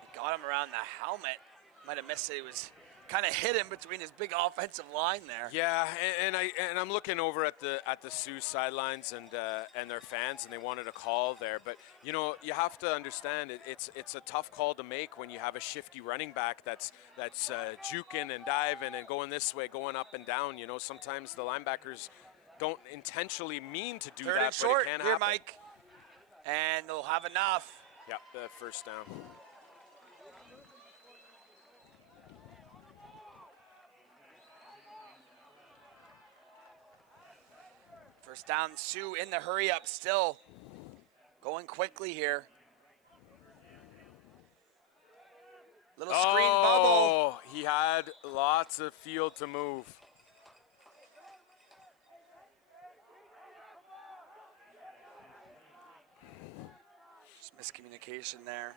he got him around the helmet. Might have missed it. He was kind of hidden between his big offensive line there. Yeah, and I'm looking over at the Sioux sidelines and their fans, and they wanted a call there. But you have to understand it's a tough call to make when you have a shifty running back that's juking and diving and going this way, going up and down. Sometimes the linebackers don't intentionally mean to do Third that, and short but it can here, happen. Mike. And they'll have enough. Yeah, the first down. First down, Sioux in the hurry up still. Going quickly here. Little screen bubble. Oh, he had lots of field to move. Just miscommunication there.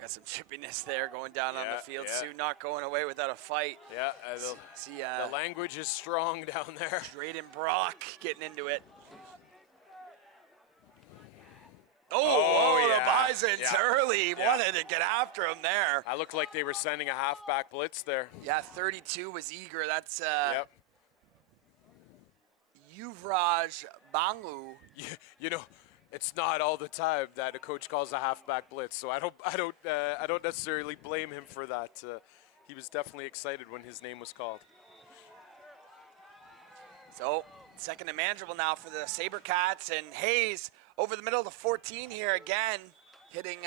Got some chippiness there going down on the field. Yeah. Sioux not going away without a fight. Yeah, See, the language is strong down there. Drayden Brock getting into it. Oh, the yeah. Bisons Yeah. early. Yeah. Wanted to get after him there. I looked like they were sending a halfback blitz there. Yeah, 32 was eager. That's Yep. Yuvraj Bangu. It's not all the time that a coach calls a halfback blitz, so I don't necessarily blame him for that. He was definitely excited when his name was called. So, second and manageable now for the SaberCats, and Hayes over the middle of the 14 here again, hitting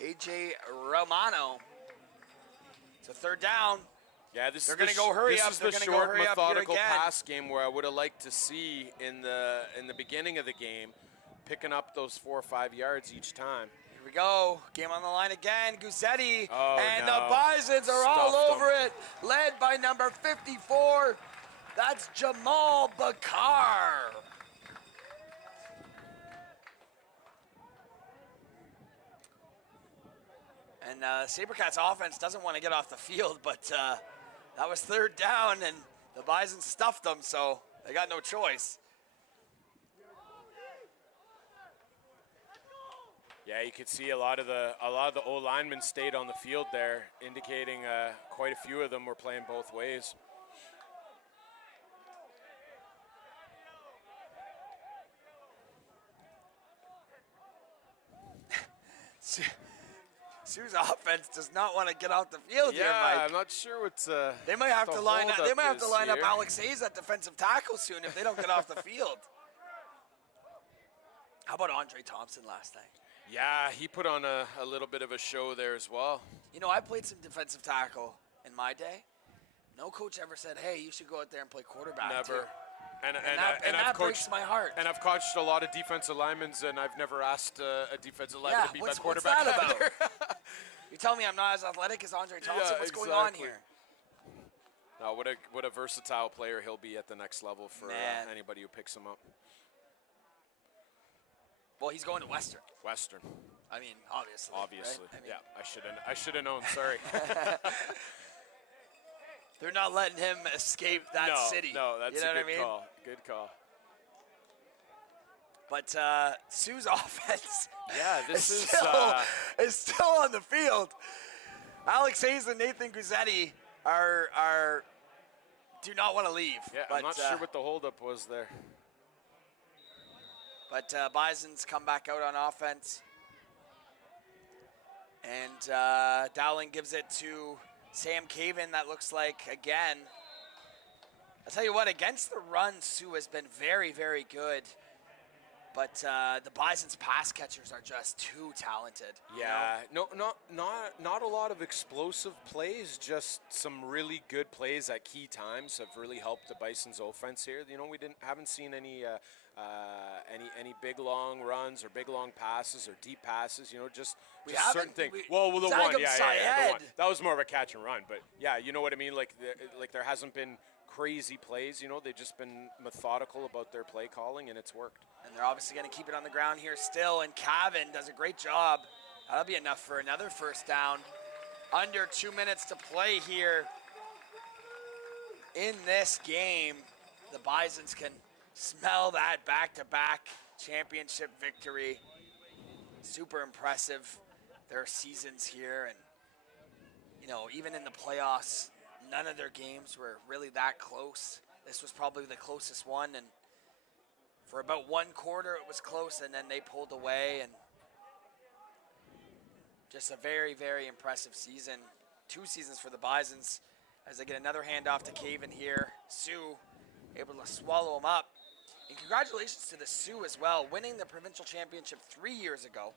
AJ Romano. So third down, Yeah, this They're is going to go hurry up. This They're is the going to go short, hurry up here methodical again. pass game where I would have liked to see in the beginning of the game, picking up those 4 or 5 yards each time. Here we go. Game on the line again. Guzzetti. Oh, and no. the Bisons are all Stuffed over it. Led by number 54. That's Jamal Bakar. And SaberCats offense doesn't want to get off the field, but that was 3rd down, and the Bisons stuffed them, so they got no choice. Yeah, you could see a lot of the O linemen stayed on the field there, indicating quite a few of them were playing both ways. Sioux's offense does not want to get off the field here, Yeah, Mike. I'm not sure what's They might have the to line up. They holdup might have to is line up here. Alex Hayes at defensive tackle soon if they don't get off the field. How about Andre Thompson last night? Yeah, he put on a little bit of a show there as well. You know, I played some defensive tackle in my day. No coach ever said, "Hey, you should go out there and play quarterback." Never. Too. And that I've breaks coached my heart. And I've coached a lot of defensive linemen, and I've never asked a defensive lineman Yeah, to be what's my quarterback. that about? either. You tell me I'm not as athletic as Andre Thompson. Yeah, What's going on exactly. here? No, what a versatile player he'll be at the next level for anybody who picks him up. Well, he's going to Western. Western, I mean, obviously. obviously. Right? I mean, Yeah, I should have known. Sorry. they're not letting him escape that city. No, that's you know a what good I mean? call. Good call. But Sioux's offense Yeah, this is still on the field. Alex Hayes and Nathan Guzzetti do not want to leave. Yeah, but, I'm not sure what the holdup was there. But Bisons come back out on offense. And Dowling gives it to Sam Caven. That looks like, again, I'll tell you what, against the run, Sioux has been very, very good. But the Bison's pass catchers are just too talented. Yeah, not a lot of explosive plays, just some really good plays at key times have really helped the Bison's offense here. You know, we haven't seen any big long runs or big long passes or deep passes. You know, just certain things. Well, the one, the one. That was more of a catch and run, but yeah, you know what I mean. Like there hasn't been crazy plays. You know, they've just been methodical about their play calling, and it's worked. And they're obviously going to keep it on the ground here still, and Cavan does a great job. That'll be enough for another first down. Under 2 minutes to play here in this game. The Bisons can smell that back-to-back championship victory. Super impressive, their seasons here. And, you know, even in the playoffs, none of their games were really that close. This was probably the closest one, and for about one quarter it was close, and then they pulled away. And just a very, very impressive season. 2 seasons for the Bisons as they get another handoff to Caven here. Sioux able to swallow them up. And congratulations to the Sioux as well, winning the provincial championship 3 years ago,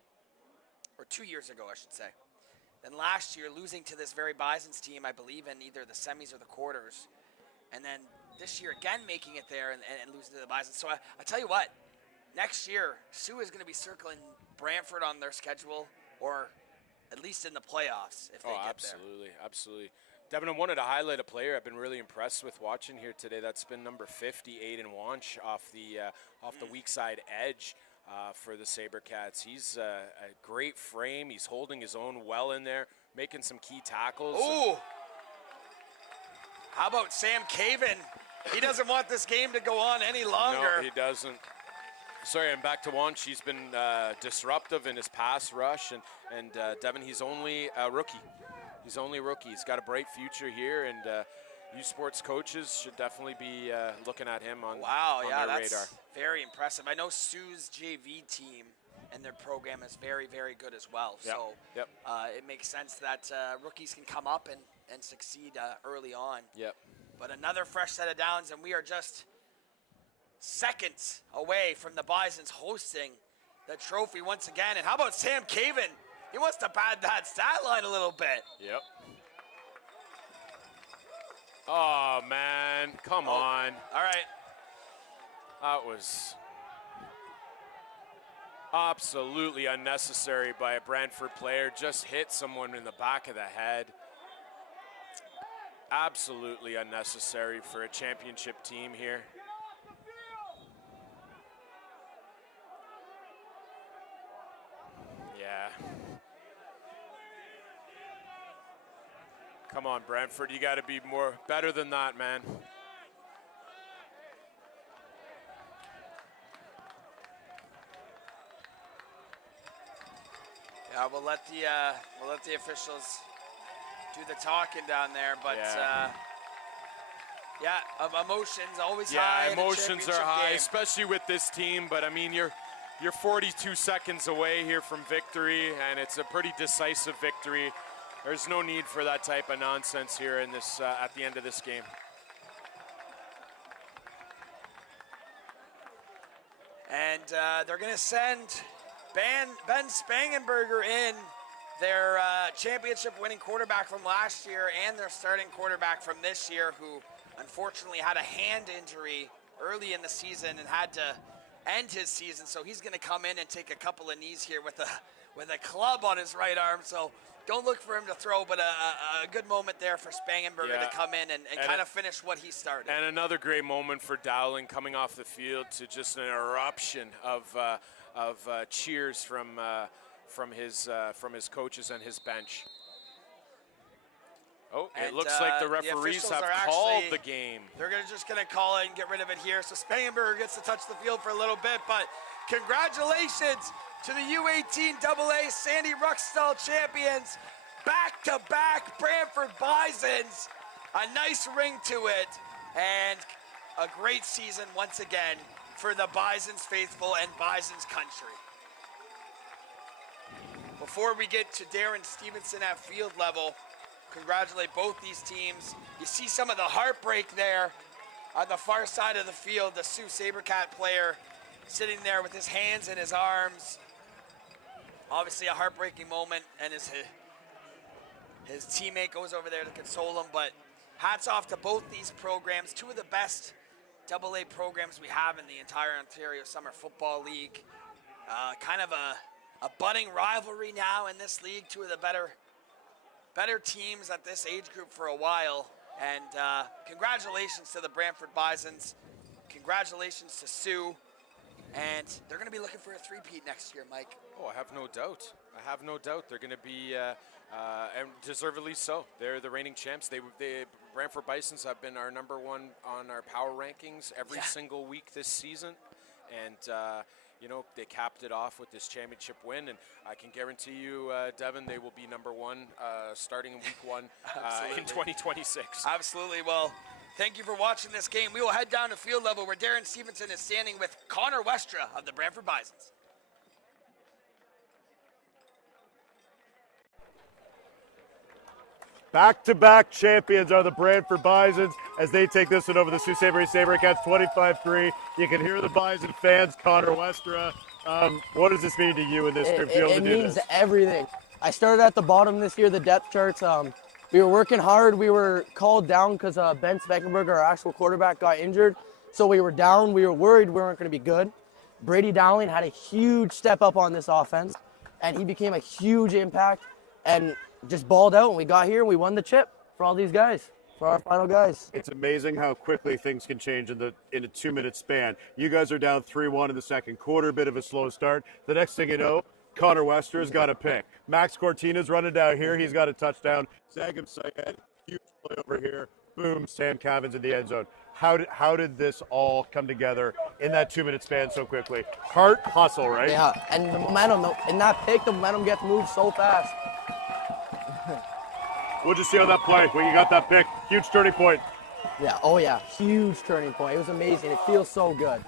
or 2 years ago, I should say. Then last year, losing to this very Bisons team, I believe, in either the semis or the quarters. And then this year, again, making it there and losing to the Bisons. So I tell you what, next year, Sioux is going to be circling Brantford on their schedule, or at least in the playoffs if they get absolutely, there. Absolutely. Devin, I wanted to highlight a player I've been really impressed with watching here today. That's been number 50, Aiden Wanch, off the weak side edge for the SaberCats. He's a great frame. He's holding his own well in there, making some key tackles. Ooh! How about Sam Caven? He doesn't want this game to go on any longer. No, he doesn't. Sorry, and back to Wanch. He's been disruptive in his pass rush, and Devin, he's only a rookie. He's only a rookie. He's got a bright future here, and you sports coaches should definitely be looking at him on, on their that's radar. Very impressive. I know Sioux's JV team and their program is very, very good as well. Yep. So Yep. It makes sense that rookies can come up and succeed early on. Yep. But another fresh set of downs, and we are just seconds away from the Bisons hosting the trophy once again. And how about Sam Caven? He wants to pad that stat line a little bit. Yep. Oh, man. Come on. All right. That was absolutely unnecessary by a Brantford player. Just hit someone in the back of the head. Absolutely unnecessary for a championship team here. Yeah. Come on, Brantford. You got to be better than that, man. Yeah, we'll let the officials do the talking down there, but emotions always high. Yeah, in a emotions are championship high, game. especially with this team. But I mean, you're 42 seconds away here from victory, and it's a pretty decisive victory. There's no need for that type of nonsense here in this at the end of this game. And they're going to send Ben Spangenberger in, their championship-winning quarterback from last year and their starting quarterback from this year, who unfortunately had a hand injury early in the season and had to end his season. So he's going to come in and take a couple of knees here with a club on his right arm. So don't look for him to throw, but a good moment there for Spangenberger to come in and kind of finish what he started. And another great moment for Dowling coming off the field to just an eruption of cheers from his coaches and his bench. Oh, it looks like the referees have called the game. They're just going to call it and get rid of it here. So Spangenberger gets to touch the field for a little bit, but congratulations to the U18 AA Sandy Ruckstuhl champions, back-to-back Brantford Bisons. A nice ring to it, and a great season once again for the Bisons faithful and Bisons country. Before we get to Darren Stevenson at field level, congratulate both these teams. You see some of the heartbreak there on the far side of the field. The Sioux SaberCat player sitting there with his hands in his arms. Obviously a heartbreaking moment, and his teammate goes over there to console him. But hats off to both these programs, two of the best AA programs we have in the entire Ontario Summer Football League. Kind of a budding rivalry now in this league. Two of the better teams at this age group for a while. And congratulations to the Brantford Bisons. Congratulations to Sioux. And they're going to be looking for a three-peat next year, Mike. Oh, I have no doubt. They're going to be, and deservedly so. They're the reigning champs. They Brantford Bisons have been our number one on our power rankings every single week this season. And, they capped it off with this championship win. And I can guarantee you, Devin, they will be number one starting in week one in 2026. Absolutely. Well, thank you for watching this game. We will head down to field level where Darren Stevenson is standing with Connor Westra of the Brantford Bisons. Back-to-back champions are the Brantford Bisons as they take this one over the Sault Ste. SaberCats 25-3. You can hear the Bison fans, Connor Westra. What does this mean to you in this group? It means everything. I started at the bottom this year, the depth charts. We were working hard. We were called down because Ben Speckenberger, our actual quarterback, got injured. So we were down. We were worried we weren't going to be good. Brady Dowling had a huge step up on this offense, and he became a huge impact and just balled out. And we got here and we won the chip for all these guys, for our final guys. It's amazing how quickly things can change in a 2-minute span. You guys are down 3-1 in the second quarter, bit of a slow start. The next thing you know, Connor Westra's got a pick. Max Cortina's running down here. He's got a touchdown. Zagam Syed, huge play over here. Boom, Sam Cavins in the end zone. How did this all come together in that 2-minute span so quickly? Heart, hustle, right? Yeah, and the momentum, in that pick, the momentum gets moved so fast. We'll just see on that play when you got that pick. Huge turning point. Yeah, oh yeah, huge turning point. It was amazing. It feels so good.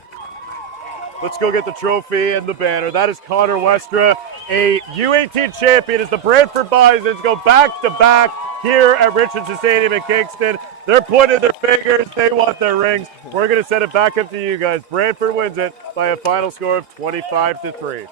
Let's go get the trophy and the banner. That is Connor Westra, a U18 champion as the Brantford Bisons go back-to-back here at Richardson Stadium in Kingston. They're pointing their fingers. They want their rings. We're going to send it back up to you guys. Brantford wins it by a final score of 25-3.